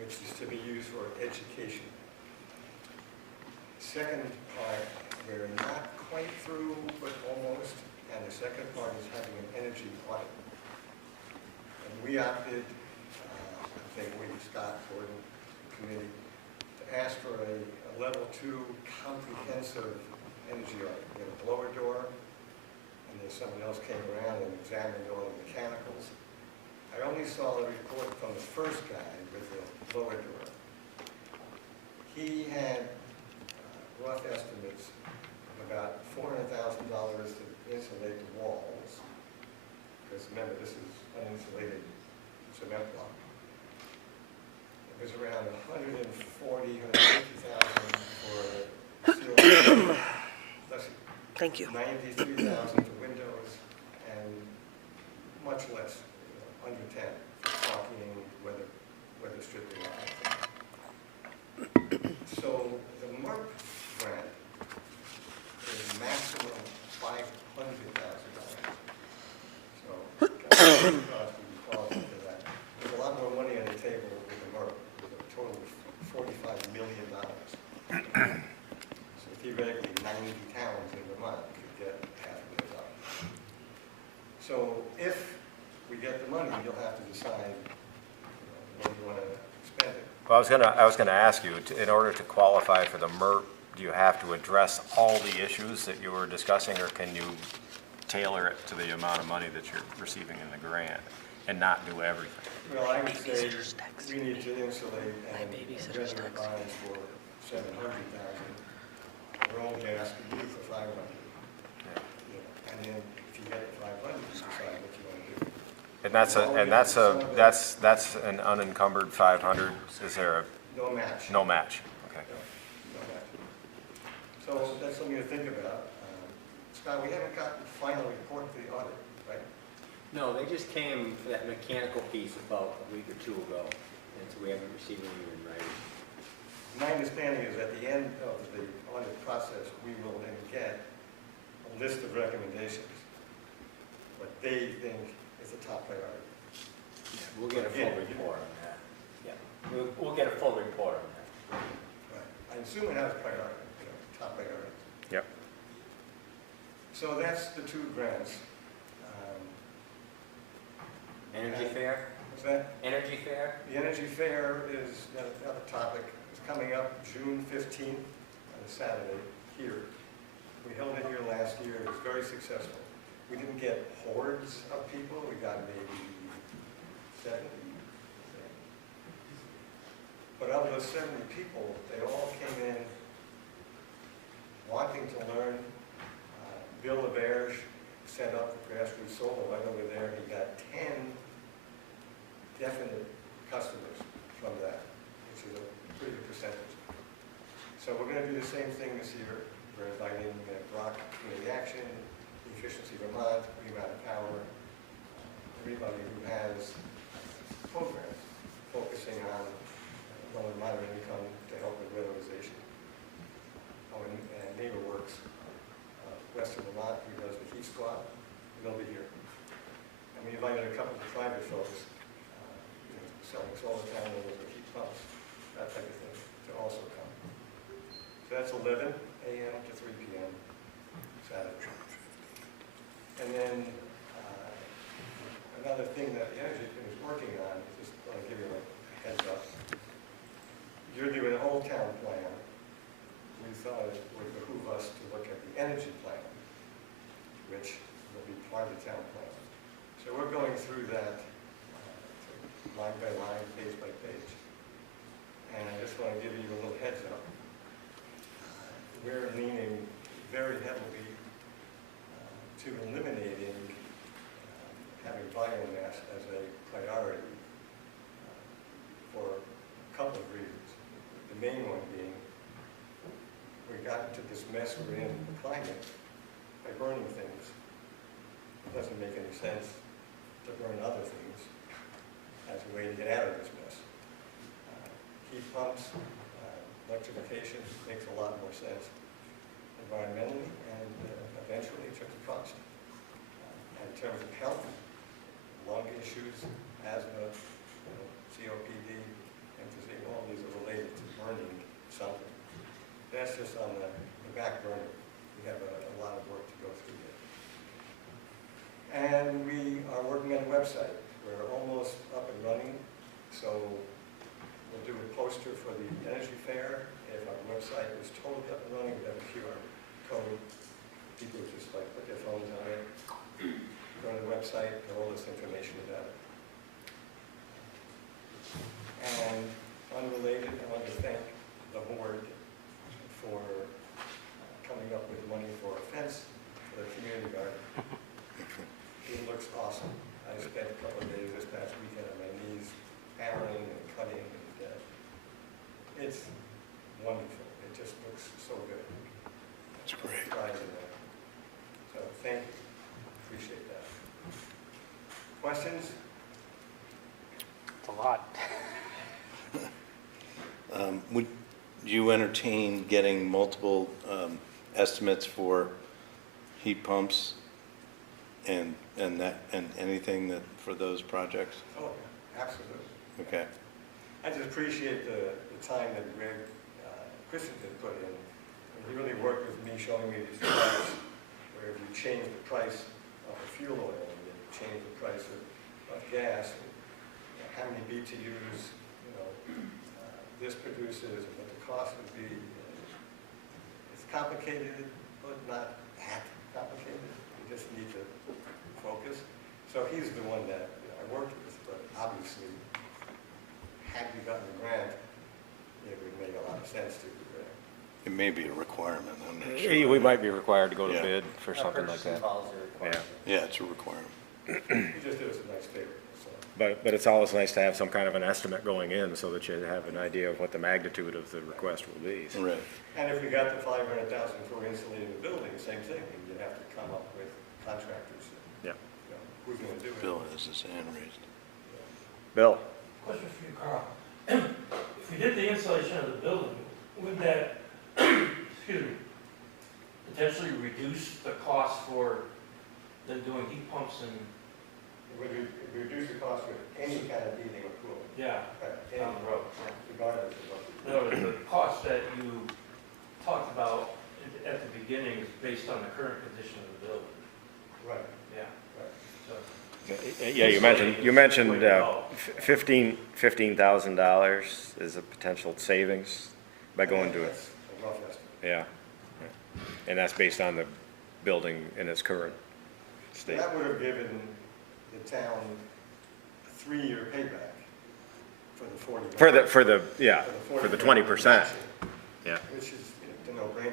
which is to be used for education. Second part, we're not quite through, but almost, and the second part is having an energy audit. And we opted, I think we, Scott, Gordon, committee, to ask for a level 2 comprehensive energy audit. We had a blower door, and then someone else came around and examined all the mechanicals. I only saw the report from the first guy with the blower door. He had rough estimates of about $400,000 to insulate the walls, because remember, this is uninsulated cement block. It was around $150,000 for ceiling. Thank you. $93,000 for windows, and much less, under 10, for caulking, weather stripping. So the MERP grant is maximum $500,000. So cost would be qualified for that. There's a lot more money on the table with the MERP, with a total of $45 million. So theoretically, 90 towns in Vermont could get $500,000. So if we get the money, you'll have to decide what you want to spend it. Well, I was gonna ask you, in order to qualify for the MERP, do you have to address all the issues that you were discussing, or can you tailor it to the amount of money that you're receiving in the grant and not do everything? Well, I would say we need to insulate and render bonds for $700,000. We're only asking you for $500,000. And then if you get the $500,000, you decide what you want to do. And that's an unencumbered 500. Is there a? No match. No match. Okay. No match. So that's something to think about. Scott, we haven't gotten the final report for the audit, right? No, they just came for that mechanical piece about a week or two ago, and so we haven't received anything in writing. My understanding is at the end of the audit process, we will then get a list of recommendations, what they think is the top priority. We'll get a full report on that. Yeah, we'll get a full report on that. Right. I assume it has priority, top priority. Yep. So that's the two grants. Energy fair? What's that? Energy fair? The Energy Fair is another topic. It's coming up June 15th on a Saturday here. We held it here last year. It was very successful. We didn't get hordes of people. We got maybe 70. But of those 70 people, they all came in wanting to learn. Bill LaBerge set up the grassroots solar right over there. He got 10 definite customers from that, which is a pretty good percentage. So we're going to do the same thing this year. We're inviting Brock Community Action, Efficiency Vermont, Green Mountain Power, everybody who has programs focusing on low and moderate income to help with weatherization. Oh, and NeighborWorks, Western Vermont, who does the heat squad, they'll be here. And we invited a couple of private folks, selling solar panels or heat pumps, that type of thing, to also come. So that's 11 a.m. to 3 p.m. Saturday. And then another thing that the Energy Committee is working on, just want to give you a heads up. You're doing an old town plan. We thought it would behoove us to look at the energy plan, which will be part of the town plan. So we're going through that line by line, page by page. And I just want to give you a little heads up. We're leaning very heavily to eliminating having biomass as a priority for a couple of reasons. The main one being we got into this mess we're in the climate by burning things. It doesn't make any sense to burn other things as a way to get out of this mess. Heat pumps, electrification makes a lot more sense environmentally and eventually in terms of cost. And in terms of health, lung issues, asthma, COPD, emphysema, just on the back burner. We have a lot of work to go through yet. And we are working on a website. We're almost up and running, so we'll do a poster for the Energy Fair. If our website is totally up and running, we have a QR code. People just like put their phones on it, go to the website, get all this information about it. And unrelated, I want to thank the board for coming up with money for a fence for the community garden. It looks awesome. I spent a couple of days this past weekend on my knees hammering and cutting, and it's wonderful. It just looks so good. That's great. Pride in that. So thank you. Appreciate that. Questions? It's a lot. Would you entertain getting multiple estimates for heat pumps and anything that for those projects? Oh, absolutely. Okay. I just appreciate the time that Greg Christensen put in. He really worked with me, showing me these graphs where if you change the price of the fuel oil and you change the price of gas, and, how many BTUs this produces, and what the cost would be. It's complicated, but not that complicated. You just need to focus. So he's the one that I worked with, but obviously, had we gotten the grant, it would make a lot of sense to. It may be a requirement, I'm not Yeah, sure. we might be required to go to Yeah. bid for something like that. Yeah. Yeah, it's a requirement. He just did us a nice favor, so. But it's always nice to have some kind of an estimate going in so that you have an idea of what the magnitude of the request will be. Right. And if we got the 500,000 for insulating the building, same thing, you'd have to come up with contractors. Yeah. Who's going to do it? Bill has his hand raised. Bill? Question for you, Carl. If we did the insulation of the building, would that, excuse me, potentially reduce the cost for them doing heat pumps and? It would reduce the cost of any kind of heating or cooling. Yeah, down the road. Regardless of what. No, the cost that you talked about at the beginning is based on the current condition of the building. Right. Yeah. Right. So, Yeah, you mentioned $15,000 is a potential savings by going to it. That's a rough estimate. Yeah. And that's based on the building in its current state. That would have given the town a 3-year payback for the 40. For the 20%. Yeah. Which is the no-brainer, 3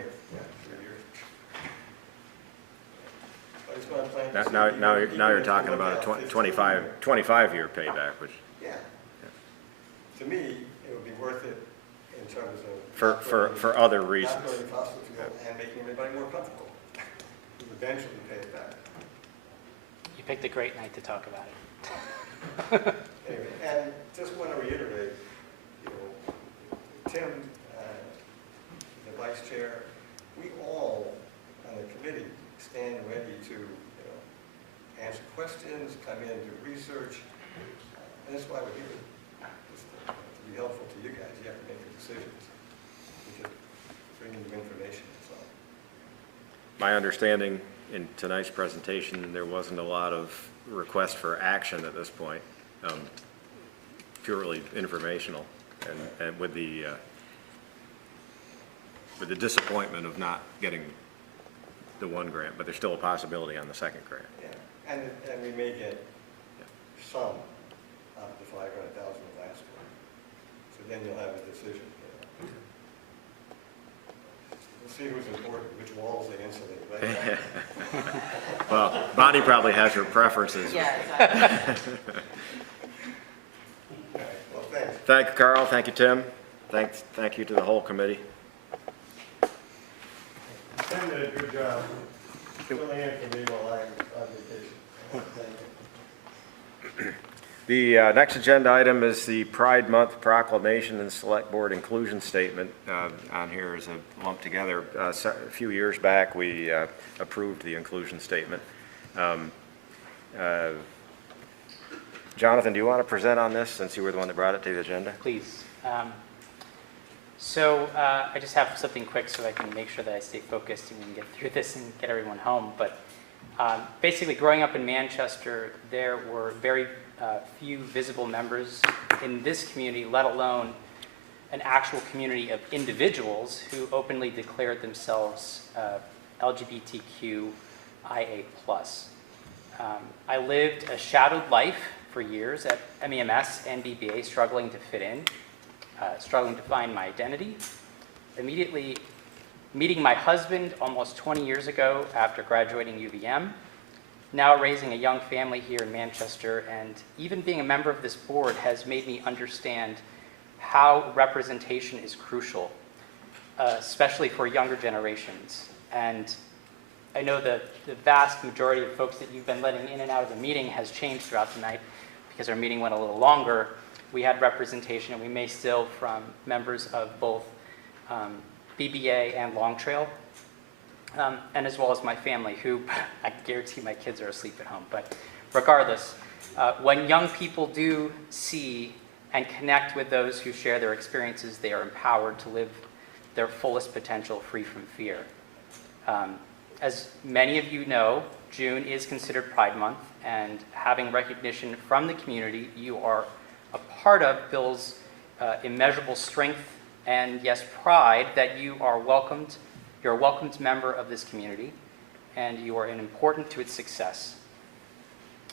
years. I just want to plan. Now you're talking about a 25-year payback, which. Yeah. To me, it would be worth it in terms of. For other reasons. Not burning fossil fuel and making everybody more comfortable. To eventually pay it back. You picked a great night to talk about it. Anyway, and just want to reiterate, Tim, the vice chair, we all on the committee stand ready to, answer questions, come in, do research, and that's why we're here. Just to be helpful to you guys, you have to make the decisions. We just bring in new information, so. My understanding in tonight's presentation, there wasn't a lot of request for action at this point, purely informational, and with the disappointment of not getting the one grant, but there's still a possibility on the second grant. Yeah, and we may get some out of the 500,000 last one. So then you'll have a decision. We'll see who's important, which walls they insulate, right? Well, Bonnie probably has her preferences. Yeah, exactly. Well, thanks. Thank you, Carl. Thank you, Tim. Thank you to the whole committee. Tim did a good job filling in for me while I'm on vacation. Thank you. The next agenda item is the Pride Month proclamation and select board inclusion statement. On here is a lumped together. A few years back, we approved the inclusion statement. Jonathan, do you want to present on this since you were the one that brought it to the agenda? Please. So I just have something quick so I can make sure that I stay focused and we can get through this and get everyone home. But basically, growing up in Manchester, there were very few visible members in this community, let alone an actual community of individuals who openly declared themselves LGBTQIA+. I lived a shadowed life for years at MEMS and BBA, struggling to fit in, struggling to find my identity. Immediately meeting my husband almost 20 years ago after graduating UVM, now raising a young family here in Manchester, and even being a member of this board has made me understand how representation is crucial, especially for younger generations. And I know that the vast majority of folks that you've been letting in and out of the meeting has changed throughout the night because our meeting went a little longer. We had representation, and we may still, from members of both BBA and Long Trail, and as well as my family, who I guarantee my kids are asleep at home. But regardless, when young people do see and connect with those who share their experiences, they are empowered to live their fullest potential free from fear. As many of you know, June is considered Pride Month, and having recognition from the community you are a part of builds immeasurable strength and, yes, pride that you are welcomed. You're a welcomed member of this community, and you are important to its success.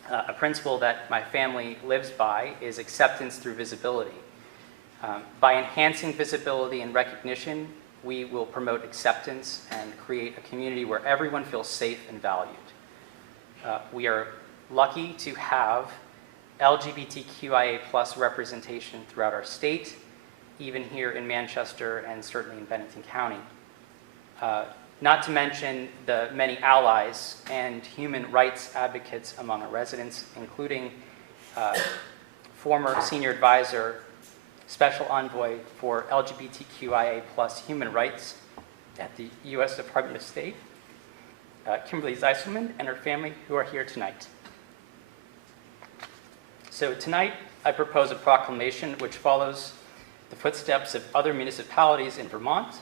A principle that my family lives by is acceptance through visibility. By enhancing visibility and recognition, we will promote acceptance and create a community where everyone feels safe and valued. We are lucky to have LGBTQIA+ representation throughout our state, even here in Manchester and certainly in Bennington County. Not to mention the many allies and human rights advocates among our residents, including former senior advisor, special envoy for LGBTQIA+ human rights at the U.S. Department of State, Kimberly Zeiselman, and her family, who are here tonight. So tonight, I propose a proclamation which follows the footsteps of other municipalities in Vermont,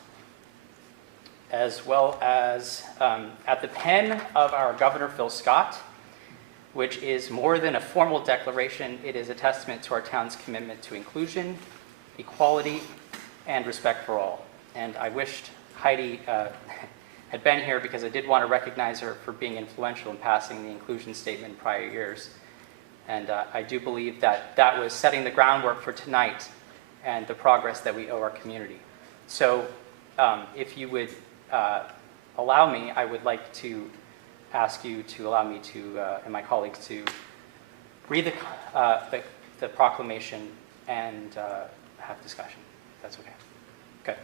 as well as at the pen of our Governor Phil Scott, which is more than a formal declaration. It is a testament to our town's commitment to inclusion, equality, and respect for all. And I wished Heidi had been here because I did want to recognize her for being influential in passing the inclusion statement in prior years. And I do believe that that was setting the groundwork for tonight and the progress that we owe our community. So if you would allow me, I would like to ask you to allow me to, and my colleagues, to read the proclamation and have discussion. That's okay. Okay.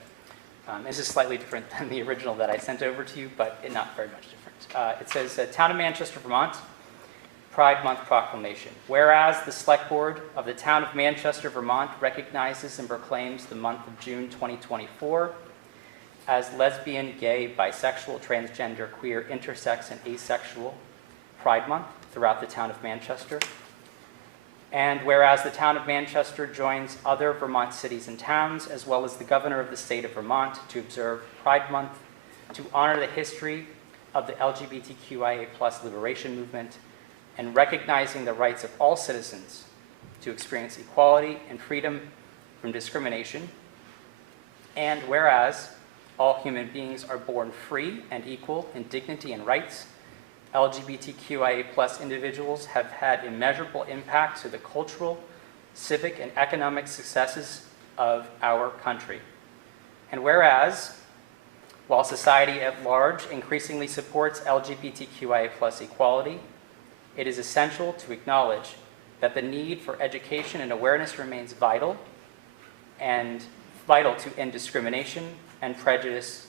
This is slightly different than the original that I sent over to you, but not very much different. It says, Town of Manchester, Vermont, Pride Month Proclamation. Whereas the Select Board of the Town of Manchester, Vermont recognizes and proclaims the month of June 2024 as lesbian, gay, bisexual, transgender, queer, intersex, and asexual Pride Month throughout the Town of Manchester. And whereas the Town of Manchester joins other Vermont cities and towns, as well as the Governor of the State of Vermont, to observe Pride Month to honor the history of the LGBTQIA+ liberation movement and recognizing the rights of all citizens to experience equality and freedom from discrimination. And whereas all human beings are born free and equal in dignity and rights, LGBTQIA+ individuals have had immeasurable impact to the cultural, civic, and economic successes of our country. And whereas, while society at large increasingly supports LGBTQIA+ equality, it is essential to acknowledge that the need for education and awareness remains vital, and vital to end discrimination and prejudice.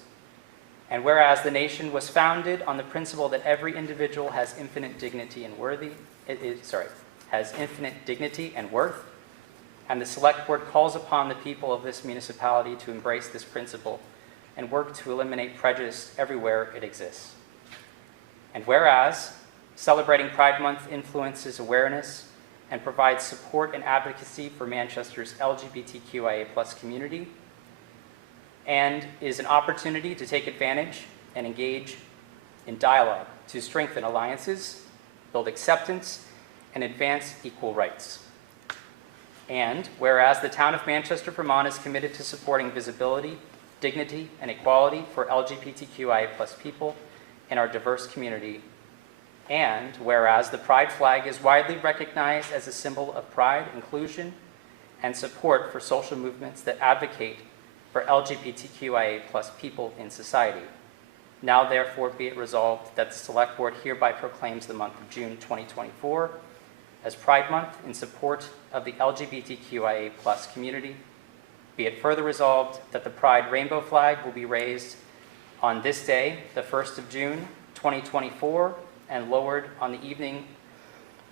And whereas the nation was founded on the principle that every individual has infinite dignity and worth, and the Select Board calls upon the people of this municipality to embrace this principle and work to eliminate prejudice everywhere it exists. And whereas celebrating Pride Month influences awareness and provides support and advocacy for Manchester's LGBTQIA+ community, and is an opportunity to take advantage and engage in dialogue to strengthen alliances, build acceptance, and advance equal rights. And whereas the town of Manchester, Vermont is committed to supporting visibility, dignity, and equality for LGBTQIA+ people in our diverse community, and whereas the pride flag is widely recognized as a symbol of pride, inclusion, and support for social movements that advocate for LGBTQIA+ people in society. Now therefore be it resolved that the Select Board hereby proclaims the month of June 2024 as Pride Month in support of the LGBTQIA+ community. Be it further resolved that the Pride rainbow flag will be raised on this day, the 1st of June 2024, and lowered on the evening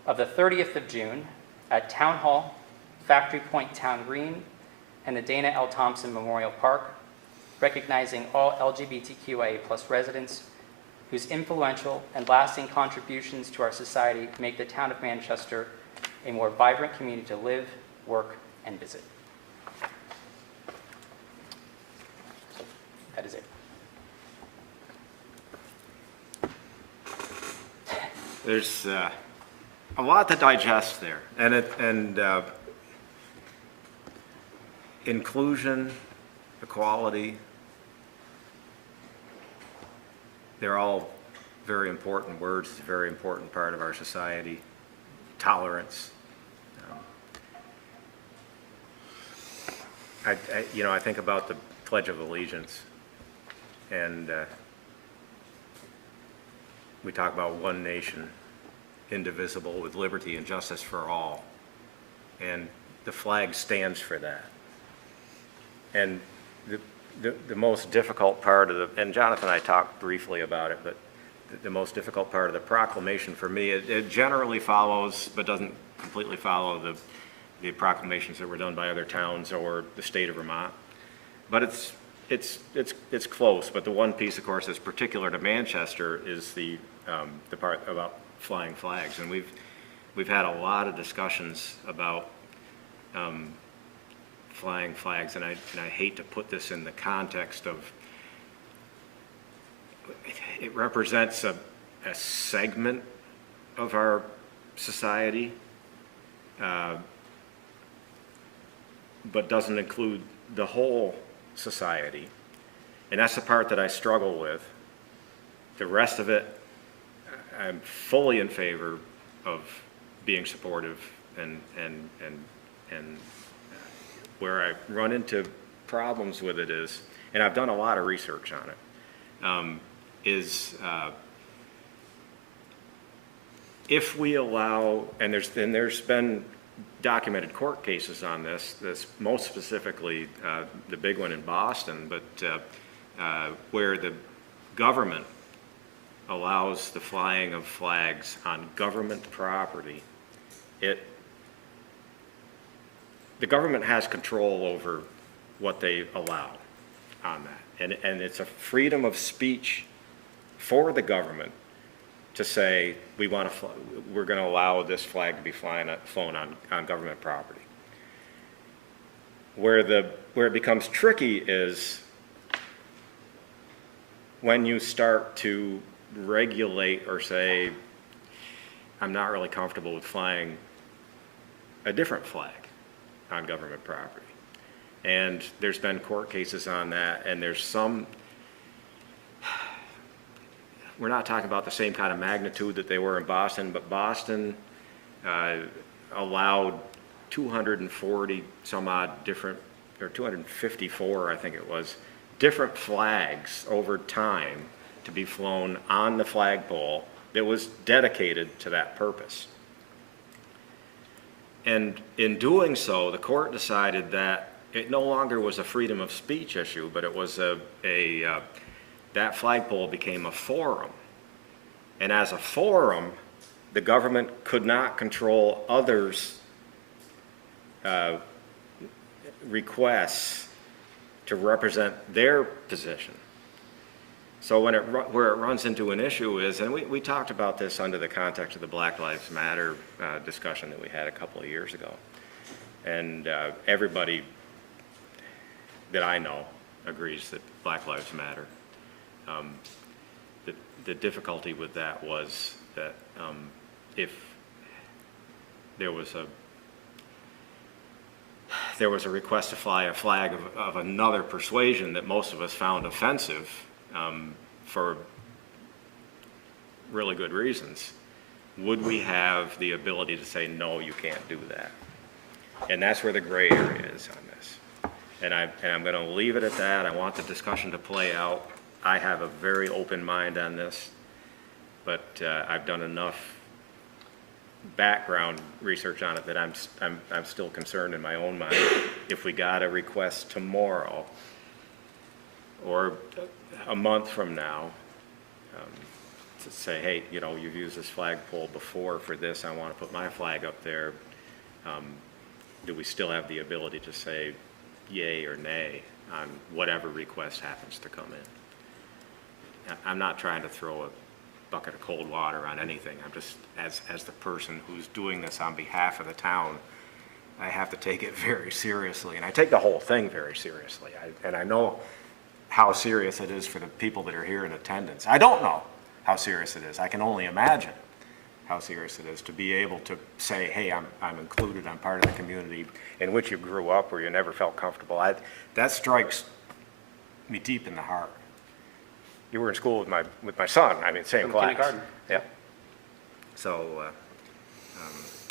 of the 30th of June at Town Hall, Factory Point Town Green, and the Dana L. Thompson Memorial Park, recognizing all LGBTQIA+ residents whose influential and lasting contributions to our society make the town of Manchester a more vibrant community to live, work, and visit. That is it. There's a lot to digest there, and inclusion, equality, they're all very important words. It's a very important part of our society. Tolerance. I think about the Pledge of Allegiance, and we talk about one nation, indivisible, with liberty and justice for all. And the flag stands for that. And the most difficult part of and Jonathan and I talked briefly about it, but the most difficult part of the proclamation for me, it generally follows, but doesn't completely follow the proclamations that were done by other towns or the state of Vermont. But it's close, but the one piece, of course, that's particular to Manchester is the part about flying flags. And we've had a lot of discussions about flying flags, and I hate to put this in the context of, it represents a segment of our society, but doesn't include the whole society. And that's the part that I struggle with. The rest of it, I'm fully in favor of being supportive, and where I run into problems with it is, and I've done a lot of research on it, if we allow, and there's been documented court cases on this most specifically the big one in Boston, but where the government allows the flying of flags on government property, the government has control over what they allow on that. And it's a freedom of speech for the government to say, we're going to allow this flag to be flown on government property. Where it becomes tricky is when you start to regulate or say, I'm not really comfortable with flying a different flag on government property. And there's been court cases on that, and there's some, we're not talking about the same kind of magnitude that they were in Boston, but Boston allowed 240 some odd different, or 254 I think it was, different flags over time to be flown on the flagpole that was dedicated to that purpose. And in doing so, the court decided that it no longer was a freedom of speech issue, but it was that flagpole became a forum. And as a forum, the government could not control others' requests to represent their position. So where it runs into an issue is, and we talked about this under the context of the Black Lives Matter discussion that we had a couple of years ago. And everybody that I know agrees that Black Lives Matter. The difficulty with that was that if there was a request to fly a flag of another persuasion that most of us found offensive for really good reasons, would we have the ability to say, no, you can't do that? And that's where the gray area is on this. And I'm going to leave it at that. I want the discussion to play out. I have a very open mind on this, but I've done enough background research on it that I'm still concerned in my own mind. If we got a request tomorrow or a month from now to say, hey, you know, you've used this flagpole before for this, I want to put my flag up there, do we still have the ability to say yay or nay on whatever request happens to come in? I'm not trying to throw a bucket of cold water on anything. I'm just, as the person who's doing this on behalf of the town, I have to take it very seriously. And I take the whole thing very seriously. And I know how serious it is for the people that are here in attendance. I don't know how serious it is. I can only imagine how serious it is to be able to say, hey, I'm included, I'm part of the community in which you grew up or you never felt comfortable. That strikes me deep in the heart. You were in school with my son, I mean, same class. Kindergarten. Yeah. So,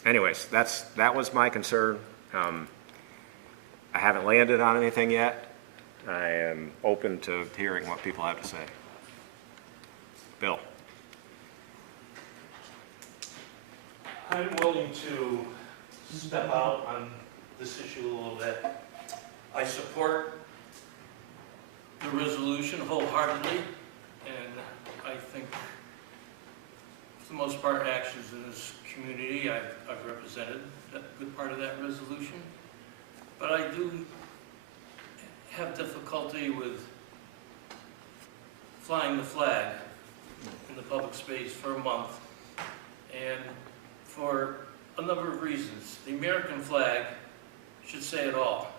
anyways, that was my concern. I haven't landed on anything yet. I am open to hearing what people have to say. Bill. I'm willing to step out on this issue a little bit. I support the resolution wholeheartedly, and I think for the most part, actions in this community, I've represented a good part of that resolution. But I do have difficulty with flying the flag in the public space for a month, and for a number of reasons. The American flag should say it all,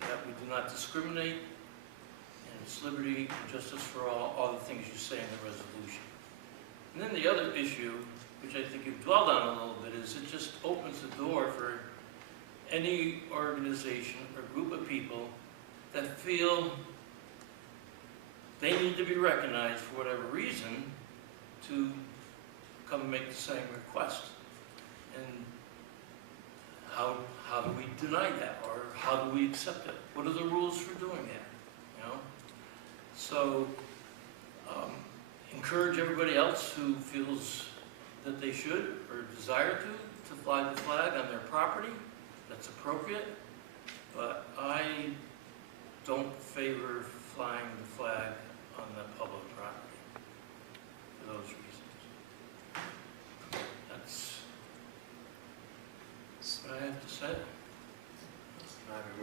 that we do not discriminate, and it's liberty and justice for all the things you say in the resolution. And then the other issue, which I think you've dwelled on a little bit, is it just opens the door for any organization or group of people that feel they need to be recognized for whatever reason to come and make the same request. And how do we deny that, or how do we accept it? What are the rules for doing that, you know? So, encourage everybody else who feels that they should or desire to fly the flag on their property. That's appropriate, but I don't favor flying the flag on the public property for those reasons. That's what I have to say.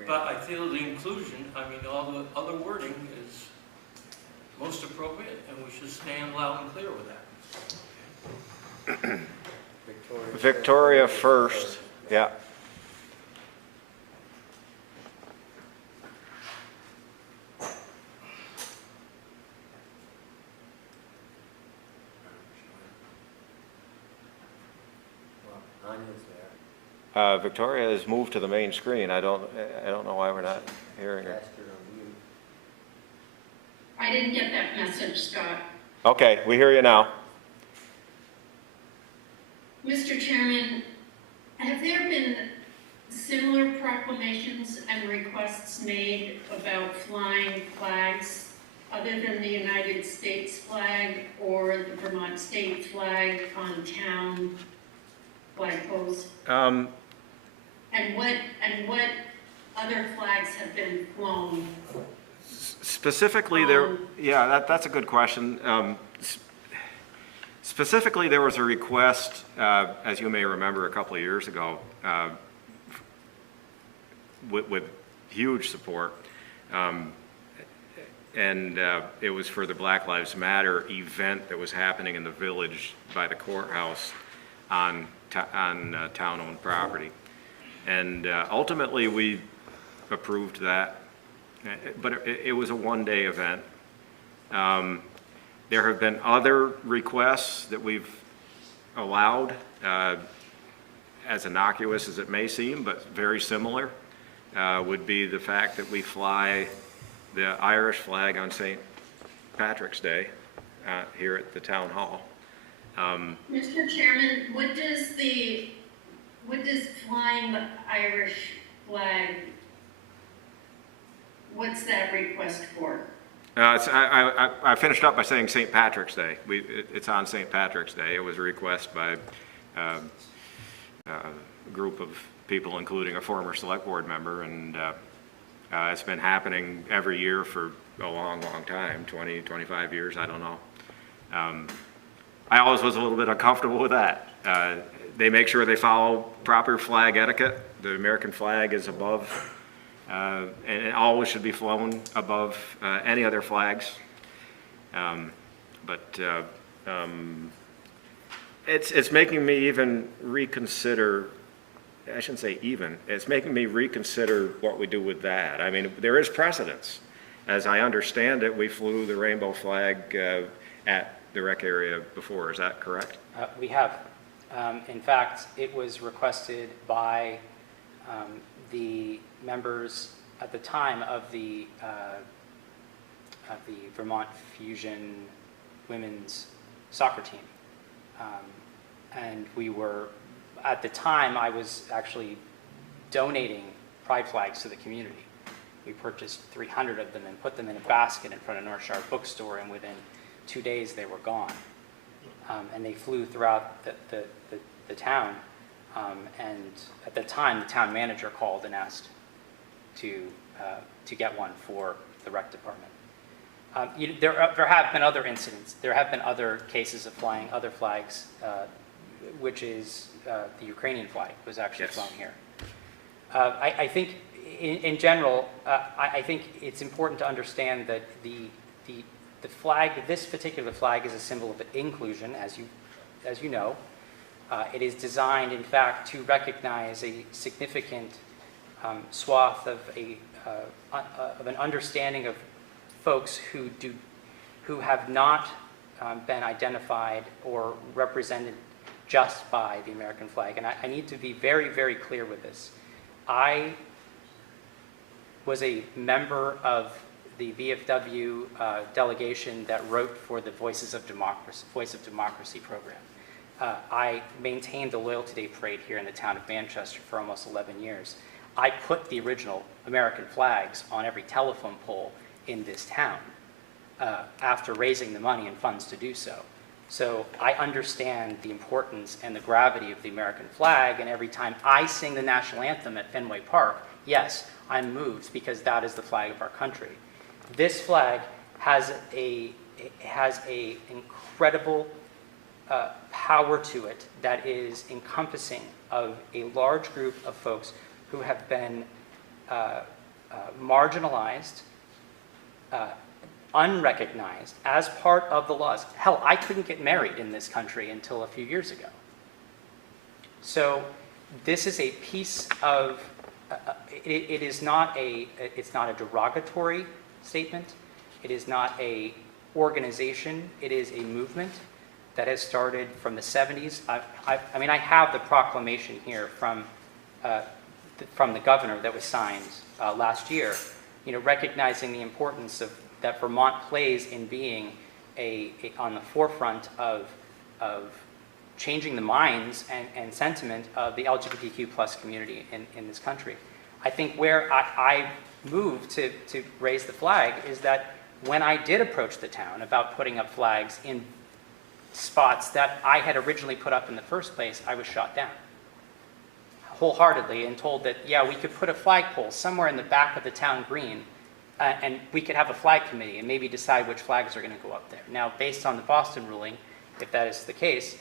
But I feel the inclusion, I mean, all the other wording is most appropriate, and we should stand loud and clear with that. Victoria first, yeah. Victoria has moved to the main screen. I don't know why we're not hearing her. I didn't get that message, Scott. Okay, we hear you now. Mr. Chairman, have there been similar proclamations and requests made about flying flags other than the United States flag or the Vermont state flag on town flagpoles? And what other flags have been flown? Specifically, that's a good question. Specifically, there was a request, as you may remember, a couple of years ago, with huge support, and it was for the Black Lives Matter event that was happening in the village by the courthouse on town-owned property. And ultimately, we approved that but it was a one-day event. There have been other requests that we've allowed, as innocuous as it may seem, but very similar, would be the fact that we fly the Irish flag on St. Patrick's Day here at the town hall. Mr. Chairman, what does flying the Irish flag, what's that request for? I finished up by saying St. Patrick's Day. It's on St. Patrick's Day. It was a request by a group of people, including a former select board member, and it's been happening every year for a long, long time, 20, 25 years, I don't know. I always was a little bit uncomfortable with that. They make sure they follow proper flag etiquette. The American flag is above, and it always should be flown above any other flags. It's making me even reconsider, I shouldn't say even, it's making me reconsider what we do with that. I mean, there is precedence. As I understand it, we flew the rainbow flag at the rec area before, is that correct? We have. In fact, it was requested by the members at the time of the Vermont Fusion women's soccer team. And we were, at the time, I was actually donating pride flags to the community. We purchased 300 of them and put them in a basket in front of North Shore Bookstore, and within 2 days they were gone. And they flew throughout the town. And at the time, the town manager called and asked to get one for the rec department. There have been other incidents. There have been other cases of flying other flags, which is the Ukrainian flag was actually flown here. I think, in general, I think it's important to understand that the flag, this particular flag, is a symbol of inclusion, as you know. It is designed, in fact, to recognize a significant swath of an understanding of folks who have not been identified or represented just by the American flag. And I need to be very, very clear with this. I was a member of the VFW delegation that wrote for the Voice of Democracy program. I maintained the Loyalty Day Parade here in the town of Manchester for almost 11 years. I put the original American flags on every telephone pole in this town after raising the money and funds to do so. So I understand the importance and the gravity of the American flag, and every time I sing the national anthem at Fenway Park, yes, I'm moved because that is the flag of our country. This flag has a incredible power to it that is encompassing of a large group of folks who have been marginalized, unrecognized as part of the laws. Hell, I couldn't get married in this country until a few years ago. So this is a piece of, it's not a derogatory statement. It is not a organization. It is a movement that has started from the 70s. I mean, I have the proclamation here from the governor that was signed last year, recognizing the importance of that Vermont plays in being on the forefront of changing the minds and sentiment of the LGBTQ plus community in this country. I think where I moved to raise the flag is that when I did approach the town about putting up flags in spots that I had originally put up in the first place, I was shot down wholeheartedly and told that, yeah, we could put a flagpole somewhere in the back of the town green and we could have a flag committee and maybe decide which flags are going to go up there. Now, based on the Boston ruling, if that is the case,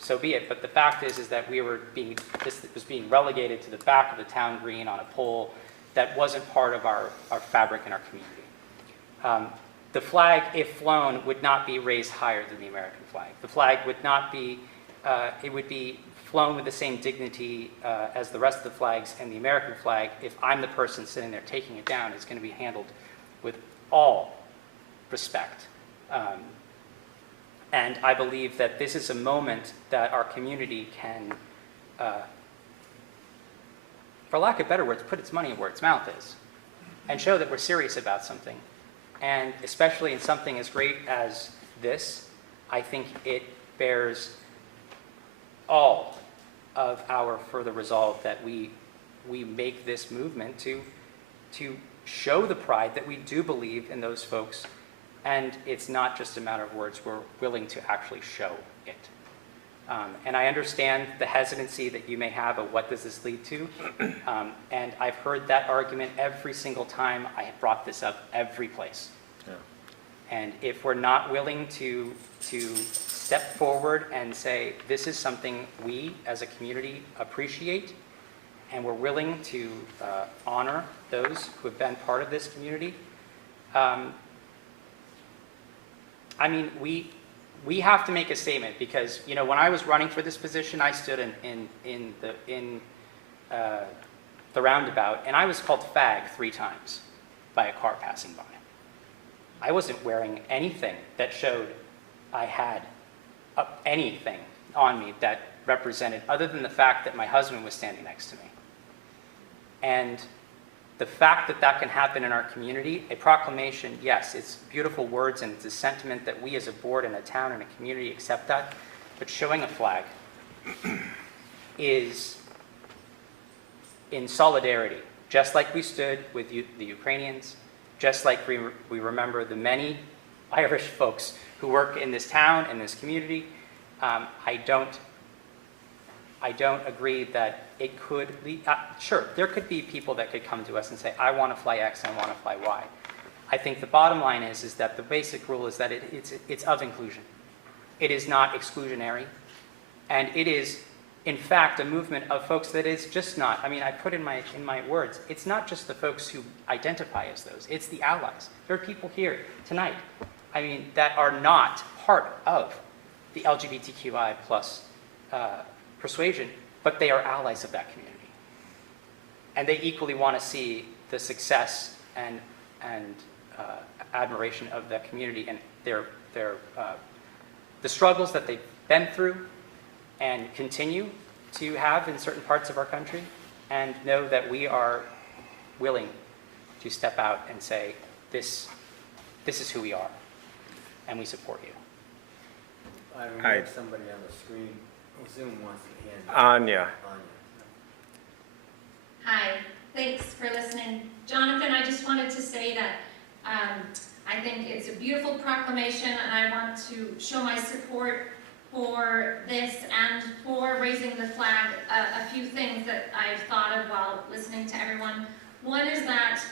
so be it. But the fact is that this was being relegated to the back of the town green on a pole that wasn't part of our fabric in our community. The flag, if flown, would not be raised higher than the American flag. The flag would not be, it would be flown with the same dignity as the rest of the flags, and the American flag, if I'm the person sitting there taking it down, is going to be handled with all respect. And I believe that this is a moment that our community can, for lack of better words, put its money where its mouth is and show that we're serious about something. And especially in something as great as this, I think it bears all of our further resolve that we make this movement to show the pride that we do believe in those folks. And it's not just a matter of words, we're willing to actually show it. And I understand the hesitancy that you may have of what does this lead to. And I've heard that argument every single time I have brought this up every place. Yeah. And if we're not willing to step forward and say, this is something we as a community appreciate, and we're willing to honor those who have been part of this community, I mean, we have to make a statement because, you know, when I was running for this position, I stood in the roundabout, and I was called fag 3 times by a car passing by. I wasn't wearing anything that showed I had anything on me that represented, other than the fact that my husband was standing next to me. And the fact that that can happen in our community, a proclamation, yes, it's beautiful words and it's a sentiment that we as a board and a town and a community accept that, but showing a flag is in solidarity, just like we stood with the Ukrainians, just like we remember the many Irish folks who work in this town and this community. I don't agree that it could lead, sure, there could be people that could come to us and say, I want to fly X, I want to fly Y. I think the bottom line is that the basic rule is that it's of inclusion. It is not exclusionary. And it is, in fact, a movement of folks that is just not, I mean, I put in my words, it's not just the folks who identify as those, it's the allies. There are people here tonight, I mean, that are not part of the LGBTQI plus persuasion, but they are allies of that community. And they equally want to see the success and admiration of that community and the struggles that they've been through and continue to have in certain parts of our country, and know that we are willing to step out and say, this is who we are, and we support you. I have somebody on the screen, Zoom wants to hand. Anya. Hi, thanks for listening. Jonathan, I just wanted to say that I think it's a beautiful proclamation, and I want to show my support for this and for raising the flag. A few things that I've thought of while listening to everyone. One is that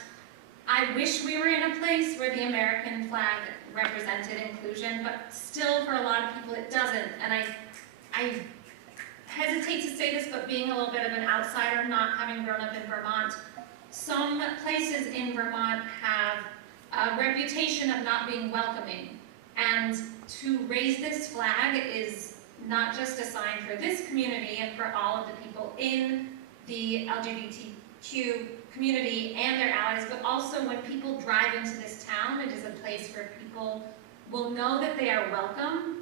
I wish we were in a place where the American flag represented inclusion, but still for a lot of people it doesn't. And I hesitate to say this, but being a little bit of an outsider, not having grown up in Vermont, some places in Vermont have a reputation of not being welcoming. And to raise this flag is not just a sign for this community and for all of the people in the LGBTQ community and their allies, but also when people drive into this town, it is a place where people will know that they are welcome.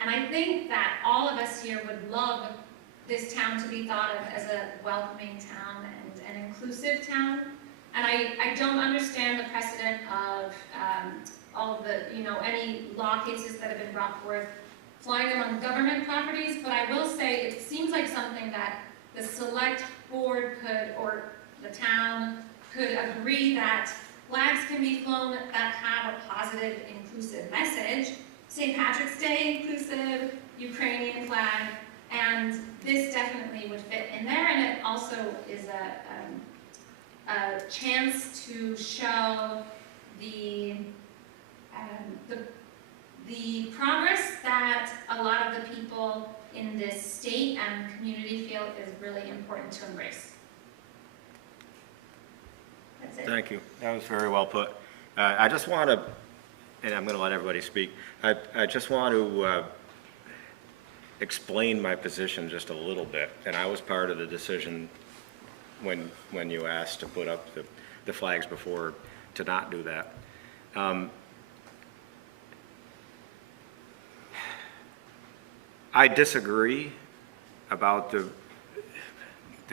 And I think that all of us here would love this town to be thought of as a welcoming town and an inclusive town. And I don't understand the precedent of all of the, any law cases that have been brought forth, flying them on government properties, but I will say it seems like something that the select board could, or the town could agree that flags can be flown that have a positive, inclusive message. St. Patrick's Day inclusive, Ukrainian flag, and this definitely would fit in there, and it also is a chance to show the progress that a lot of the people in this state and community feel is really important to embrace. That's it. Thank you. That was very well put. I just want to, and I'm going to let everybody speak, I just want to explain my position just a little bit, and I was part of the decision when you asked to put up the flags before, to not do that. I disagree about the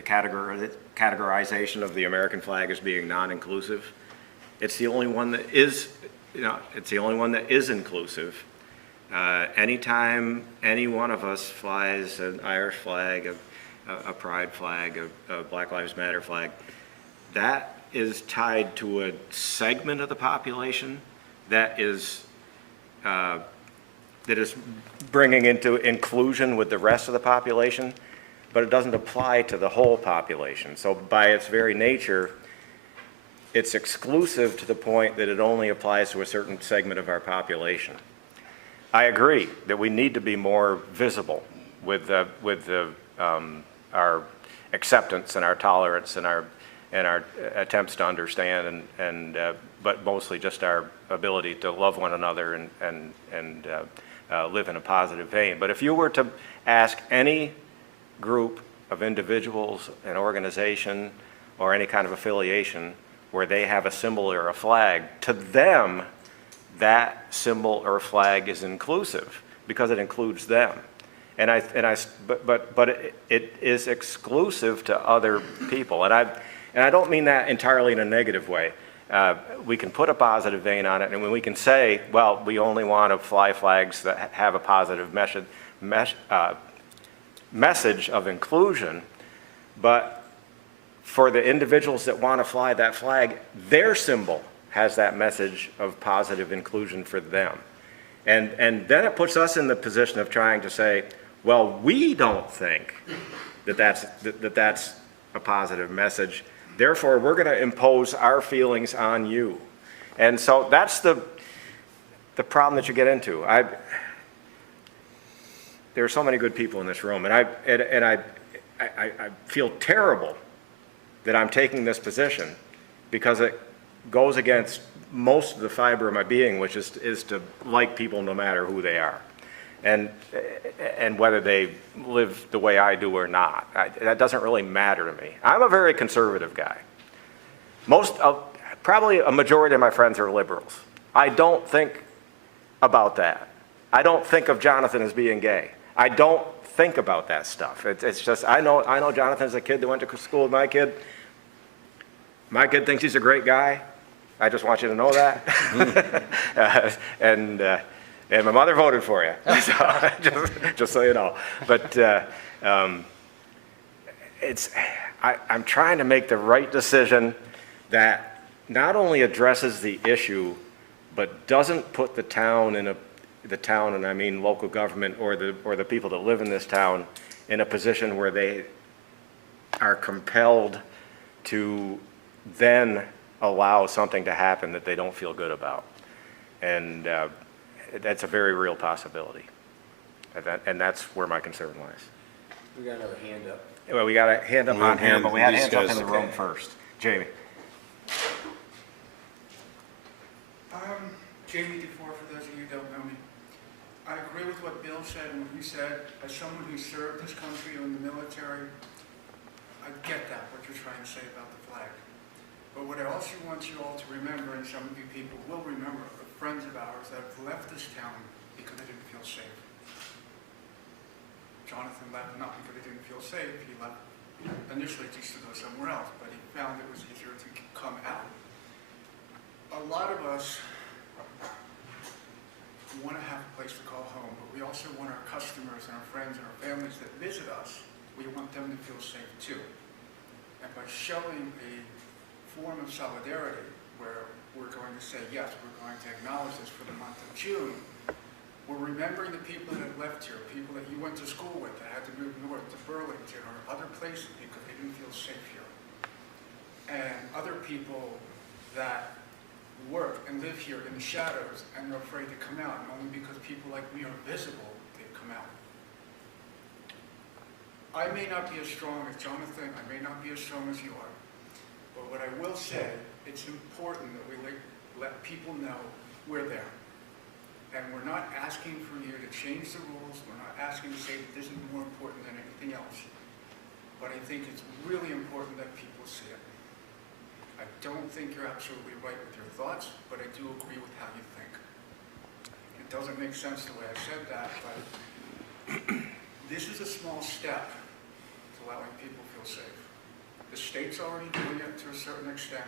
categorization of the American flag as being non-inclusive. It's the only one that is, it's the only one that is inclusive. Anytime any one of us flies an Irish flag, a pride flag, a Black Lives Matter flag, that is tied to a segment of the population that is bringing into inclusion with the rest of the population, but it doesn't apply to the whole population. So by its very nature, it's exclusive to the point that it only applies to a certain segment of our population. I agree that we need to be more visible with our acceptance and our tolerance and our attempts to understand but mostly just our ability to love one another and live in a positive vein. But if you were to ask any group of individuals, an organization, or any kind of affiliation where they have a symbol or a flag, to them, that symbol or flag is inclusive because it includes them. But it is exclusive to other people. And I don't mean that entirely in a negative way. We can put a positive vein on it, and when we can say, well, we only want to fly flags that have a positive message of inclusion, but for the individuals that want to fly that flag, their symbol has that message of positive inclusion for them. And then it puts us in the position of trying to say, well, we don't think that that's a positive message. Therefore, we're going to impose our feelings on you. And so that's the problem that you get into. There are so many good people in this room, and I feel terrible that I'm taking this position because it goes against most of the fiber of my being, which is to like people no matter who they are, and whether they live the way I do or not. That doesn't really matter to me. I'm a very conservative guy. Probably a majority of my friends are liberals. I don't think about that. I don't think of Jonathan as being gay. I don't think about that stuff. It's just, I know Jonathan's a kid that went to school with my kid. My kid thinks he's a great guy. I just want you to know that. And my mother voted for you, so just so you know. But I'm trying to make the right decision that not only addresses the issue, but doesn't put the town and I mean local government or the people that live in this town in a position where they are compelled to then allow something to happen that they don't feel good about. And that's a very real possibility. And that's where my concern lies. We got another hand up. Well, we got a hand up on here, but we had hands up in the room first. Jamie. Jamie DeFore, for those of you who don't know me. I agree with what Bill said and what you said. As someone who served this country in the military, I get that, what you're trying to say about the flag. But what I also want you all to remember, and some of you people will remember, are friends of ours that have left this town because they didn't feel safe. Jonathan left not because he didn't feel safe. He left initially just to go somewhere else, but he found it was easier to come out. A lot of us want to have a place to call home, but we also want our customers and our friends and our families that visit us, we want them to feel safe too. And by showing a form of solidarity where we're going to say, yes, we're going to acknowledge this for the month of June, we're remembering the people that have left here, people that you went to school with that had to move north to Burlington or other places because they didn't feel safe here. And other people that work and live here in the shadows and are afraid to come out, and only because people like me are visible, they come out. I may not be as strong as Jonathan, I may not be as strong as you are, but what I will say, it's important that we let people know we're there. And we're not asking for you to change the rules, we're not asking to say that this is more important than anything else. But I think it's really important that people see it. I don't think you're absolutely right with your thoughts, but I do agree with how you think. It doesn't make sense the way I said that, but this is a small step to allowing people feel safe. The state's already doing it to a certain extent.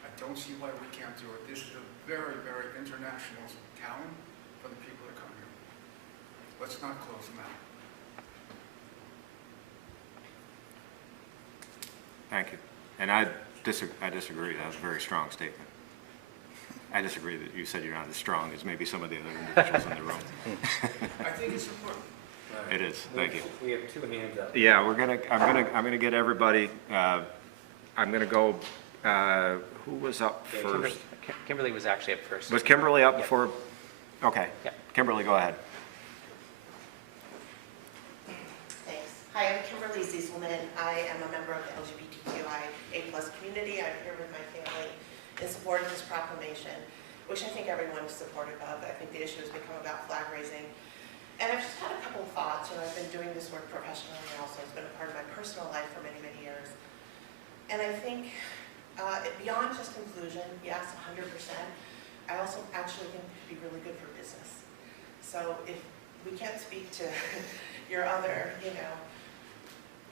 I don't see why we can't do it. This is a very, very international town for the people that come here. Let's not close them out. Thank you. And I disagree. That was a very strong statement. I disagree that you said you're not as strong as maybe some of the other individuals in the room. I think it's important. It is. Thank you. We have two hands up. Yeah, I'm gonna get everybody, I'm gonna go, who was up Yeah, first? Kimberly was actually up first. Was Kimberly up Yeah. before? Okay. Yeah. Kimberly, go ahead. Thanks. Hi, I'm Kimberly Zieselman. I am a member of the LGBTQIA+ community. I'm here with my family in support of this proclamation, which I think everyone is supportive of. I think the issue has become about flag raising. And I've just had a couple of thoughts. You know, I've been doing this work professionally also. It's been a part of my personal life for many, many years. And I think beyond just inclusion, yes, 100%, I also actually think it could be really good for business. So if we can't speak to your other, you know,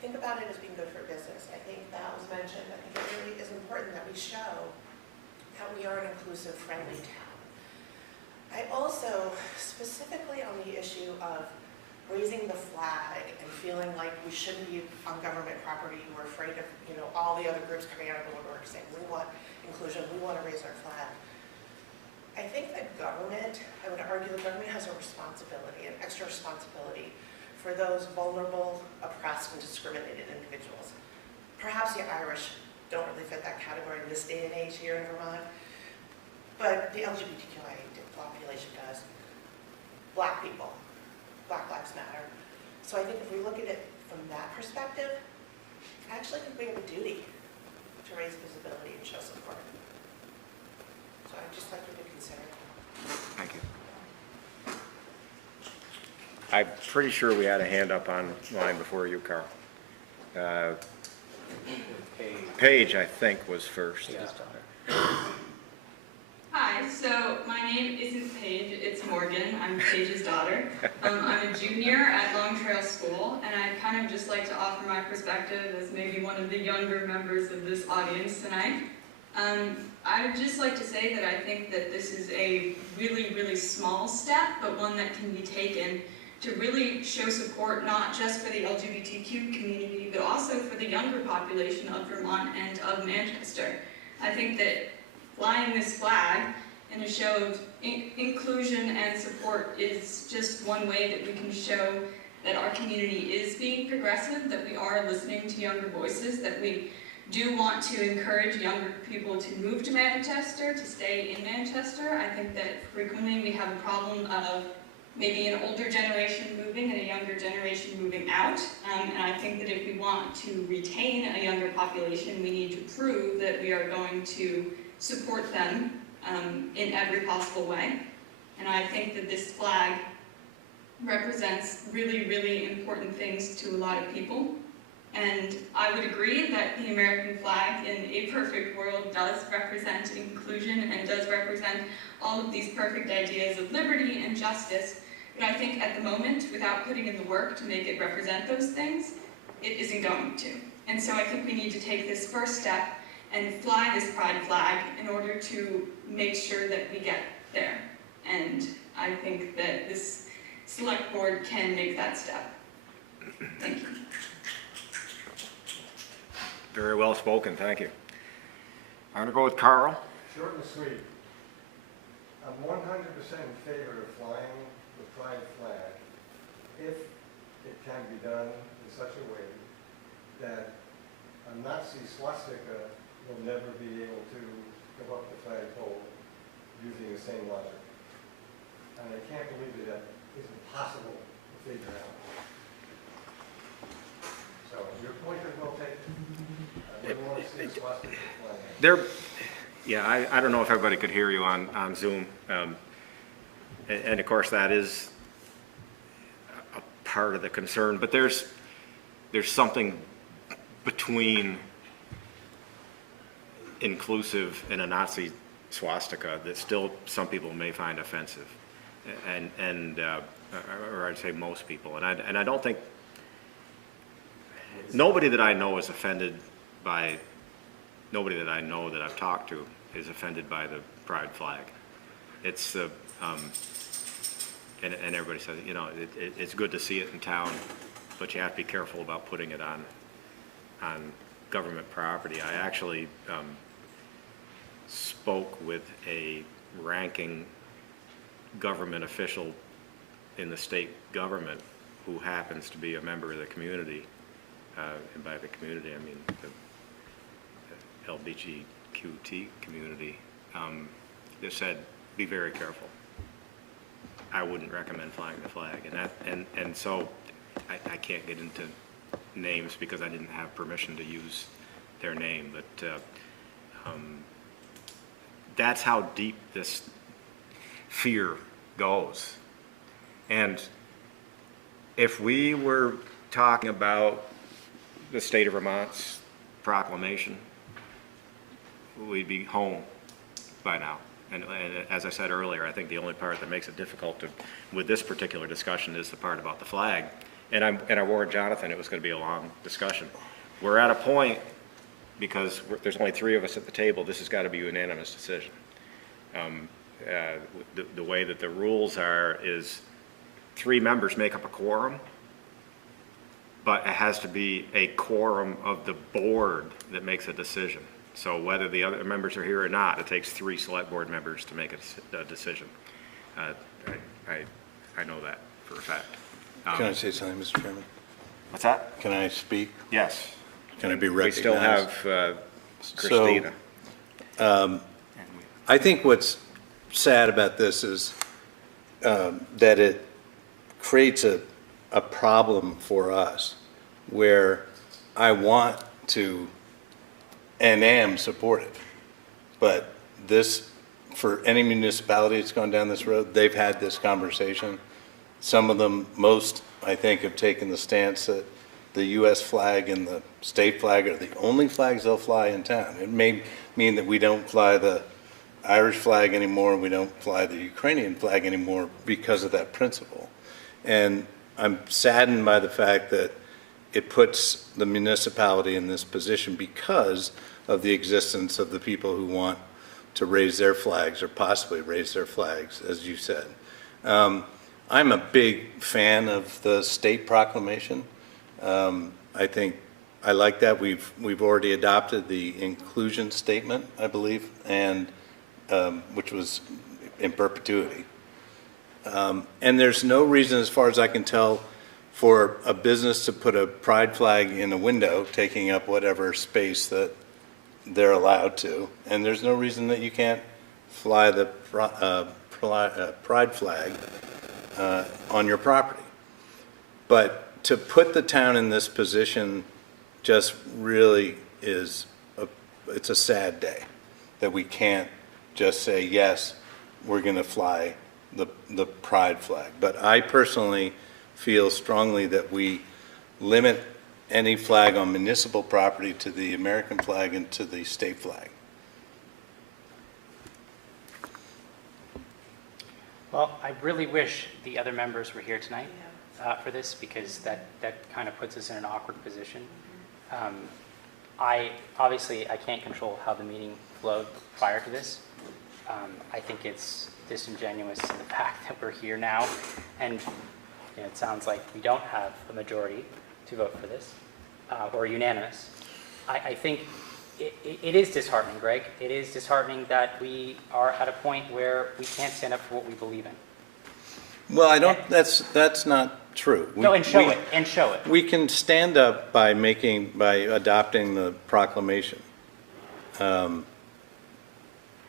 think about it as being good for business. I think that was mentioned. I think it really is important that we show that we are an inclusive, friendly town. I also, specifically on the issue of raising the flag and feeling like we shouldn't be on government property, we're afraid of, you know, all the other groups coming out of the woodwork saying we want inclusion, we want to raise our flag. I think that government, I would argue the government has a responsibility, an extra responsibility for those vulnerable, oppressed, and discriminated individuals. Perhaps the Irish don't really fit that category in this day and age here in Vermont, but the LGBTQIA population does. Black people, Black Lives Matter. So I think if we look at it from that perspective, I actually think we have a duty to raise visibility and show support. So I'd just like you to consider it. Thank you. I'm pretty sure we had a hand up online before you, Carl. Paige, I think, was first. Hi, so my name isn't Paige, it's Morgan. I'm Paige's daughter. I'm a junior at Long Trail School, and I'd kind of just like to offer my perspective as maybe one of the younger members of this audience tonight. I would just like to say that I think that this is a really, really small step, but one that can be taken to really show support not just for the LGBTQ community, but also for the younger population of Vermont and of Manchester. I think that flying this flag in a show of inclusion and support is just one way that we can show that our community is being progressive, that we are listening to younger voices, that we do want to encourage younger people to move to Manchester, to stay in Manchester. I think that frequently we have a problem of maybe an older generation moving and a younger generation moving out. And I think that if we want to retain a younger population, we need to prove that we are going to support them in every possible way. And I think that this flag represents really, really important things to a lot of people. And I would agree that the American flag in a perfect world does represent inclusion and does represent all of these perfect ideas of liberty and justice. But I think at the moment, without putting in the work to make it represent those things, it isn't going to. And so I think we need to take this first step and fly this pride flag in order to make sure that we get there. And I think that this select board can make that step. Thank you. Very well spoken, thank you. I'm gonna go with Carl. Short and sweet. I'm 100% in favor of flying the pride flag if it can be done in such a way that a Nazi swastika will never be able to go up the flagpole using the same logic. And I can't believe that isn't possible to figure out. So your point is well taken. I don't want to see a swastika flying. Yeah, I don't know if everybody could hear you on Zoom. And of course, that is part of the concern, but there's something between inclusive and a Nazi swastika that still some people may find offensive, or I'd say most people, and I don't think, nobody that I know is offended by, nobody that I know that I've talked to is offended by the pride flag. It's the, and everybody says, you know, it's good to see it in town, but you have to be careful about putting it on government property. I actually spoke with a ranking government official in the state government who happens to be a member of the community, and by the community I mean the LGBTQ community, that said, be very careful. I wouldn't recommend flying the flag, and so I can't get into names because I didn't have permission to use their name, but that's how deep this fear goes. And if we were talking about the state of Vermont's proclamation, we'd be home by now. And as I said earlier, I think the only part that makes it difficult with this particular discussion is the part about the flag. And I warned Jonathan it was going to be a long discussion. We're at a point, because there's only 3 of us at the table, this has got to be a unanimous decision. The way that the rules are is 3 members make up a quorum, but it has to be a quorum of the board that makes a decision. So whether the other members are here or not, it takes 3 select board members to make a decision. I know that for a fact. Can I say something, Mr. Chairman? What's that? Can I speak? Yes. Can I be recognized? We still have Christina. So, I think what's sad about this is that it creates a problem for us where I want to and am supportive, but this, for any municipality that's gone down this road, they've had this conversation. Some of them, most, I think, have taken the stance that the U.S. flag and the state flag are the only flags they'll fly in town. It may mean that we don't fly the Irish flag anymore, we don't fly the Ukrainian flag anymore because of that principle. And I'm saddened by the fact that it puts the municipality in this position because of the existence of the people who want to raise their flags or possibly raise their flags, as you said. I'm a big fan of the state proclamation. I think I like that. We've already adopted the inclusion statement, I believe, and which was in perpetuity. And there's no reason, as far as I can tell, for a business to put a pride flag in a window, taking up whatever space that they're allowed to. And there's no reason that you can't fly the pride flag on your property. But to put the town in this position just really is, it's a sad day that we can't just say, yes, we're going to fly the pride flag. But I personally feel strongly that we limit any flag on municipal property to the American flag and to the state flag. Well, I really wish the other members were here tonight for this, because that kind of puts us in an awkward position. Obviously, I can't control how the meeting flowed prior to this. I think it's disingenuous in the fact that we're here now, and it sounds like we don't have a majority to vote for this, or unanimous. I think it is disheartening, Greg. It is disheartening that we are at a point where we can't stand up for what we believe in. Well, I don't, that's not true. No, and show it. We can stand up by adopting the proclamation.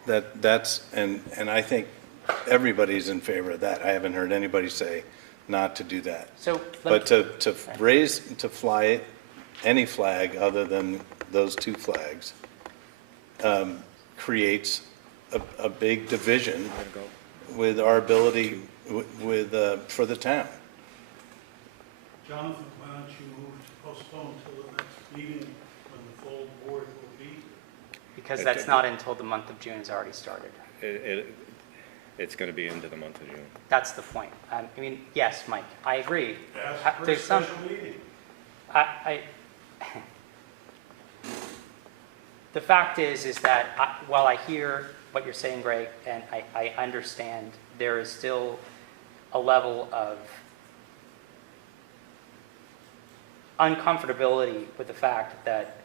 That's, and I think everybody's in favor of that. I haven't heard anybody say not to do that. So, but to fly it, any flag other than those 2 flags, creates a big division with our ability for the town. Jonathan, why don't you move to postpone till the next meeting when the full board will be here? Because that's not until the month of June has already started. It's going to be into the month of June. That's the point. I mean, yes, Mike, I agree. Ask for a There's some, special meeting. the fact is that while I hear what you're saying, Greg, and I understand, there is still a level of uncomfortability with the fact that,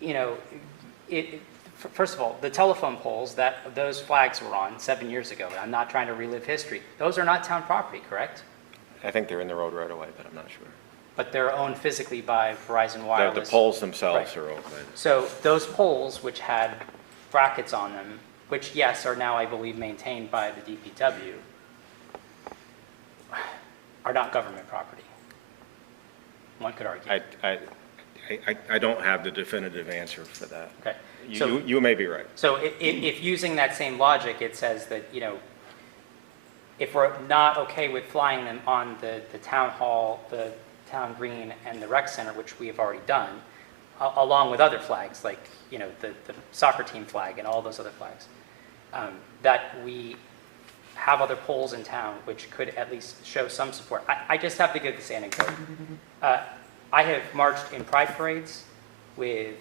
you know, first of all, the telephone poles that those flags were on 7 years ago, and I'm not trying to relive history, those are not town property, correct? I think they're in the road right away, but I'm not sure. But they're owned physically by Verizon Wireless. The poles themselves Right. are open. So those poles, which had brackets on them, which, yes, are now, I believe, maintained by the DPW, are not government property. One could argue. I don't have the definitive answer for that. Okay. You may be right. So if using that same logic, it says that, you know, if we're not okay with flying them on the town hall, the town green, and the rec center, which we have already done, along with other flags, like, you know, the soccer team flag and all those other flags, that we have other poles in town which could at least show some support. I just have to give this anecdote. I have marched in pride parades with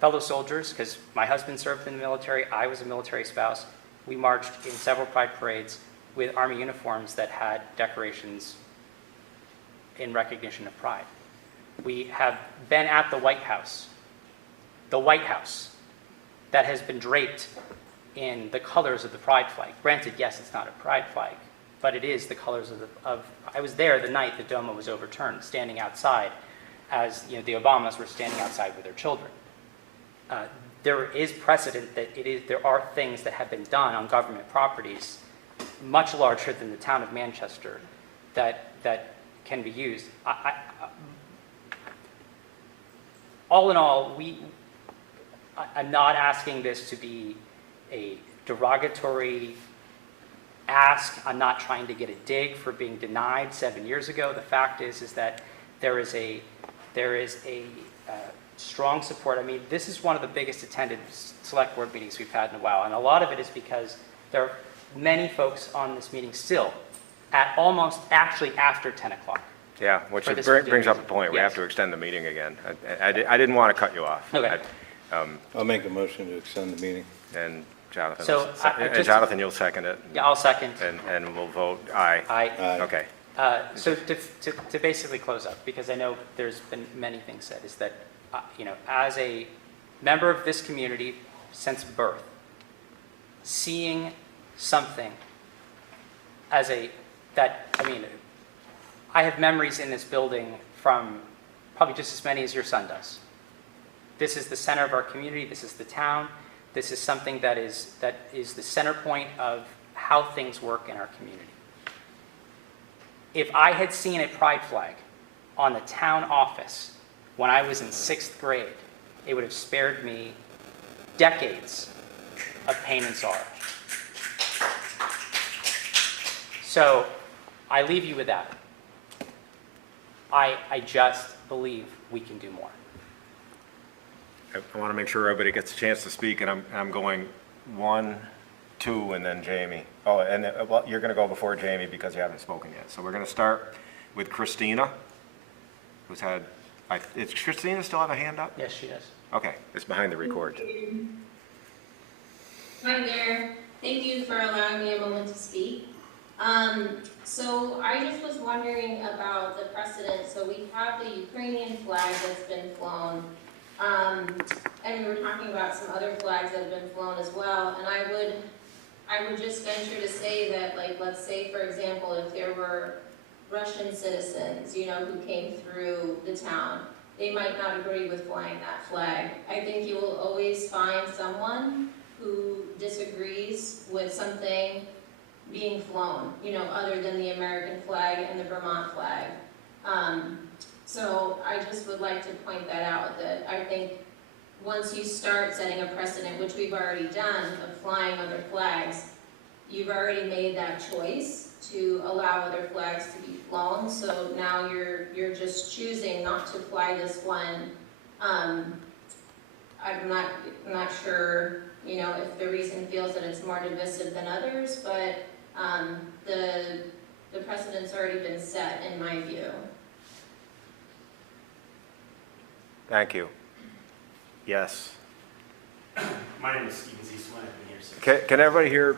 fellow soldiers, because my husband served in the military, I was a military spouse. We marched in several pride parades with Army uniforms that had decorations in recognition of pride. We have been at the White House, that has been draped in the colors of the pride flag. Granted, yes, it's not a pride flag, but it is the colors of I was there the night the DOMA was overturned, standing outside as, you know, the Obamas were standing outside with their children. There is precedent that there are things that have been done on government properties much larger than the town of Manchester that can be used. All in all, I'm not asking this to be a derogatory ask. I'm not trying to get a dig for being denied 7 years ago. The fact is that there is a strong support. I mean, this is one of the biggest attended select board meetings we've had in a while, and a lot of it is because there are many folks on this meeting still at almost actually after 10 o'clock. Yeah, which For this brings up a reason. point. We Yes. have to extend the meeting again. I didn't want to cut you off. Okay. I'll make a motion to extend the meeting. And Jonathan, So, Jonathan, you'll second it? Yeah, I'll second. And we'll vote aye. Aye. Okay. So to basically close up, because I know there's been many things said, is that, you know, as a member of this community since birth, seeing something I have memories in this building from probably just as many as your son does. This is the center of our community. This is the town. This is something that is the center point of how things work in our community. If I had seen a pride flag on the town office when I was in 6th grade, it would have spared me decades of pain and sorrow. So I leave you with that. I just believe we can do more. I want to make sure everybody gets a chance to speak, and I'm going 1, 2, and then Jamie. Oh, and well, you're going to go before Jamie because you haven't spoken yet. So we're going to start with Christina, who's had, does Christina still have a hand up? Yes, she does. Okay, it's behind the record. Hi there. Thank you for allowing me a moment to speak. So I just was wondering about the precedent. So we have the Ukrainian flag that's been flown, and we were talking about some other flags that have been flown as well. And I would just venture to say that, like, let's say, for example, if there were Russian citizens, you know, who came through the town, they might not agree with flying that flag. I think you will always find someone who disagrees with something being flown, you know, other than the American flag and the Vermont flag. So I just would like to point that out, that I think once you start setting a precedent, which we've already done, of flying other flags, you've already made that choice to allow other flags to be flown, so now you're just choosing not to fly this one. I'm not sure, you know, if the reason feels that it's more divisive than others, but, the precedent's already been set in my view. Thank you. Yes. My name is Steven Ziesman, I've been here since. Can everybody hear?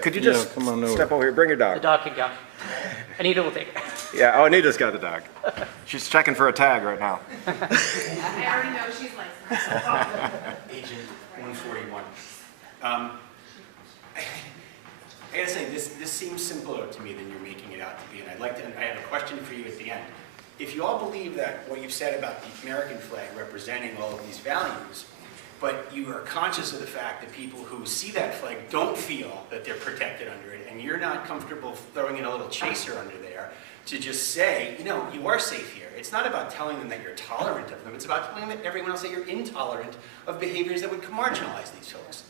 Could you just come on over. step over here? Bring your The dog. dog can go. Anita will take it. Yeah, oh, Anita's got the dog. She's checking for a tag right now. I already know she's licensed. Agent 141. I gotta say, this seems simpler to me than you're making it out to be, and I have a question for you at the end. If you all believe that what you've said about the American flag representing all of these values, but you are conscious of the fact that people who see that flag don't feel that they're protected under it, and you're not comfortable throwing in a little chaser under there to just say, you know, you are safe here. It's not about telling them that you're tolerant of them. It's about telling everyone else that you're intolerant of behaviors that would marginalize these folks.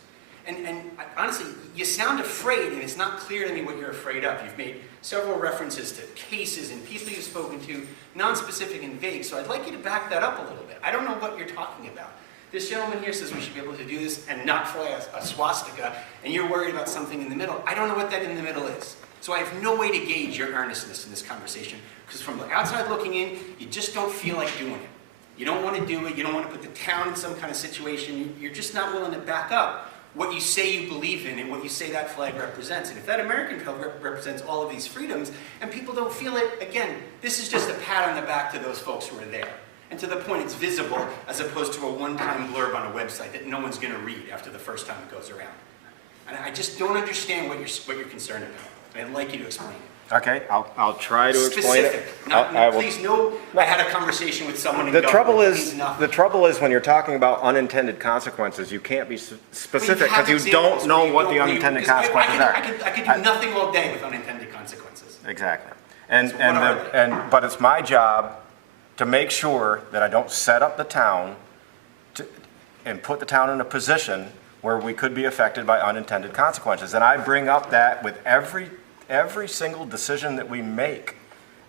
And honestly, you sound afraid, and it's not clear to me what you're afraid of. You've made several references to cases and people you've spoken to, non-specific and vague, so I'd like you to back that up a little bit. I don't know what you're talking about. This gentleman here says we should be able to do this and not fly a swastika, and you're worried about something in the middle. I don't know what that in the middle is. So I have no way to gauge your earnestness in this conversation, because from the outside looking in, you just don't feel like doing it. You don't want to do it. You don't want to put the town in some kind of situation. You're just not willing to back up what you say you believe in and what you say that flag represents. And if that American flag represents all of these freedoms and people don't feel it, again, this is just a pat on the back to those folks who are there. And to the point it's visible as opposed to a one-time blurb on a website that no one's going to read after the first time it goes around. And I just don't understand what you're concerned about. And I'd like you to explain it. Okay, I'll try to explain it. Specific. Please know I had a conversation with someone in The government. trouble is when you're talking about unintended consequences, you can't be specific because you don't know what the unintended consequences are. I could do nothing all day with unintended consequences. Exactly. But it's my job to make sure that I don't set up the town and put the town in a position where we could be affected by unintended consequences. And I bring up that with every single decision that we make.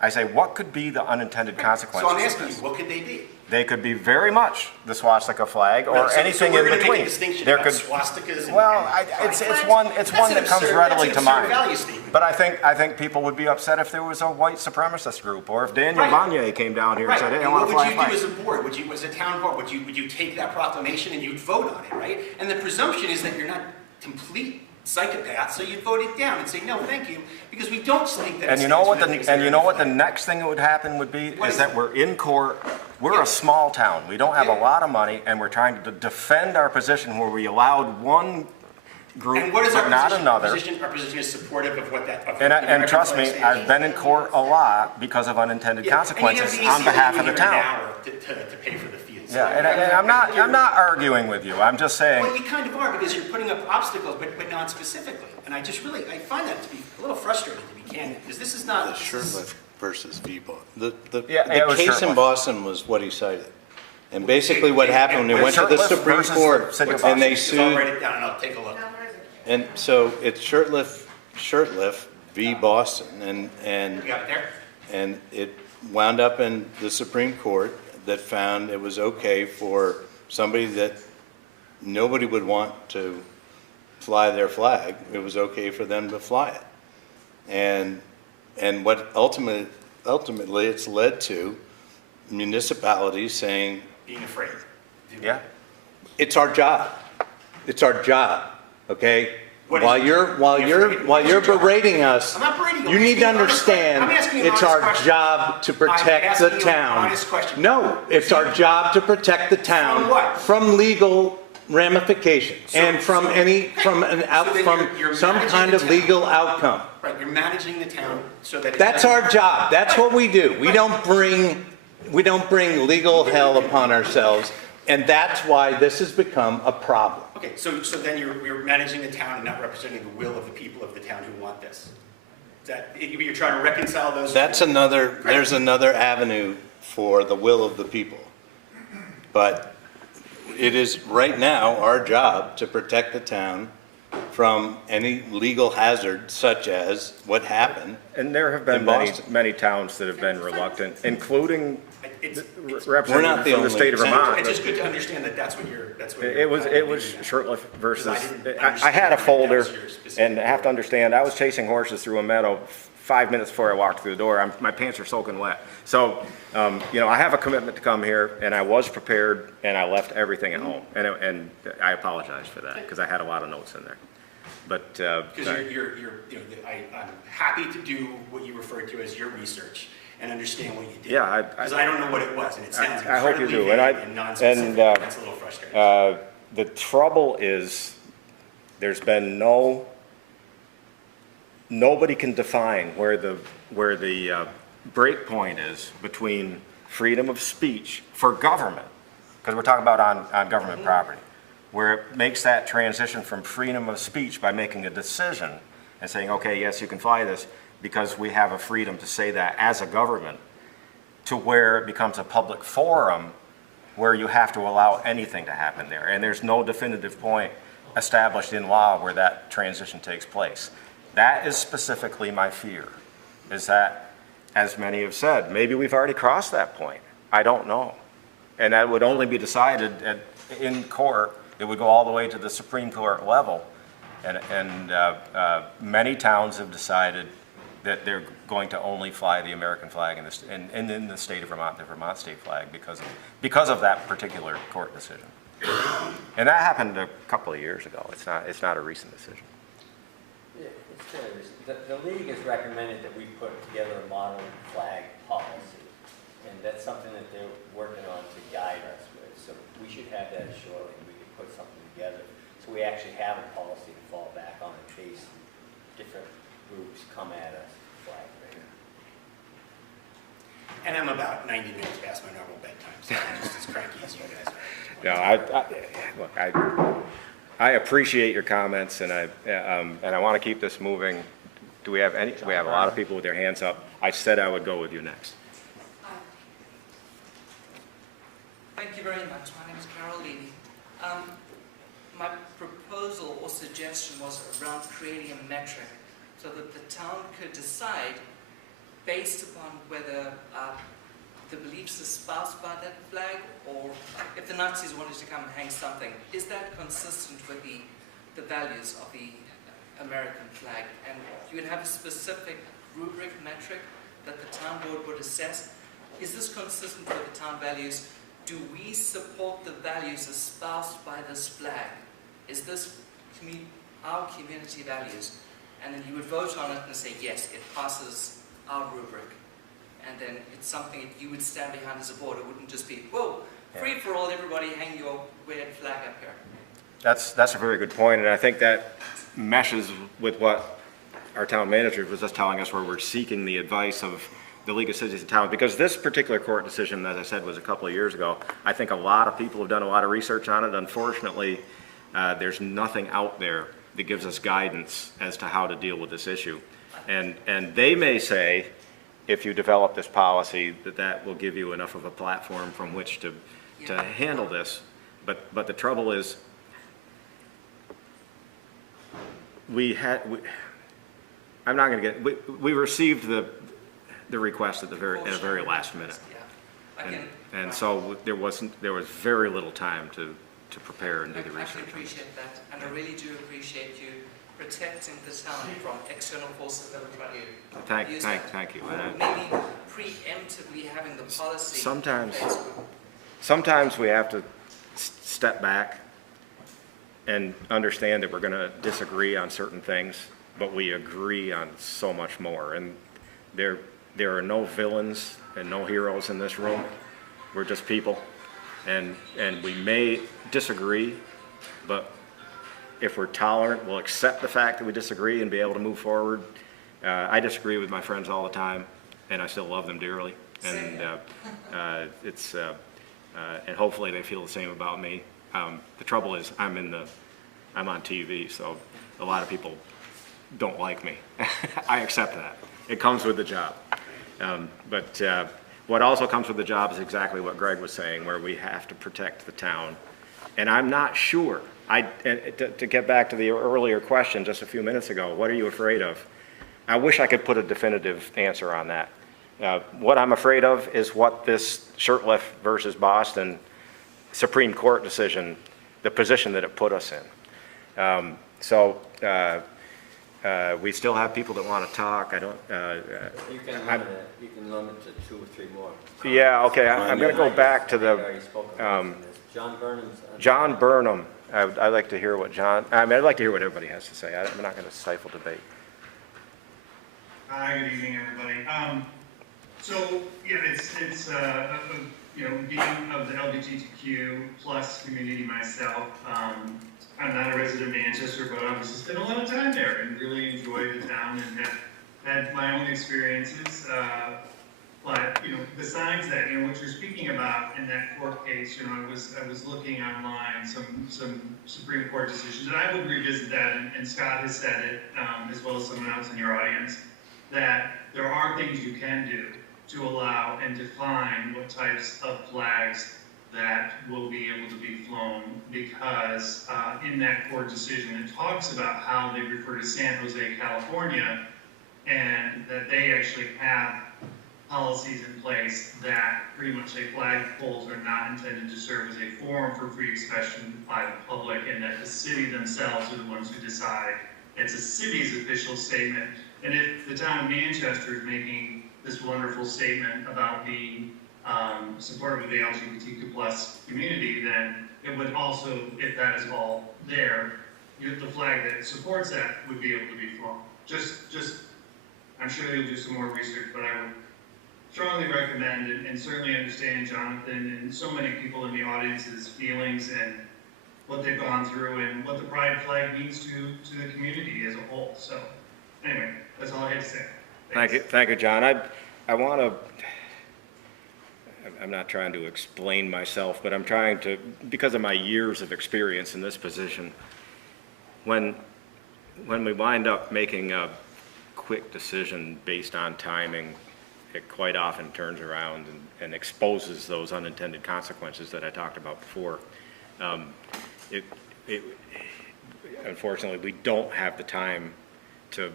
I say, what could be the unintended consequences? So I'm asking you, what could they be? They could be very much the swastika flag or anything in between. So we're going to make a distinction about swastikas and... Well, it's one that comes readily to mind. Value statement. But I think people would be upset if there was a white supremacist group, or if Daniel Vanier came down here and said, hey, I want to fly a flag. What would you do as a board? As a town board, would you take that proclamation and you'd vote on it, right? And the presumption is that you're not complete psychopaths, so you'd vote it down and say, no, thank you, because we don't think that... And you know what the next thing that would happen would be is that we're in court. We're a small town. We don't have a lot of money, and we're trying to defend our position where we allowed one group, but not another. Our position is supportive of what that... And trust me, I've been in court a lot because of unintended consequences on behalf of the town. To pay for the fees. Yeah, and I'm not arguing with you. I'm just saying. Well, you kind of are, because you're putting up obstacles, but not specifically. And I find that to be a little frustrating, to be candid, because this is not... The Shurtleff versus V-Boston. The Shurtleff. case in Boston was what he cited. And basically what happened, they went to the Supreme Court and they sued... I'll write it down and I'll take a look. And so it's Shurtleff v. Boston, and You got it there? and it wound up in the Supreme Court that found it was okay for somebody that nobody would want to fly their flag. It was okay for them to fly it. And what ultimately it's led to municipalities saying, Being afraid. Yeah. it's our job. It's our job, okay? What While is you're berating us, I'm not berating you. you I'm need to asking you an honest question. I'm understand, asking you an it's honest our question. job to protect the asking you an town. honest question. No, it's our job to protect the town. From what? From legal ramifications and from then you're some managing kind the of town. legal outcome. Right, you're managing the town so that... That's our job. That's what we do. We don't bring legal hell upon ourselves, and that's why this has become a problem. Okay, so then you're managing the town and not representing the will of the people of the town who want this. Is that, you're trying to reconcile those... There's another avenue for the will of the people. But it is right now our job to protect the town from any legal hazard such as what happened. And there have been in many, Boston. many towns that have been reluctant, including We're not representatives the from the only state of example. Vermont. It's just good to understand that that's what you're. It was Shirtliff versus, Because I didn't I had a understand folder, that was your specific and I have to understand, I was chasing horses through a meadow 5 minutes before I walked through the door. My pants are soaking wet. So, you know, I have a commitment to come here, and I was prepared, and I left everything at home. And I apologize for that, because I had a lot of notes in there. But, Because you're, you know, I'm happy to do what you referred to as your research and understand what you did. Yeah, Because I don't know what it was, and it sounds I hope you incredibly do. vague and non-specific. That's a little frustrating. The trouble is, there's been nobody can define where the break point is between freedom of speech for government, because we're talking about on government property, where it makes that transition from freedom of speech by making a decision and saying, okay, yes, you can fly this, because we have a freedom to say that as a government, to where it becomes a public forum where you have to allow anything to happen there. And there's no definitive point established in law where that transition takes place. That is specifically my fear, is that, as many have said, maybe we've already crossed that point. I don't know. And that would only be decided in court. It would go all the way to the Supreme Court level. And many towns have decided that they're going to only fly the American flag in the state of Vermont, the Vermont state flag, because of that particular court decision. And that happened a couple of years ago. It's not a recent decision. Yeah, it's fair. The league has recommended that we put together a model flag policy, and that's something that they're working on to guide us with. So we should have that shortly, and we can put something together. So we actually have a policy to fall back on in case different groups come at us, flag raising. And I'm about 90 minutes past my normal bedtime, so I'm just as cranky as you guys are. No, I appreciate your comments, and I want to keep this moving. Do we have any? We have a lot of people with their hands up. I said I would go with you next. Thank you very much. My name is Carol Levy. My proposal or suggestion was around creating a metric so that the town could decide, based upon whether the beliefs espoused by that flag, or if the Nazis wanted to come and hang something, is that consistent with the values of the American flag? And you would have a specific rubric metric that the town board would assess. Is this consistent with the town values? Do we support the values espoused by this flag? Is this our community values? And then you would vote on it and say, yes, it passes our rubric. And then it's something that you would stand behind as a board. It wouldn't just be, whoa, free for all, everybody hang your weird flag up here. That's a very good point, and I think that meshes with what our town manager was just telling us, where we're seeking the advice of the League of Cities and Towns, because this particular court decision, as I said, was a couple of years ago. I think a lot of people have done a lot of research on it. Unfortunately, there's nothing out there that gives us guidance as to how to deal with this issue. And they may say, if you develop this policy, that will give you enough of a platform from which to handle this. But the trouble is, I'm not going to get, we received the request at the very last minute. And so there was very little time to prepare and do the I research. can appreciate that, and I really do appreciate you protecting the town from external forces that would try to use that. Thank you. Or maybe preemptively having the policy. Sometimes we have to step back and understand that we're going to disagree on certain things, but we agree on so much more. And there are no villains and no heroes in this room. We're just people, and we may disagree, but if we're tolerant, we'll accept the fact that we disagree and be able to move forward. I disagree with my friends all the time, and I still love them dearly. And and hopefully they feel the same about me. The trouble is, I'm on TV, so a lot of people don't like me. I accept that. It comes with the job. But what also comes with the job is exactly what Greg was saying, where we have to protect the town And I'm not sure. To get back to the earlier question just a few minutes ago, what are you afraid of? I wish I could put a definitive answer on that. What I'm afraid of is what this Shurtleff versus Boston Supreme Court decision, the position that it put us in. We still have people that want to talk. I don't. You can limit to 2 or 3 more. Yeah. Okay. I'm going to go back to the. John Burnham's. John Burnham. I'd like to hear what I'd like to hear what everybody has to say. I'm not going to stifle debate. Hi, good evening, everybody. So, yeah, it's being of the LGBTQ plus community myself, I'm not a resident of Manchester, but obviously spent a lot of time there and really enjoyed the town and have had my own experiences. But, besides that, what you're speaking about in that court case, I was looking online, some Supreme Court decisions, and I would revisit that, and Scott has said it, as well as someone else in your audience, that there are things you can do to allow and define what types of flags that will be able to be flown, because in that court decision, it talks about how they refer to San Jose, California, and that they actually have policies in place that pretty much say flag poles are not intended to serve as a forum for free expression by the public, and that the city themselves are the ones who decide. It's a city's official statement, and if the town of Manchester is making this wonderful statement about being supportive of the LGBTQ plus community, then it would also, if that is all there, the flag that supports that would be able to be flown. I'm sure you'll do some more research, but I would strongly recommend and certainly understand Jonathan and so many people in the audience's feelings and what they've gone through and what the pride flag means to the community as a whole. So anyway, that's all I had to say. Thank you, John. I want to, I'm not trying to explain myself, but I'm trying to, because of my years of experience in this position, when we wind up making a quick decision based on timing, it quite often turns around and exposes those unintended consequences that I talked about before. Unfortunately, we don't have the time to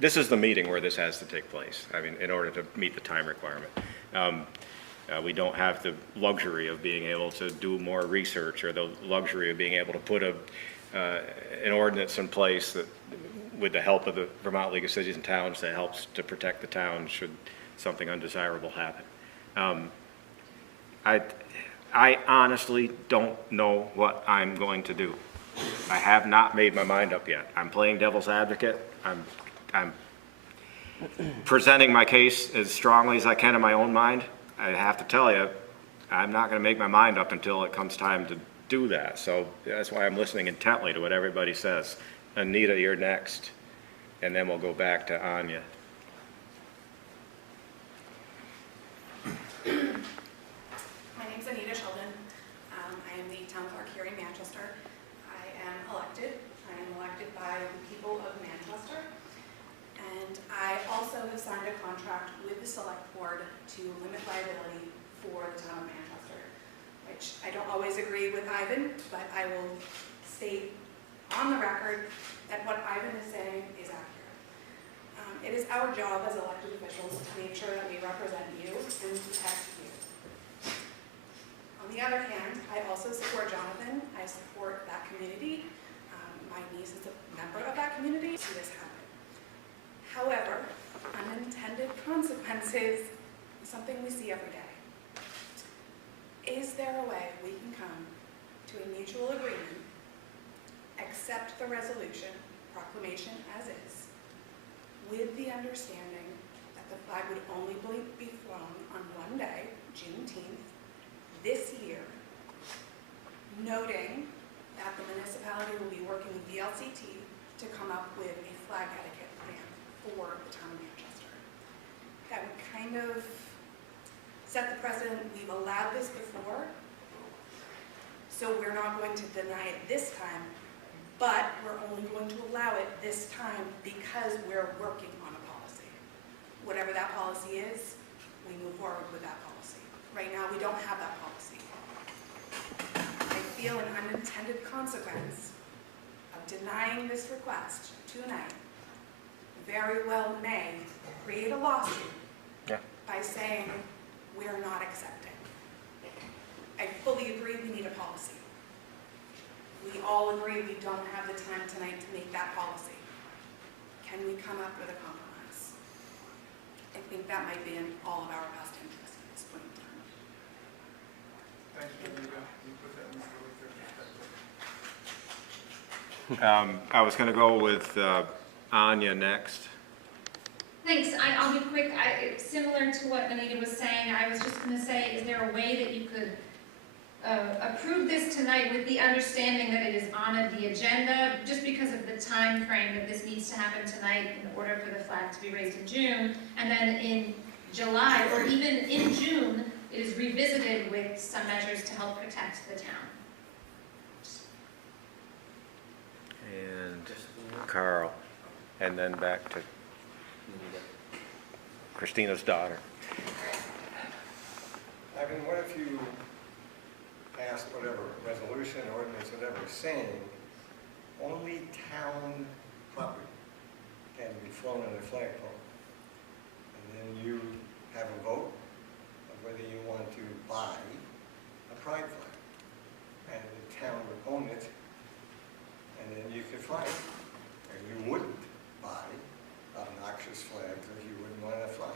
this is the meeting where this has to take place. I mean, in order to meet the time requirement. We don't have the luxury of being able to do more research or the luxury of being able to put an ordinance in place that, with the help of the Vermont League of Cities and Towns, that helps to protect the town should something undesirable happen. I honestly don't know what I'm going to do. I have not made my mind up yet. I'm playing devil's advocate. I'm presenting my case as strongly as I can in my own mind. I have to tell you, I'm not going to make my mind up until it comes time to do that. So that's why I'm listening intently to what everybody says. Anita, you're next, and then we'll go back to Anya. My name's Anita Sheldon. I am the town clerk here in Manchester. I am elected. I am elected by the people of Manchester. And I also have signed a contract with the select board to limit liability for the town of Manchester, which I don't always agree with Ivan, but I will state on the record that what Ivan is saying is accurate. It is our job as elected officials to make sure that we represent you and protect you. On the other hand, I also support Jonathan. I support that community. My niece is a member of that community. See this happen. However, unintended consequences is something we see every day. Is there a way we can come to a mutual agreement, accept the resolution, proclamation as is, with the understanding that the flag would only be flown on one day, Juneteenth, this year, noting that the municipality will be working with VLCT to come up with a flag etiquette plan for the town of Manchester. That would kind of set the precedent. We've allowed this before, so we're not going to deny it this time, but we're only going to allow it this time because we're working on a policy. Whatever that policy is, we move forward with that policy. Right now, we don't have that policy. feel an unintended consequence of denying this request tonight very well may create a lawsuit by saying we're not accepting. I fully agree we need a policy. We all agree we don't have the time tonight to make that policy. Can we come up with a compromise? I think that might be in all of our best interest at this point in time. Thank you, Anita. You put that in really good perspective. I was going to go with Anya next. Thanks. I'll be quick. Similar to what Anita was saying, I was just going to say, is there a way that you could approve this tonight with the understanding that it is on the agenda, just because of the time frame that this needs to happen tonight in order for the flag to be raised in June, and then in July or even in June, it is revisited with some measures to help protect the town. And Carl, and then back to Christina's daughter. Ivan, what if you passed whatever resolution, ordinance, whatever, saying only town property can be flown on a flagpole? And then you have a vote of whether you want to buy a pride flag. And the town would own it, and then you could fly it. And you wouldn't buy obnoxious flags if you wouldn't want to fly.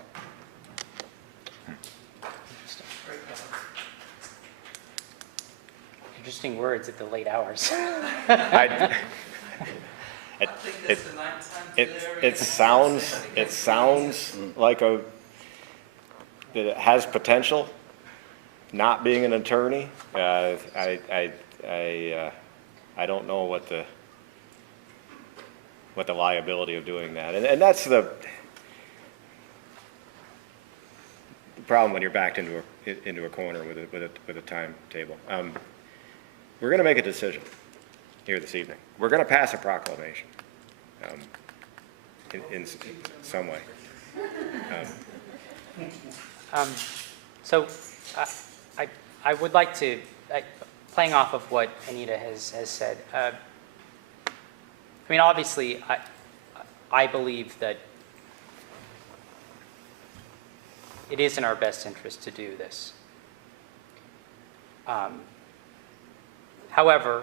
Interesting words at the late hours. It sounds like that it has potential. Not being an attorney, I don't know what the liability of doing that, and that's the problem when you're backed into a corner with a timetable. We're going to make a decision here this evening. We're going to pass a proclamation in some way. So I would like to, playing off of what Anita has said, I mean, obviously, I believe that it is in our best interest to do this. However,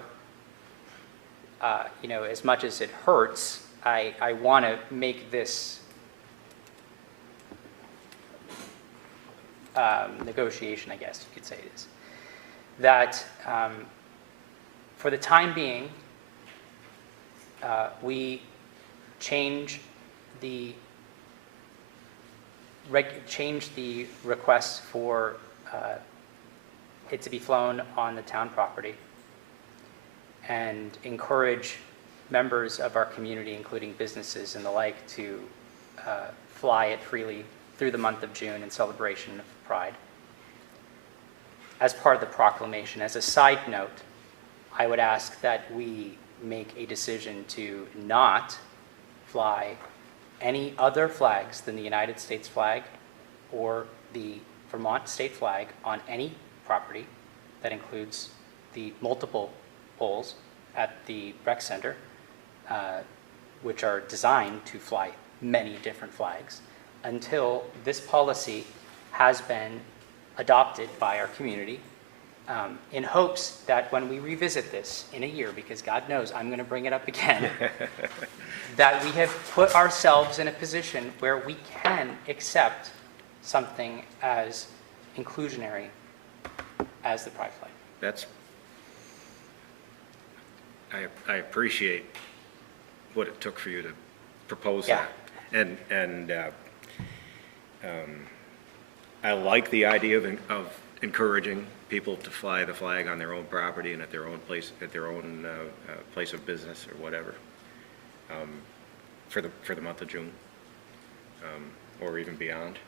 you know, as much as it hurts, I want to make this negotiation, I guess you could say it is, that for the time being, we change the request for it to be flown on the town property and encourage members of our community, including businesses and the like, to fly it freely through the month of June in celebration of Pride. As part of the proclamation, as a side note, I would ask that we make a decision to not fly any other flags than the United States flag or the Vermont state flag on any property. That includes the multiple poles at the rec center, which are designed to fly many different flags, until this policy has been adopted by our community, in hopes that when we revisit this in a year, because God knows I'm going to bring it up again, that we have put ourselves in a position where we can accept something as inclusionary as the pride flag. I appreciate what it took for you to propose that. And I like the idea of encouraging people to fly the flag on their own property and at their own place, place of business or whatever, for the month of June, or even beyond.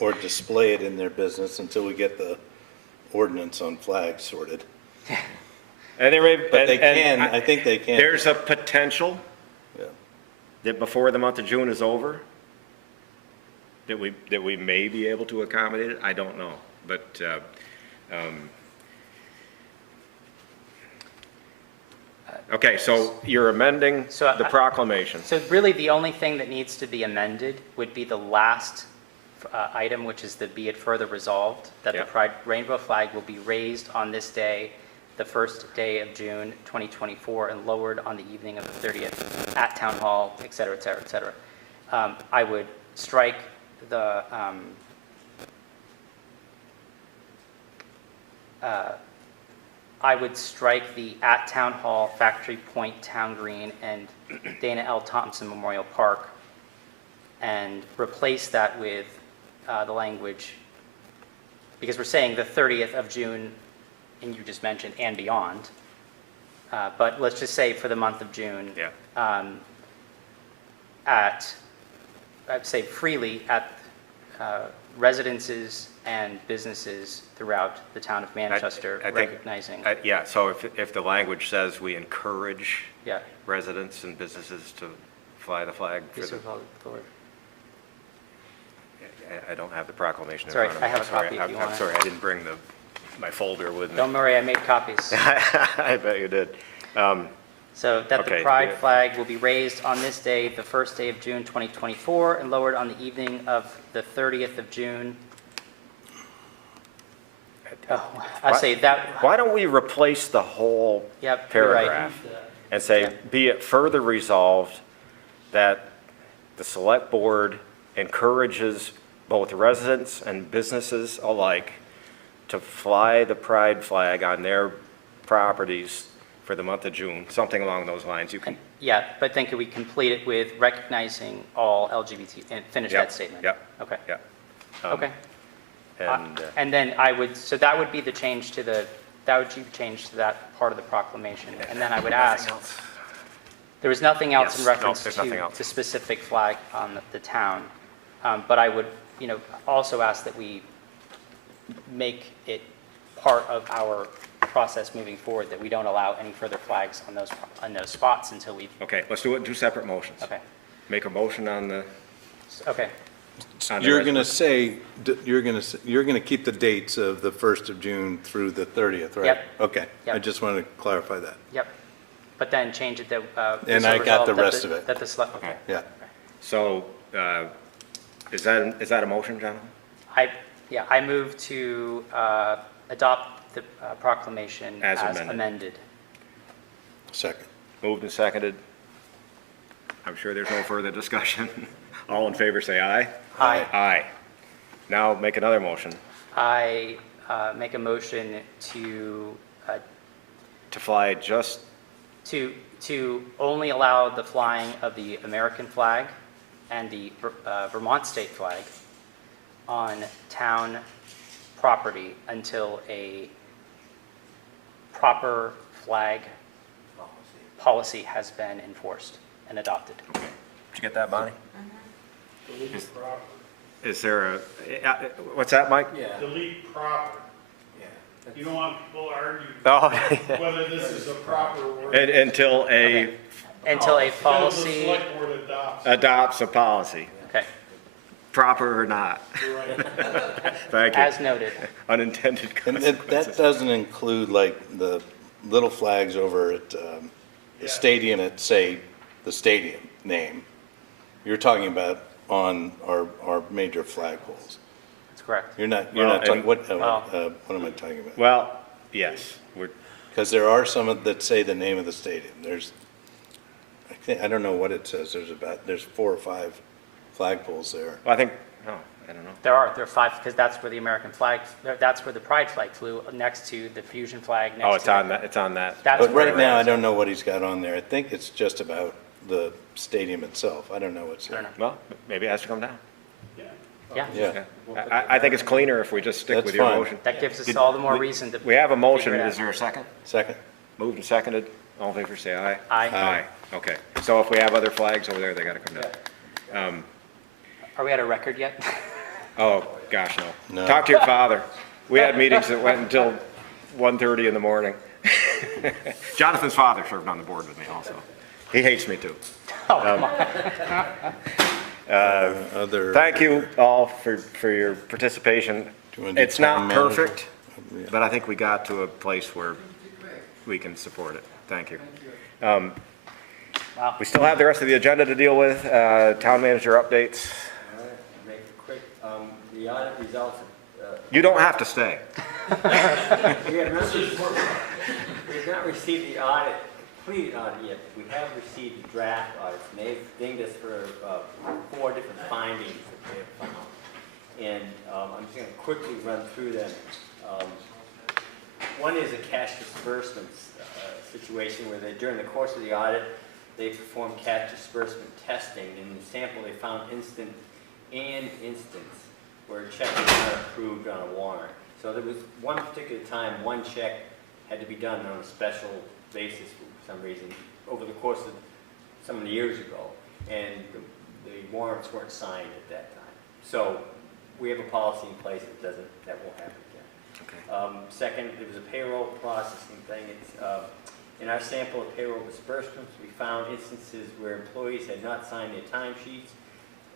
Or display it in their business until we get the ordinance on flags sorted. And I think they can. There's a potential that before the month of June is over, that we may be able to accommodate it. I don't know, but Okay, so you're amending So the proclamation. So really, the only thing that needs to be amended would be the last item, which is the be it further resolved, that the Yeah. Pride rainbow flag will be raised on this day, the first day of June 2024, and lowered on the evening of the 30th at Town Hall, et cetera, et cetera, et cetera. I would strike the, I would strike the at Town Hall, Factory Point, Town Green, and Dana L. Thompson Memorial Park, and replace that with the language, because we're saying the 30th of June, and you just mentioned, and beyond. But let's just say for the month of June. Yeah. I'd say freely at residences and businesses throughout the town of Manchester, I think- recognizing. Yeah, so if the language says we encourage Yeah. residents and businesses to fly the flag for Yes, the, sir, forward. I don't have the proclamation in Sorry, front of me. I have a I'm sorry. copy if you I'm want it. sorry, I didn't bring my folder with me. Don't worry, I made copies. I bet you did. So that the Okay, pride good. flag will be raised on this day, the first day of June 2024, and lowered on the evening of the 30th of June. Oh, I say that, Why don't we replace the whole Yep, you're right. paragraph and say, be it further resolved that the select board encourages both residents and businesses alike to fly the pride flag on their properties for the month of June, something along those lines. You can, yeah, but then could we complete it with recognizing all LGBT, and finish Yep, that statement? yep, Okay. yep. Okay. And, And then I would, so that would be the change to the, that would be change to that part of the proclamation. And then I would ask, there was nothing else in Yes, no, reference there's nothing to else. the specific flag on the town. But I would, also ask that we make it part of our process moving forward, that we don't allow any further flags on those spots until we've, okay, let's do it in two separate motions. okay, Make a motion on the. okay. on the You're going to resolution. say, you're going to keep the dates of the 1st of June through the 30th, right? Yep. Okay, I Yep. just wanted to clarify that. Yep. But then change it that. And I got the rest of it. That the select, okay. Yeah. So, is that a motion, Jonathan? I move to adopt the proclamation As as amended. amended. Second. Moved and seconded. I'm sure there's no further discussion. All in favor, say aye. Aye. Aye. Now make another motion I make a motion to fly just, to only allow the flying of the American flag and the Vermont state flag on town property until a proper flag policy has been enforced and adopted. did you get that, Bonnie? Is there what's that, Mike? Delete proper. You don't want people to argue Oh, whether this is a proper word. Until until a Until the policy, select board adopts. adopts a policy, okay, proper or not. You're right. Thank you. as noted. Unintended And consequences. that doesn't include like the little flags over at the stadium at, say, the stadium name. You're talking about on our major flagpoles. That's correct. You're not Well, talking, and- what am I talking about? Well, yes, we're, Because there are some that say the name of the stadium. I don't know what it says. There's 4 or 5 flagpoles there. I think, I don't know. There are 5, because that's where the American flag, that's where the pride flag flew, next to the fusion flag, next to. Oh, it's on that, it's on that. That's But where right it now, I is. don't know what he's got on there. I think it's just about the stadium itself. I don't know what's I don't there. know. Well, maybe it has to come down. Yeah, Yeah, I think it's cleaner if we just stick That's with your fine. motion. that gives us Did- all the more we- reason to. We have a motion, figure it is out. there a second? second. Moved and seconded, all in favor, say aye. Aye. Aye, okay. So if we have other flags over there, they gotta come down. Are we at a record yet? Oh, gosh, no. No. Talk to your father. We had meetings that went until 1:30 in the morning. Jonathan's father served on the board with me also. He hates me too. Oh, come on. Other. Thank you all for your participation. Do you wanna do It's town not manager? perfect, but I think we got to a place where we can support it. Thank you. Wow. We still have the rest of the agenda to deal with, town manager updates. All right, make it quick. The audit results, You don't have to stay. we have not received the audit, complete audit yet. We have received the draft audits, and they've dinged us for 4 different findings that they have found. And I'm just going to quickly run through them. One is a cash disbursements situation where they, during the course of the audit, they performed cash disbursement testing. In the sample, they found instance where a check was not approved on a warrant. So there was one particular time, one check had to be done on a special basis for some reason over the course of some years ago, and the warrants weren't signed at that time. So we have a policy in place that won't happen again. Okay. Second, there was a payroll processing thing. It's in our sample of payroll disbursements, we found instances where employees had not signed their timesheets,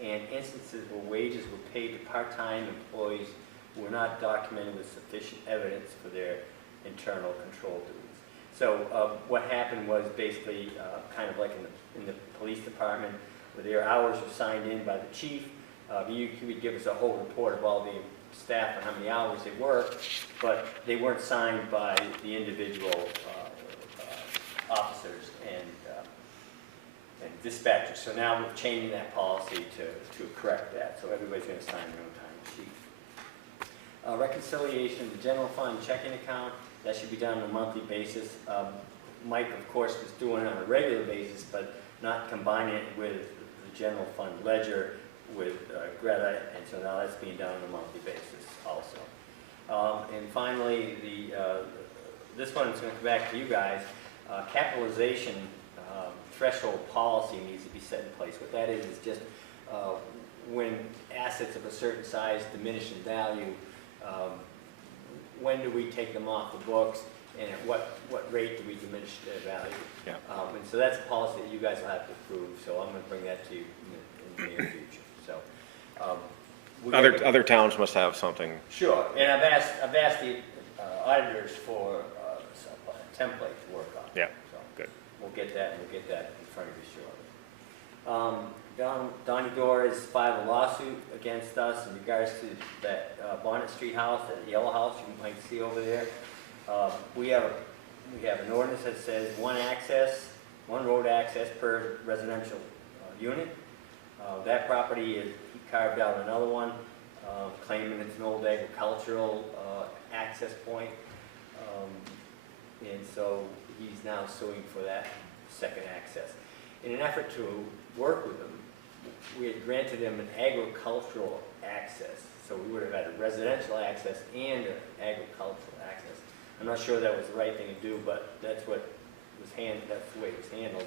and instances where wages were paid to part-time employees who were not documented with sufficient evidence for their internal control duties. So what happened was basically kind of like in the police department, where their hours were signed in by the chief. He would give us a whole report of all the staff and how many hours they worked, but they weren't signed by the individual officers and dispatchers. So now we're changing that policy to correct that. So everybody's going to sign their own time sheet. Reconciliation of the general fund checking account, that should be done on a monthly basis. Mike, of course, was doing it on a regular basis, but not combining it with the general fund ledger with Greta, and so now that's being done on a monthly basis also. And finally, this one is going to come back to you guys. Capitalization threshold policy needs to be set in place. What that is just when assets of a certain size diminish in value, when do we take them off the books, and at what rate do we diminish their value? Yeah. And so that's a policy that you guys will have to approve, so I'm going to bring that to you in the near future. So, Other towns must have something. Sure, and I've asked the auditors for a template to work on. Yeah, so good. We'll get that, and we'll get that in front of you shortly. Donnie Dore has filed a lawsuit against us in regards to that Bonnet Street house, that yellow house you might see over there. We have an ordinance that says one road access per residential unit. That property is, he carved out another one, claiming it's an old agricultural access point. And so he's now suing for that second access. In an effort to work with him, we had granted him an agricultural access. So we would have had a residential access and an agricultural access. I'm not sure that was the right thing to do, but that's what was that's the way it was handled.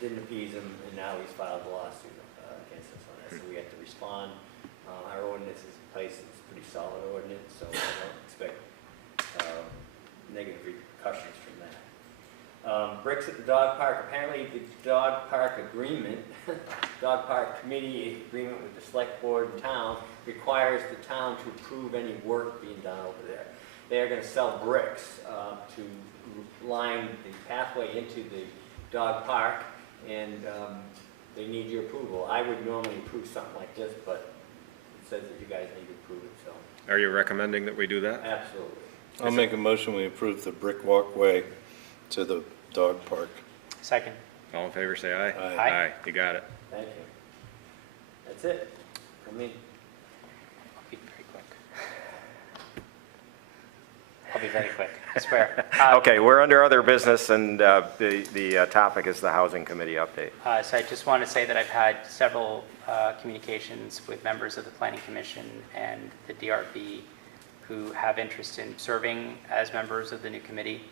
Didn't appease him, and now he's filed a lawsuit against us on that. So we have to respond. Our ordinance is in place. It's a pretty solid ordinance, so I don't expect negative repercussions from that. Bricks at the dog park. Apparently the dog park agreement, dog park committee agreement with the select board in town requires the town to approve any work being done over there. They are going to sell bricks to line the pathway into the dog park, and they need your approval. I would normally approve something like this, but it says that you guys need to approve it, so. Are you recommending that we do that? Absolutely. I'll make a motion, we approve the brick walkway to the dog park. Second. All in favor, say aye. Aye. Aye. You got it. Thank you. That's it for me. I'll be very quick, I swear. Okay, we're under other business, and the topic is the housing committee update. So I just want to say that I've had several communications with members of the Planning Commission and the DRB who have interest in serving as members of the new committee.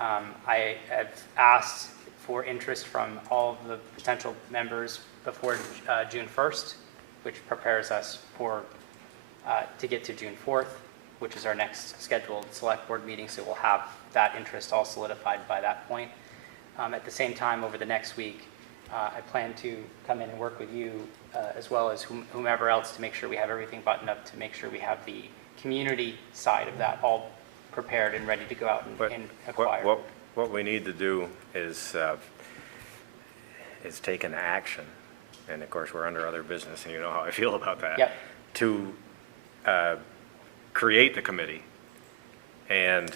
I have asked for interest from all of the potential members before June 1st, which prepares us for to get to June 4th, which is our next scheduled select board meeting, so we'll have that interest all solidified by that point. At the same time, over the next week, I plan to come in and work with you as well as whomever else to make sure we have everything buttoned up, to make sure we have the community side of that all prepared and ready to go out and acquire. what we need to do is take an action, and of course, we're under other business, and you know how I feel about that. Yep. To create the committee, and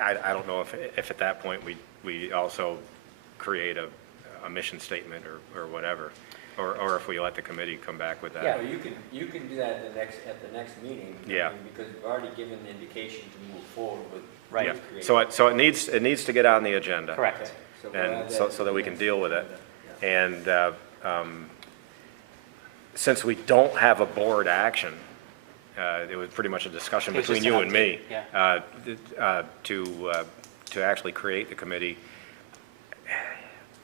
I don't know if at that point we also create a mission statement or whatever, or if we let the committee come back with that. Yeah, you can do that at the next meeting. Yeah. Because we've already given the indication to move forward with. Right. Yeah. creating- So it needs to get on the agenda. Correct. Okay, so we'll And add so that we can to deal with it. the agenda. And since we don't have a board action, it was pretty much a discussion It was between just you an and me. update, To actually create the committee.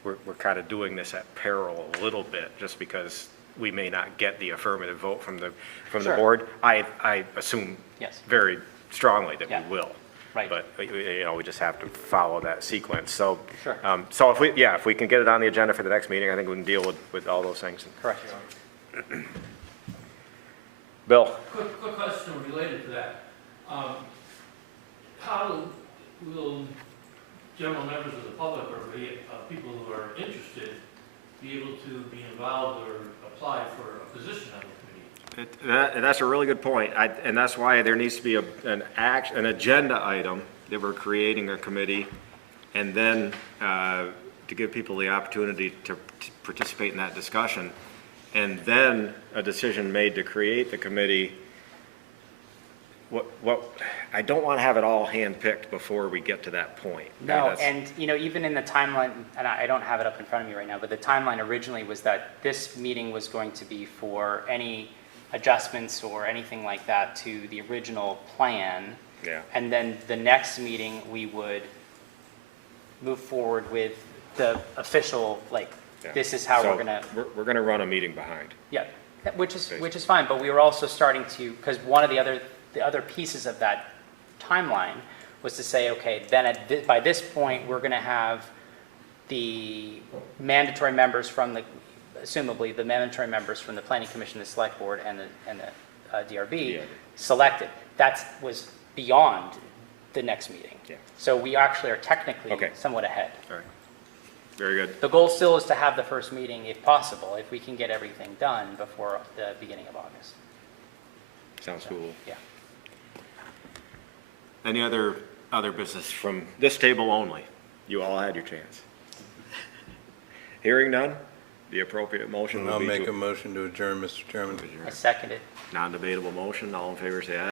We're kind of doing this at peril a little bit, just because we may not get the affirmative vote from the Sure. board. I assume Yes. very strongly that Yeah. we will. Right. But, we just have to follow that sequence. So, Sure. so if we can get it on the agenda for the next meeting, I think we can deal with all those things. Correct. Bill? Quick question related to that. How will general members of the public or people who are interested be able to be involved or apply for a position on the committee? That's a really good point. And that's why there needs to be an agenda item that we're creating a committee, and then to give people the opportunity to participate in that discussion, and then a decision made to create the committee. I don't want to have it all handpicked before we get to that point. No, and, even in the timeline, and I don't have it up in front of me right now, but the timeline originally was that this meeting was going to be for any adjustments or anything like that to the original plan. Yeah. And then the next meeting, we would move forward with the official, Yeah. this is how So we're gonna. We're gonna run a meeting behind. Yeah, which is fine, but we were also starting to, because one of the other pieces of that timeline was to say, okay, then by this point, we're going to have the mandatory members assumably the mandatory members from the Planning Commission, the Select Board, and the DRB selected. That was beyond the next meeting. Yeah. So we actually are technically Okay. somewhat ahead. All right. Very good. The goal still is to have the first meeting, if possible, if we can get everything done before the beginning of August. Sounds cool. Yeah. Any other business from this table only? You all had your chance. Hearing none, the appropriate motion would I'll be make a motion to adjourn, Mr. Chairman. I second it. Non-debatable motion. All in favor, say aye.